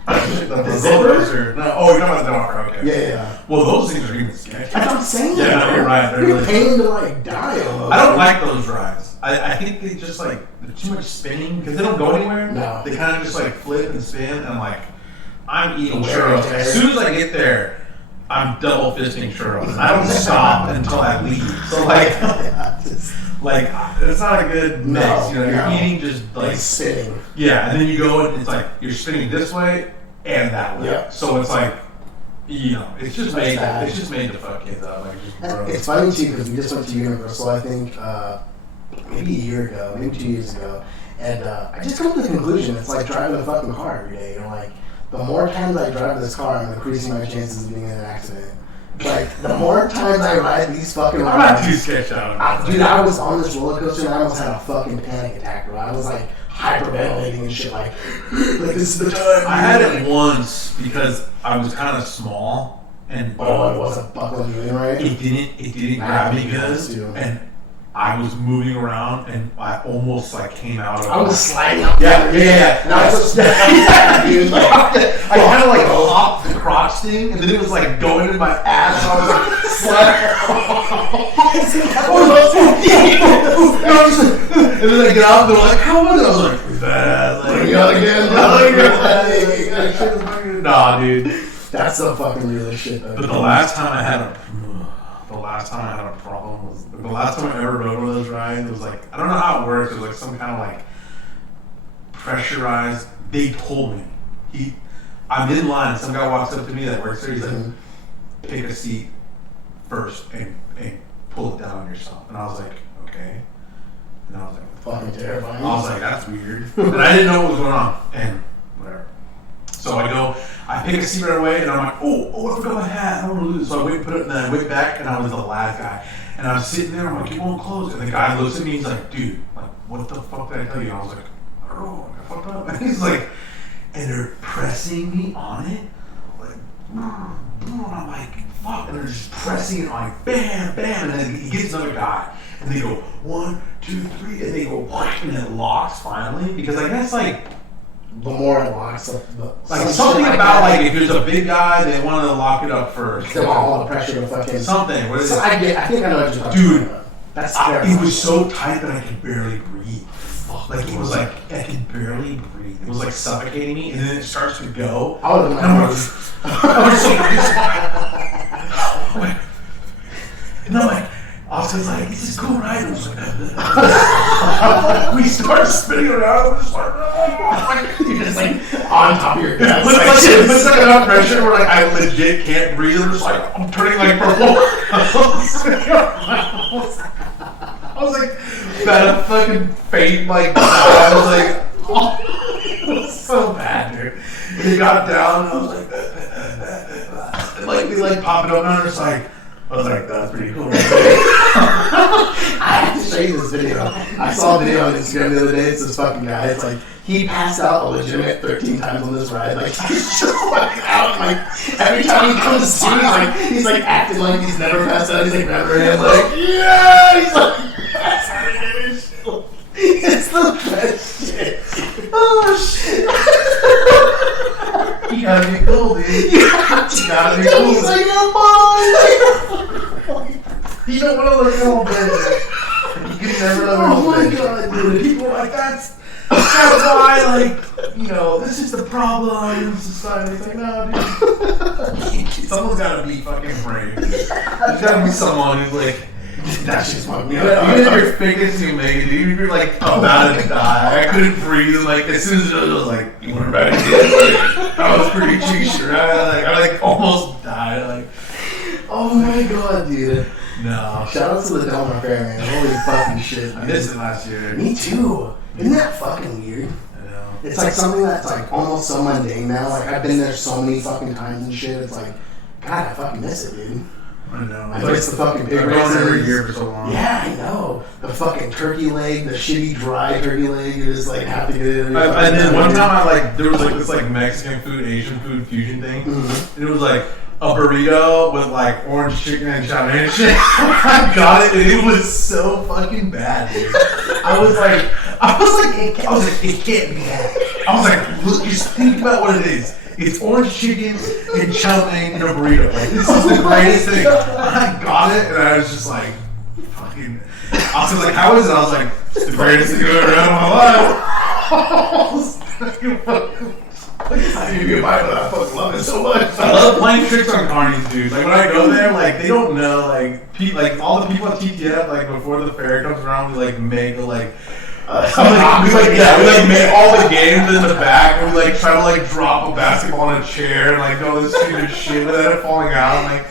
The zipper? No, oh, you're talking about the Del Mar. Okay. Yeah. Well, those things are even sketchy. That's what I'm saying. Yeah, no, you're right. They're you're really paying to like die. I don't like those rides. I think they just like there's too much spinning because they don't go anywhere. No. They kind of just like flip and spin, and I'm like, I'm eating churros. As soon as I get there, I'm double fisting churros. And I don't stop until I leave. So like it's not a good mix. You know, you're eating just like spinning. Yeah, and then you go and it's like you're spinning this way and that way. Yeah. So it's like, you know, it's just made to fuck kids up. Like it's funny too because we just went to Universal, I think, maybe a year ago, maybe 2 years ago, and I just come to the conclusion it's like driving a fucking car every day. You're like, the more times I drive this car, I'm increasing my chances of being in an accident. Like, the more times I ride these fucking rides... I'm not too sketched out. Dude, I was on this roller coaster and I almost had a fucking panic attack, bro. I was like hyperventilating and shit, like this is the time. I had it once because I was kind of small and it wasn't buckling you in, right? It didn't grab me good, and I was moving around, and I almost like came out of. I was sliding up. Yeah. And I was just dude, like, I kind of like popped the crotch thing, and then it was like going in my ass. So I was like sliding. And then I get out, and they're like, "How was it?" I was like, "Bad." Like, nah, dude. That's so fucking real as shit, though. But the last time I had a problem was the last time I ever rode one of those rides. It was like, I don't know how it works. It was like some kind of like pressurized. They told me I'm in line. Some guy walks up to me that works there. He's like, pick a seat first and pull it down on yourself. And I was like, okay. And I was like, fucking terrifying. I was like, that's weird. And I didn't know what was going on. And whatever. So I pick a seat right away, and I'm like, oh, I forgot my hat. I don't want to lose it. So I went and put it, and then I went back, and I was the last guy. And I was sitting there, I'm like, it won't close. And the guy looks at me, he's like, dude, like, what the fuck did I tell you? And I was like, I don't know, I fucked up. And he's like, and they're pressing me on it, like, and I'm like, fuck. And they're just pressing it on, like, bam, bam. And then he gets another guy, and they go, 1, 2, 3, and they go, whack, and it locks finally. Because I guess, like, the more it locks up, like something about like if there's a big guy, they want to lock it up first. They want all the pressure to fucking something. What is it? I think I know what you're talking dude, about. That's terrifying. It was so tight that I could barely breathe. Like it was like I could barely breathe. It was like suffocating me, and then it starts to go. I would have and I'm like, Austin's like, this is cool, right? And we start spinning around. I'm just like, you're just like on top of your head. It's like enough pressure where like I legit can't breathe. I'm just like, I'm turning like purple. I was like, that a fucking faint like. I was like, oh, it was so bad, dude. And he got down, and I was like, and like they like pop it up, and I was like. I was like, that's pretty cool. I have to show you this video. I saw a video on Instagram the other day. It's this fucking guy. It's like, he passed out a legitimate 13 times on this ride. Like, he's just like out. Like, every time he comes to, he's like acting like he's never passed out. He's like, never in. Like, yeah! He's like, passed out again and shit. It's the best shit. Oh, shit. You gotta be cool, dude. You gotta be cool. He's like, you don't want to look little bit. You can never look oh my god, dude. People are like, that's why, like, you know, this is the problem in society. It's like, no, dude. Someone's gotta be fucking brave. There's gotta be someone who's like, that shit's fucking me up. Even if you're fake as you made it, even if you're like about to die, I couldn't breathe. And like, as soon as it was like, you want to ride again? I was pretty cheesy, right? I almost died. Like, oh my god, dude. No. Shout out to the Delmar Fair, man. Holy fucking shit. I missed it last year. Me too. Isn't that fucking weird? I know. It's like something that's like almost so mundane now. Like, I've been there so many fucking times and shit. It's like, God, I fucking miss it, dude. I know. I miss the fucking pig I've races. gone every year for so long. Yeah, I know. The fucking turkey leg, the shitty dry turkey leg. You just like have to get it. And then one time there was like this like Mexican food, Asian food fusion thing. Mm-hmm. And it was like a burrito with like orange chicken and chow mein and shit. I got it, and it was so fucking bad, dude. I was like, it can't be that. I was like, look, just think about what it is. It's orange chicken and chow mein in a burrito. Like, this is the greatest thing. I got it, and I was just like, fucking. I was like, how is it? I was like, it's the greatest thing I've ever had in my life. I didn't even buy it, but I fucking love it so much. I love playing tricks on carnies, dude. Like, when I go there, like, they don't know, like all the people at TTF, like, before the fair comes around, we, like, make the, like, we make all the games in the back, and we, like, try to, like, drop a basketball in a chair, and, like, do all this stupid shit without it falling out,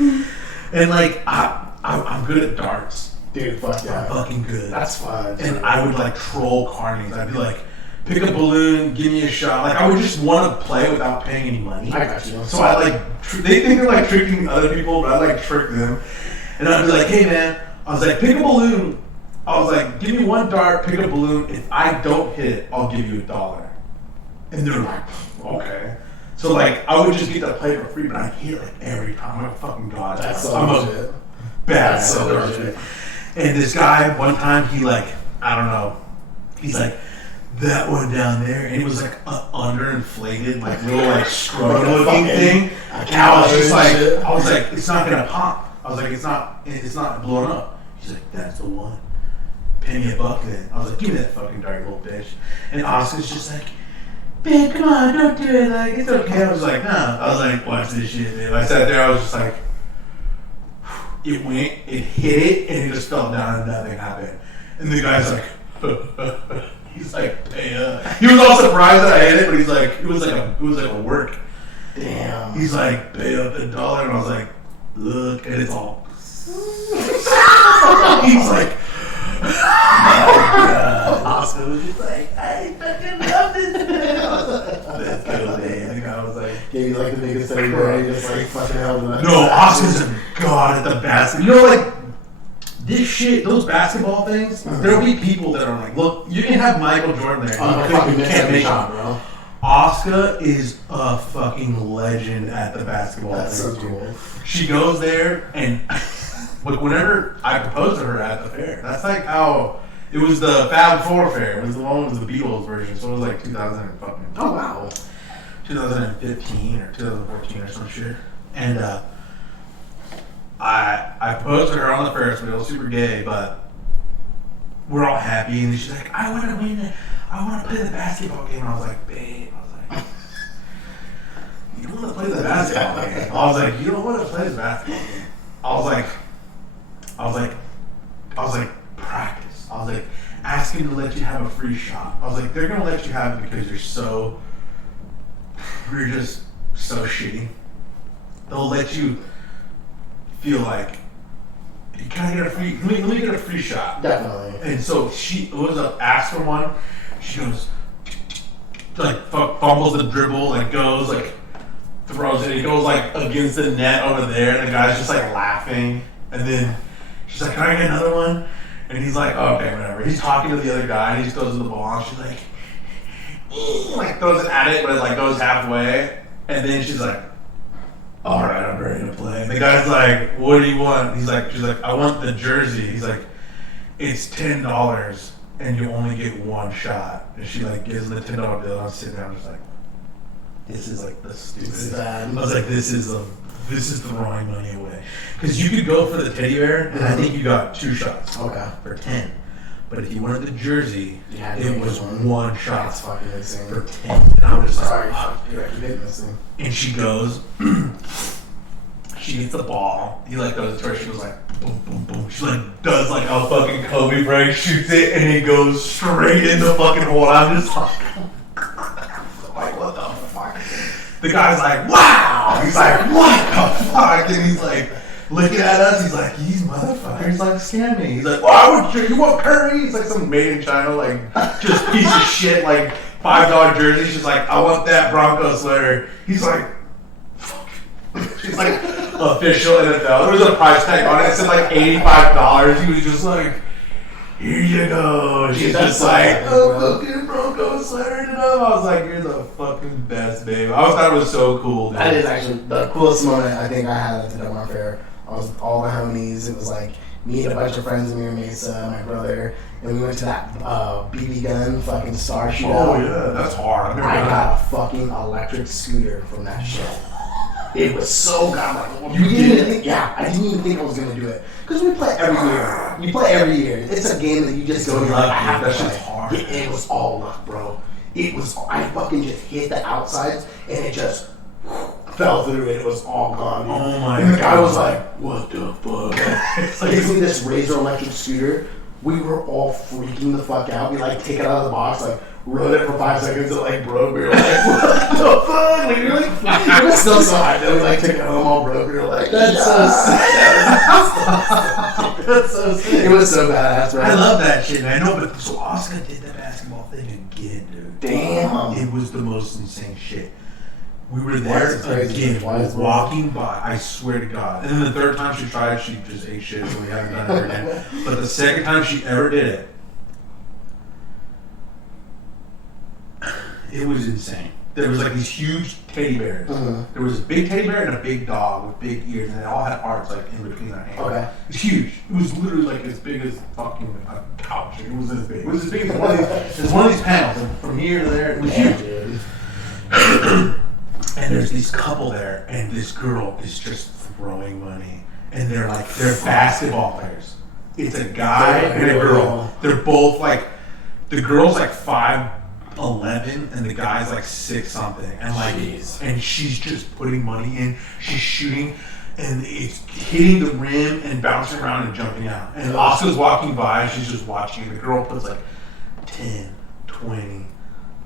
and, like, I'm good at darts. Dude, fuck yeah. I'm fucking good. That's fun. And I would, like, troll carnies. I'd be like, pick a balloon, give me a shot. Like, I would just want to play without paying any money. I got you. So I, like, they think they're, like, tricking other people, but I, like, trick them. And I'd be like, hey, man. I was like, pick a balloon. I was like, give me one dart, pick a balloon. If I don't hit it, I'll give you $1. And they're like, okay. So like I would just get to play for free, but I hit like every time. I'm like, fucking god, That's so I'm legit. a bad. That's so legit. And this guy, one time, he like, I don't know, he's like, that one down there, and it was like an underinflated, like little like scrub looking thing. And I was just like, it's not gonna pop. I was like, it's not blowing up. He's like, that's the one. Pay me $1 then. I was like, give me that fucking dark little bitch. And Oscar's just like, babe, come on, don't do it. Like, it's okay. I was like, nah. I was like, watch this shit, babe. I sat there, I was just like, it went, it hit it, and it just fell down and nothing happened. And the guy's like, he's like, pay up. He was all surprised that I hit it, but he's like, it was like a work. Damn. He's like, pay up $1, and I was like, look, and it's all. He's like, Oscar was just like, I fucking love this. Let's go, man. The guy was like, gave you like the biggest thing where he just like fucking held it. no, Oscar's a god at the basket. You know, like this shit, those basketball things. There'll be people that are like, look, you can have Michael Jordan there. You can't make shot, bro. Oscar is a fucking legend at the basketball. That's thing, so cool. She goes there and. Like whenever I proposed to her at the fair, that's like how it was the Fab Four fair. It was the one with the Beatles version, so it was like 2015 or 2014 or some shit. And I proposed to her on the Ferris wheel, super gay, but we're all happy. And she's like, I want to win it. I want to play the basketball game. And I was like, babe. I was like, you don't want to play the basketball game. I was like, you don't want to play the basketball game. I was like, practice. I was like, ask him to let you have a free shot. I was like, they're gonna let you have it because you're just so shitty. They'll let you feel like, can I get a free? Let me get a free shot. Definitely. And so she was asked for one. She goes, like fumbles the dribble, like goes like. Throws it. It goes like against the net over there, and the guy's just like laughing. And then she's like, "Can I get another one?" And he's like, oh, "Okay, whatever." He's talking to the other guy, and he just throws the ball. And she's like throws it at it, but it like goes halfway. And then she's like, "All right, I'm ready to play." And the guy's like, "What do you want?" She's like, "I want the jersey." He's like, "It's $10, and you only get one shot." And she like gives him the $10 bill. And I'm sitting there, I'm just like. This is like the stupidest. I was like, this is throwing money away. Because you could go for the teddy bear, and I think you got 2 shots. Okay. For 10. But if you wanted the jersey, yeah, it was one shot. That's fucking insane. For 10. And I'm just like, sorry, you did this thing. And she goes, she gets the ball. He like goes to her, she goes like, boom, boom, boom. She like does like a fucking Kobe break, shoots it, and it goes straight in the fucking hole. I'm just like, what the fuck? The guy's like, wow! He's like, what the fuck? And he's like, looking at us, he's like, these motherfuckers like scam me. He's like, oh, you want Curry? He's like some made in China, like, just piece of shit, like, $5 jersey. She's like, I want that Bronco sweater. He's like, fuck. She's like, official NFL. There was a price tag on it. It said like $85. He was just like, here you go. She's just like, oh, fucking Bronco sweater it up. I was like, you're the fucking best, babe. I thought it was so cool, dude. That is actually the coolest moment I think I had at the Del Mar Fair. I was with all the homies. It was like me and a bunch of friends, Amir Mesa, my brother, and we went to that BB gun fucking star shootout. Oh, yeah, that's hard. I got a fucking electric scooter from that shit. It was so good. I'm like, well, you didn't even think, yeah, I didn't even think I was going to do it. Because we play every year. You play every year. It's a game that you just go and you're like, I have to play. Hard. It was all luck, bro. I fucking just hit the outsides and it just fell through and it was all gone. Dude. Oh my god. And the guy was like, what the fuck? It's like, isn't this Razor electric scooter? We were all freaking the fuck out. We like take it out of the box, like rode it for 5 seconds, it like broke. We were like, what the fuck? Like, we were like, it was still so high. Then we like took it home all broke. We were like, that's so sick. That's so sick. It was so badass, bro. I love that shit, man. No, but so Oscar did the basketball thing again, dude. Damn. It was the most insane shit. We were there again, walking by, I swear to God. And then the third time she tried, she just ate shit, so we haven't done it ever again. But the second time she ever did it, it was insane. there was like these huge teddy bears. There was a big teddy bear and a big dog with big ears, and they all had hearts like in between their hands. Okay. It was huge. It was literally like as big as fucking a couch. It was as big. It was as big as one of these. It was one of these panels, and from here to there, it was huge. And there's this couple there, and this girl is just throwing money, and they're basketball players. It's a guy and a girl. They're both like, the girl's like 5'11", and the guy's like 6 something, and like, and she's just putting money in. She's shooting, and it's hitting the rim and bouncing around and jumping out. And Oscar's walking by, she's just watching. The girl puts like 10, 20,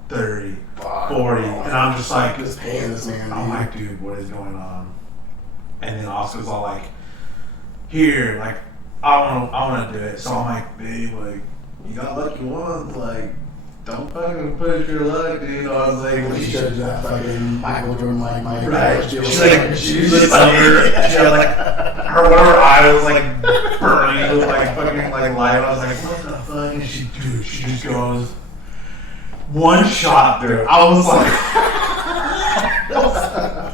30, 40, and I'm just like, just paying this man. I'm like, dude, what is going on? And then Oscar's all like, here, like, I want to do it. So I'm like, babe, like, you got lucky ones, like, don't fucking push your luck, dude. I was like, she showed you that fucking Michael Jordan, like, my right. She looked over. She had like her one of her eye was like burning, like fucking like light. I was like, what the fuck? And she just goes one shot through. I was like,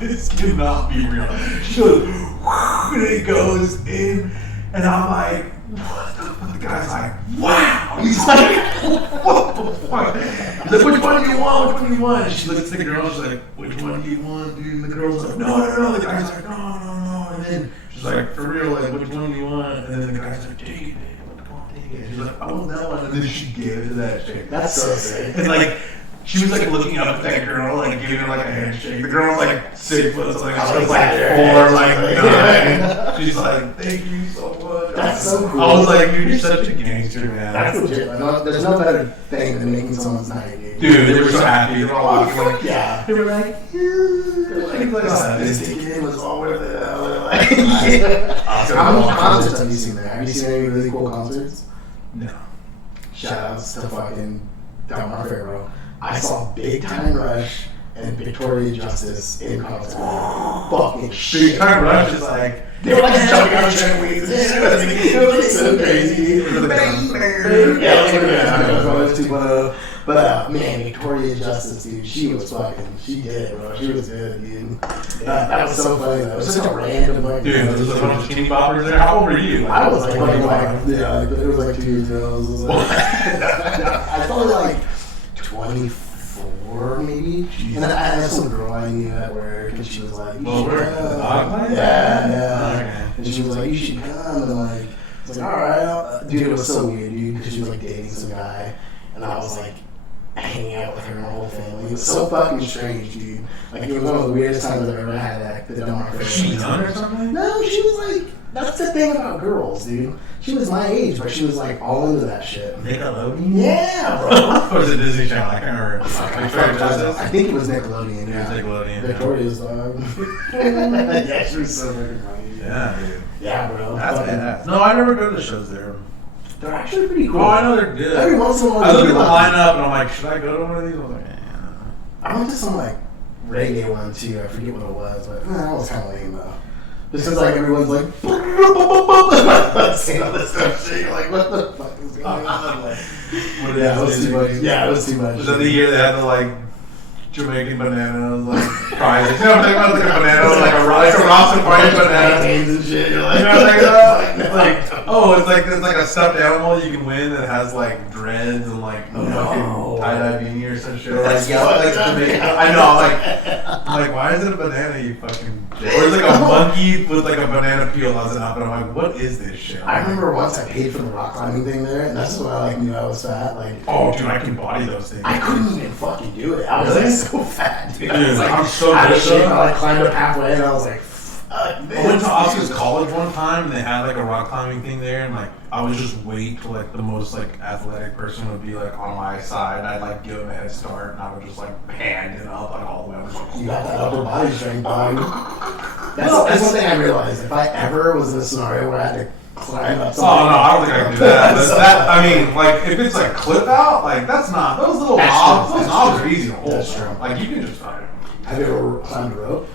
this cannot be real. She goes, and it goes in, and I'm like, what the fuck? The guy's like, wow. He's like, what the fuck? He's like, which one do you want? Which one do you want? And she looks at the girl, she's like, which one do you want, dude? And the girl's like, no. The guy's like, no. And then she's like, for real, like, which one do you want? And then the guy's like, take it, babe. Come on, take it. She's like, I want that one. And then she gave it to that chick. That's so sick. And like, she was like looking up at that girl, like giving her like a handshake. The girl was like 6 foot, something. I was like 4, like 9. She's like, thank you so much. That's so cool. I was like, dude, you're such a gangster, man. That's legit. Like, there's no better thing than making someone's night, dude. Dude, they were so happy. They were all walking like, yeah. They were like, this ticket was all worth it. How many concerts have you seen there? Have you seen any really cool concerts? No. Shout outs to fucking Del Mar Fair, bro. I saw Big Time Rush and Victoria Justice in concert. Fucking shit. Big Time Rush is like, they were like jumping on trampolines. It was so crazy. But man, Victoria Justice, dude, she did it, bro. She was good, dude. That was so funny, though. It was such a random, like, dude, there was a bunch of teeny boppers there. How old were you? I was like, it was like 2 years ago. I was probably like 24, maybe. And then I had some girl I knew at work, and she was like, you should come. Yeah. And she was like, you should come. And like, I was like, alright. Dude, it was so weird, dude, because she was like dating some guy. And I was like, hanging out with her and her whole family. It was so fucking strange, dude. Like, it was one of the weirdest times I've ever had at the Del Mar Fair. Was she young or something? No, she was like, that's the thing about girls, dude. She was my age, but she was like all into that shit. Nickelodeon? Yeah, bro. Or was it Disney Channel? I can't remember. I think it was Nickelodeon. Yeah. It was Nickelodeon. Victoria's dog. Yeah, she was so fucking funny. Yeah, dude. Yeah, bro. That's badass. No, I never go to the shows there. They're actually pretty cool. Oh, I know they're good. Every once in a while, I look at the lineup and I'm like, should I go to one of these? I was like, I went to some like reggae one too. I forget what it was, but that was kind of lame though. Just because like everyone's like saying all this stuff, shit. You're like, what the fuck is going on? Like, yeah, it was too much. Yeah, it was too much. Was that the year they had the like Jamaican bananas, like prizes? You know what I'm talking about? Like a banana, like a Robson prize banana. And shit. You're like, you know what I'm talking about? Like, oh, it's like a stuffed animal you can win that has like dreads and like fucking tie-dye beanie or some shit. Like, yeah, like Jamaican. I know, I'm like, why is it a banana, you fucking dick? Or it's like a monkey with like a banana peel as an outfit. I'm like, what is this shit? I remember once I paid for the rock climbing thing there, and that's when I like knew I was fat. Like, oh, dude, I can body those things. I couldn't even fucking do it. I was like so fat, dude. Dude, like, I'm so out of good. shape. I like climbed up halfway, and I was like, I went to Oscar's college one time and they had like a rock climbing thing there, and like I would just wait till like the most like athletic person would be like on my side, and I'd like give them a head start, and I would just like hand it up like all the way. I was like, you got that upper body strength, dog. That's one thing I realized. If I ever was in a scenario where I had to climb up something. Oh no, I don't think I can do that. But that, I mean, like if it's like clip out, like that's not those little knobs. Those knobs are easy to hold. That's true. Like you can just find it. Have you ever climbed a rope?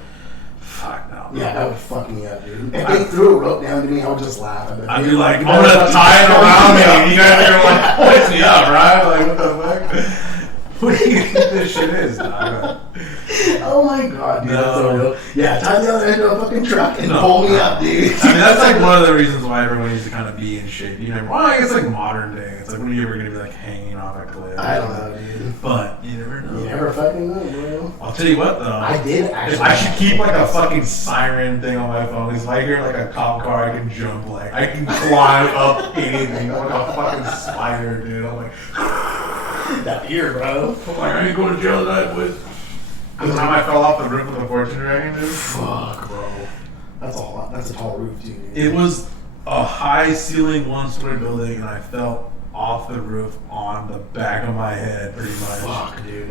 Fuck no. Yeah, that would fuck me up, dude. If they threw a rope down to me, I would just laugh. I'd be like, I'm gonna tie it around me. And you guys are like, lift me up, right? Like, what the fuck? What do you think this shit is, dog? Oh my god, dude, that's so No. real. Yeah, tie the other end of a fucking truck and pull me up, dude. I mean, that's like one of the reasons why everyone used to kind of be in shape. You know, well, I guess like modern day. It's like, when are you ever going to be like hanging off a cliff? I don't know, dude. But you never know. You never fucking know, bro. I'll tell you what, though. I did actually. I should keep like a fucking siren thing on my phone. Because if I hear like a cop car, I can jump. Like, I can climb up anything. I'm like a fucking spider, dude. I'm like, that ear, bro. I'm like, I ain't going to jail tonight, boys. The time I fell off the roof of the Fortune Dragon, dude. Fuck, bro. That's a tall roof, dude. It was a high ceiling, one-story building, and I fell off the roof on the back of my head, pretty much. Fuck, dude.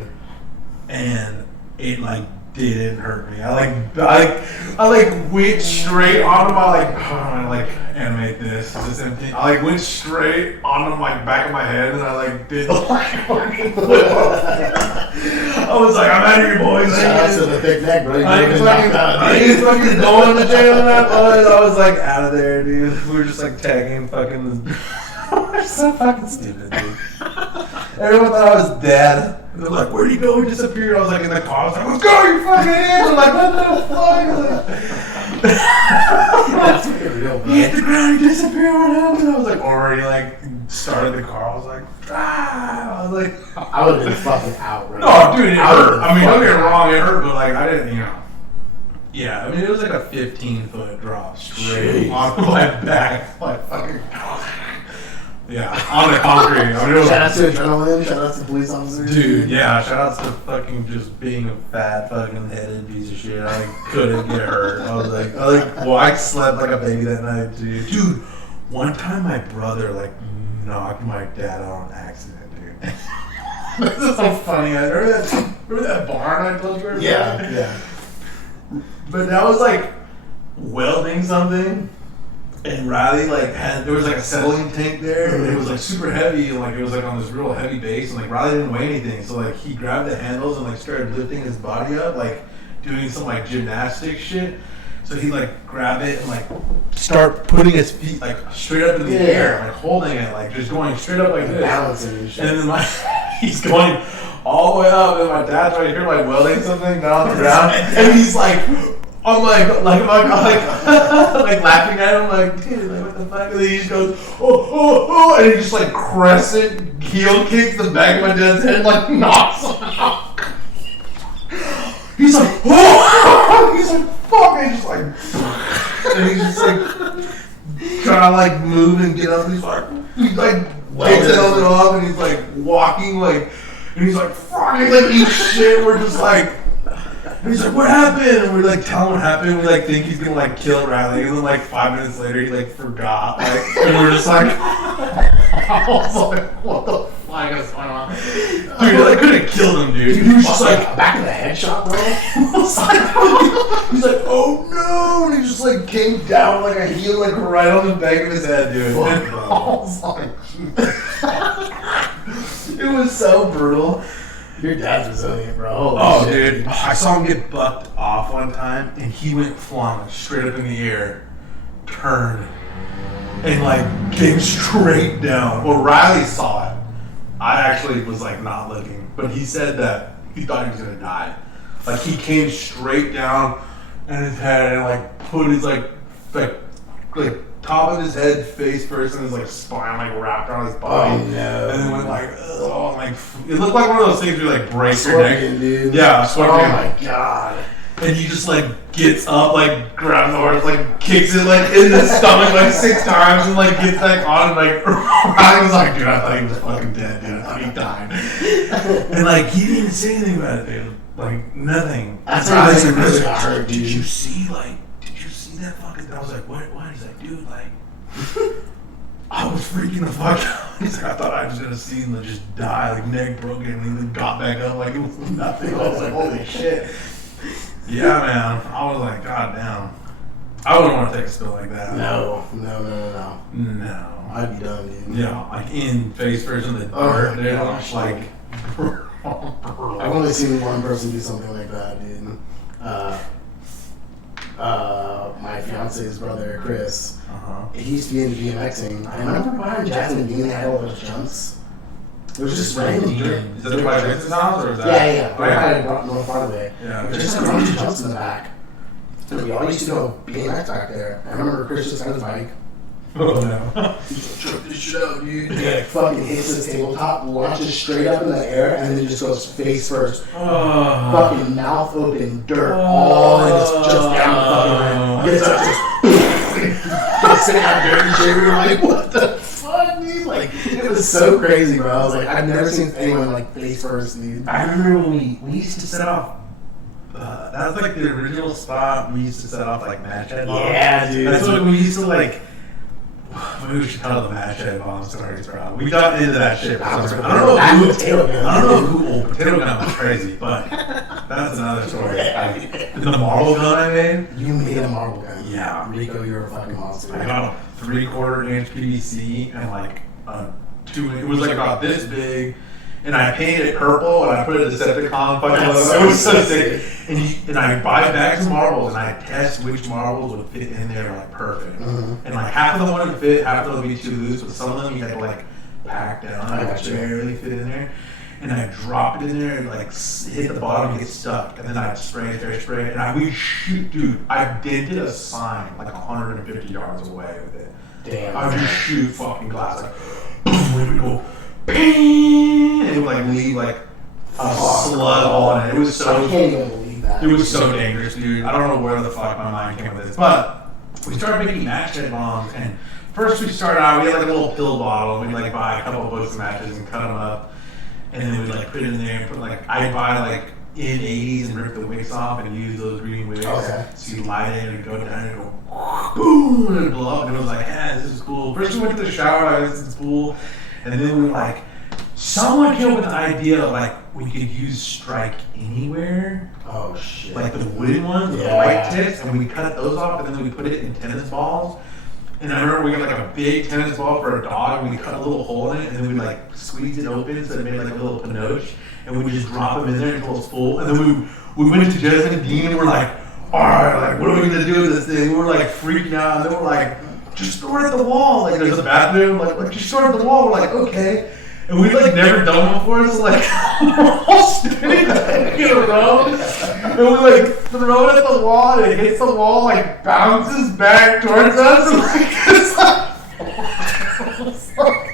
And it like didn't hurt me. I went straight onto my I like animate this. Is this empty? I like went straight onto my back of my head, and I like did like fucking flip up. I was like, I'm out of here, boys. Shout out to the thick neck, bro. I ain't fucking going to jail in that buzz. I was like out of there, dude. We were just like tagging fucking. We're so fucking stupid, dude. Everyone thought I was dead. They're like, where'd he go? He disappeared. I was like in the car. I was like, let's go, you fucking idiots. I'm like, what the fuck? That's fucking real, bro. He hit the ground. He disappeared. What happened? I was like, already like started the car. I was like, ah. I was like, I would have been fucking out, bro. no, dude, it hurt. I mean, don't get me wrong, it hurt, but like I didn't, you know. Yeah, I mean, it was like a 15-foot drop straight on my back, like fucking. Yeah, on the concrete. I mean, it was, shout out to adrenaline. Shout out to police officers. dude, yeah, shout outs to fucking just being a fat fucking headed piece of shit. I couldn't get hurt. I was like, well, I slept like a baby that night, dude. Dude, one time my brother like knocked my dad out on accident, dude. This is so funny. I remember that barn I told you about? Yeah. But that was like welding something. And Riley there was like a settling tank there, and it was like super heavy, and like it was like on this real heavy base, and like Riley didn't weigh anything, so like he grabbed the handles and like started lifting his body up, like doing some like gymnastic shit. So he like grabbed it and like start putting his feet like straight up in the air, like holding it, like just going straight up like this, balancing and shit. and then he's going all the way up, and my dad's right here like welding something down on the ground, and he's like. I'm like laughing at him, like, dude, like, what the fuck? And then he just goes, oh, and he just like crescent heel kicks the back of my dad's head and like knocks him out. He's like, oh, he's like, fuck, and he's just like, and he's just like trying to like move and get up, and he's like takes it off, and he's like walking like, and he's like, fuck, he's like eat shit. We're just like. And he's like, what happened? And we're like, tell him what happened. We like think he's gonna like kill Riley. And then like 5 minutes later, he like forgot. Like, and we're just like, I was like, what the fuck is going on? Dude, I could have killed him, dude. He was just like, back of the headshot, bro. He's like, oh no! And he just like came down like a heel, like right on the back of his head, dude. Fuck, And bro. I was like, it was so brutal. Your dad's resilient, bro. Holy Oh, shit. dude. I saw him get bucked off one time, and he went flying straight up in the air, turned, and like came straight down. Well, Riley saw it. I actually was like not looking, but he said that he thought he was gonna die. Like he came straight down in his head and like put his like top of his head face first, and his like spine like wrapped around his body. Oh, no. And then went like, oh, like it looked like one of those things where you like break your neck. Dude. Yeah, Oh scorpion. my god. And he just like gets up, like grabs the horse, like kicks it like in the stomach like 6 times, and like gets back on. And like I was like, dude, I thought he was fucking dead, dude. I thought he died. And like he didn't even say anything about it, dude. Like nothing. That's I was really like, really hard, did dude. you see that fucking? I was like, what? He's like, dude, like. I was freaking the fuck out. He's like, I thought I was gonna see him just die, like neck broken, and he then got back up like it was nothing. I was like, holy shit. Yeah, man. I was like, god damn. I wouldn't want to take a spill like that. No. No. I'd be done, dude. Yeah, like in face first in the Oh dirt, my dude. gosh. Like, I've only seen one person do something like that, dude. My fiance's brother, Chris. uh-huh. He used to be into BMXing. I remember behind Jasmine Dean, they had all those jumps. It was just random dirt. Is that by Jason's house or is that? Yeah. Right. Right by North Broadway. Yeah. There's just like a bunch of jumps in the back. And we all used to go BMX back there. I remember Chris just on his bike. Oh no. He's like, check this shit out, dude. Yeah, fucking hits the tabletop, launches straight up in the air, and then just goes face first. Fucking mouth open, dirt, all and just down the fucking line. Gets up, just sitting out there and shit. We were like, what the fuck, dude? Like, it was so crazy, bro. I was like, I've never seen anyone like face first, dude. I remember when we used to set off. That was like the original spot we used to set off like match head bombs. Yeah, dude. That's what we used to like. Maybe we should tell the match head bomb stories, bro. We got into that shit. I don't know who potato gun was crazy, but that's another story. The marble gun I made. You made a marble gun. Yeah, Rico, you're a fucking monster. I got a 3/4 inch PVC and like a 2. It was like about this big. And I painted it purple, and I put a Decepticon fucking logo. It was so sick. And I buy bags of marbles, and I test which marbles would fit in there like perfect. And like half of them wouldn't fit, half of them would be too loose, but some of them you had to like pack down and barely fit in there. And I drop it in there and like hit the bottom and get stuck. And then I'd spray, and we shoot, dude. I dented a sign like 150 yards away with it. Damn. I would just shoot fucking glass like, boom, and it would go. And it would like leave like a slug on it. It was so. I can't even believe that. It was so dangerous, dude. I don't know where the fuck my mind came with this, but we started making match head bombs. And first we started out, we had like a little pill bottle. We'd like buy a couple of books of matches and cut them up, and then we'd like put it in there and put like I'd buy like N80s and rip the wicks off and use those green wicks. Okay. So you light it and go down and go boom and it'd blow up. And it was like, yeah, this is cool. First we went to the shower, like, this is cool. And then we were like, someone came up with the idea of like we could use strike anywhere. Oh shit! Like the wooden ones, the white tips, and we cut those off, and then we put it in tennis balls. And I remember we got like a big tennis ball for a dog, and we cut a little hole in it, and then we like squeezed it open so it made like a little panoche, and we just drop them in there until it's full. And then we went to Jess and Dean, and we're like, all right, like what are we gonna do with this thing? We were like freaking out, and then we're like, just throw it at the wall. Like there's a bathroom, like just throw it at the wall. We're like, okay. And we've like never done one before, so like we're all standing in a row, and we like throw it at the wall, and it hits the wall, like bounces back towards us, and like it's like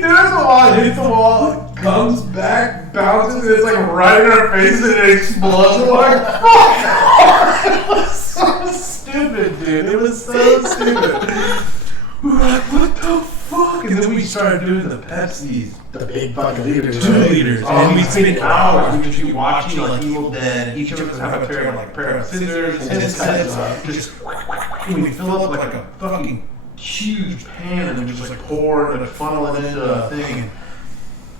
there's the wall, it hits the wall, it comes back, bounces, and it's like right in our faces, and it explodes. We're like, fuck! It was so stupid, dude. It was so stupid. We were like, what the fuck? And then we started doing the Pepsis. The big fucking liters. 2 liters. And we spent hours. We just be watching like Evil Dead. Each of us would have a pair of scissors, and just and we fill up like a fucking huge pan and then just like pour and funnel it into a thing. And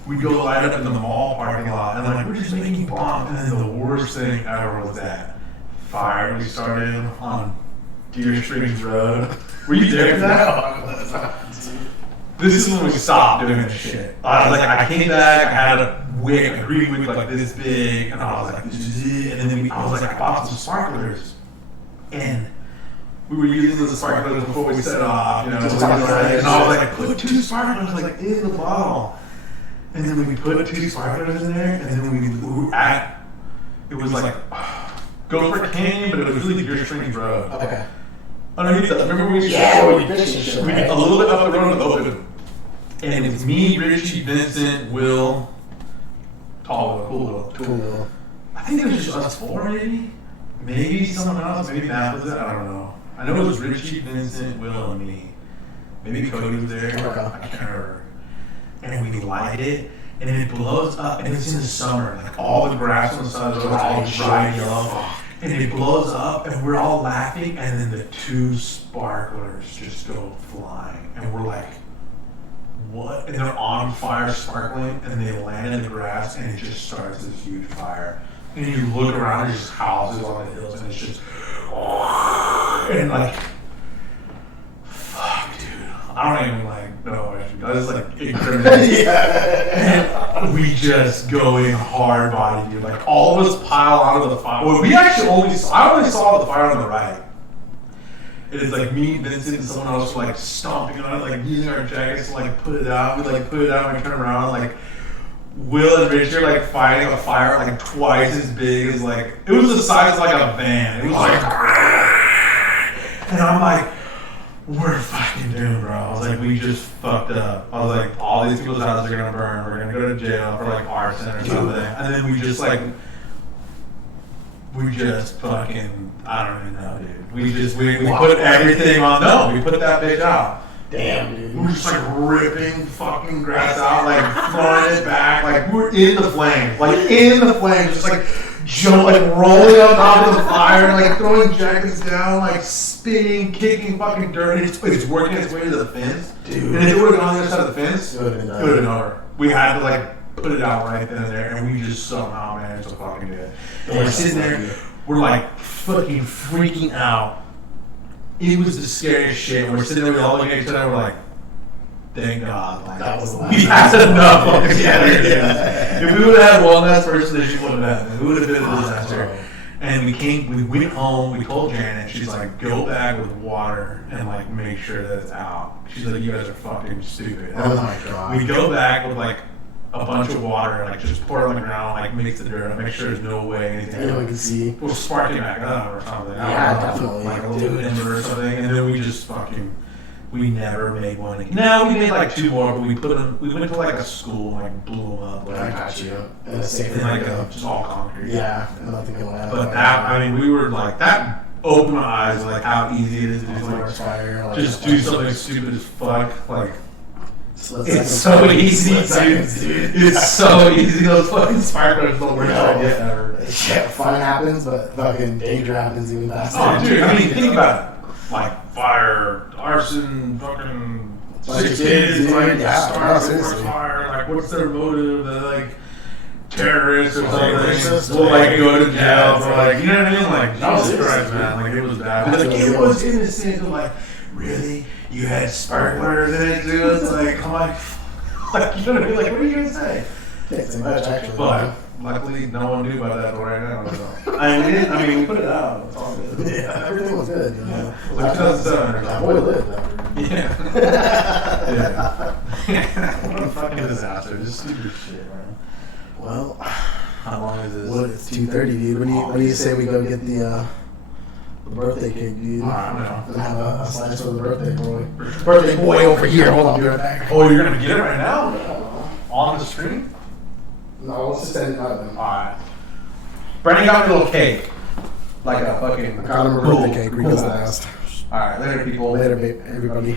we'd go light up in the mall parking lot and like we're just making bombs. And then the worst thing ever was that fire we started on Deer Springs Road. Were you there for that? This is when we stopped doing this shit. I was like, I came back, I had a wig, a green wig like this big, and I was like, and then I was like, I bought some sparklers. And we were using those sparklers before we set off, you know. And I was like, put 2 sparklers like in the bottle. And then we put 2 sparklers in there, and then we were at, it was like, Gopher Canyon, but it was really Deer Springs Road. Okay. Underneath that, remember we a little bit up the road to the open. And it was me, Richie, Vincent, Will, Tall Will, Cool Will. I think it was just us 4 maybe. Maybe someone else, maybe Matt was it, I don't know. I know it was Richie, Vincent, Will, and me. Maybe Cody was there, I can't remember. And we light it, and it blows up, and it's in the summer. Like all the grass on the side of the road is all dry yellow. And it blows up, and we're all laughing, and then the 2 sparklers just go flying. And we're like, what? And they're on fire, sparkling, and they land in the grass, and it just starts this huge fire. And you look around, there's just houses on the hills, and it's just, and like, fuck, dude. I don't even like know what I should do. I was like incriminating. And we just go in hard body, dude. Like all of us pile out of the fire. Well, I only saw the fire on the right. And it's like me, Vincent, and someone else were like stomping on it, like using our jackets to like put it out. We like put it out and we turn around, like Will and Richard like fighting a fire like twice as big as like, it was the size of like a van. It was like, and I'm like, we're fucking doomed, bro. I was like, we just fucked up. I was like, all these people's houses are gonna burn. We're gonna go to jail for like arson or something. And then we just fucking, I don't even know, dude. We put everything on. No, we put that bitch out. Damn, dude. We were just like ripping fucking grass out, like throwing it back, like we were in the flames, just like like rolling on top of the fire, like throwing jackets down, like spinning, kicking fucking dirt. It's working its way to the fence, dude. And if it would have gone on the other side of the fence, it would have been over. We had to like put it out right then and there, and we just somehow managed to fucking do it. And we're sitting there, we're like fucking freaking out. It was the scariest shit. We're sitting there, we all looking at each other, we're like, thank God. Like, that was we had enough of it. If we would have had Walnuts first edition, would have happened. It would have been a disaster. And we went home, we told Janet, she's like, go back with water and like make sure that it's out. She's like, you guys are fucking stupid. Oh my God. We go back with like a bunch of water and like just pour it on the ground, like mix the dirt, make sure there's no way anything. Anyone can see. We'll spark it back up or something. Yeah, definitely. Like a little ember or something, and then we just fucking. We never made one again. No, we made like 2 more, but we put them. We went to like a school and like blew them up. Like, I got you. In a safe just all concrete. Yeah, nothing going on. But that, I mean, we were like that. Opened my eyes like how easy it is to do forest fire. Like, just do something stupid as fuck. Like it's so easy, dude. It's so easy. Those fucking sparklers don't work idea ever. Yeah, fun happens, but fucking danger happens even faster. Oh, dude, I mean, think about it. Like fire, arson, fucking kids, like starting forest fire. Like, what's their motive? They're like terrorists or something. We'll like go to jail for like, you know what I mean? Like, Jesus Christ, man. Like, it was bad. But like, it was innocent. I'm like, really? You had sparklers in it too? It's like, I'm like, you know what I mean? Like, what are you gonna say? It's much actually. But luckily, no one knew about that right now. So. I mean, we put it out. It's all good. Yeah, everything was good. You know? Like 2007. That boy lived after. Yeah. Yeah. What a fucking disaster. Just stupid shit, man. Well, how long is this? What? It's 2:30, dude. What do you say we go get the birthday cake, dude? I don't know. And have a slice for the birthday boy. Birthday boy over here. Hold on, be right back. Oh, you're gonna get it right now? On the stream? No, let's just end it up. Alright. Brandon got me a little cake. Like a fucking. I got him a birthday cake. We just asked. Alright, later, people. Later, everybody.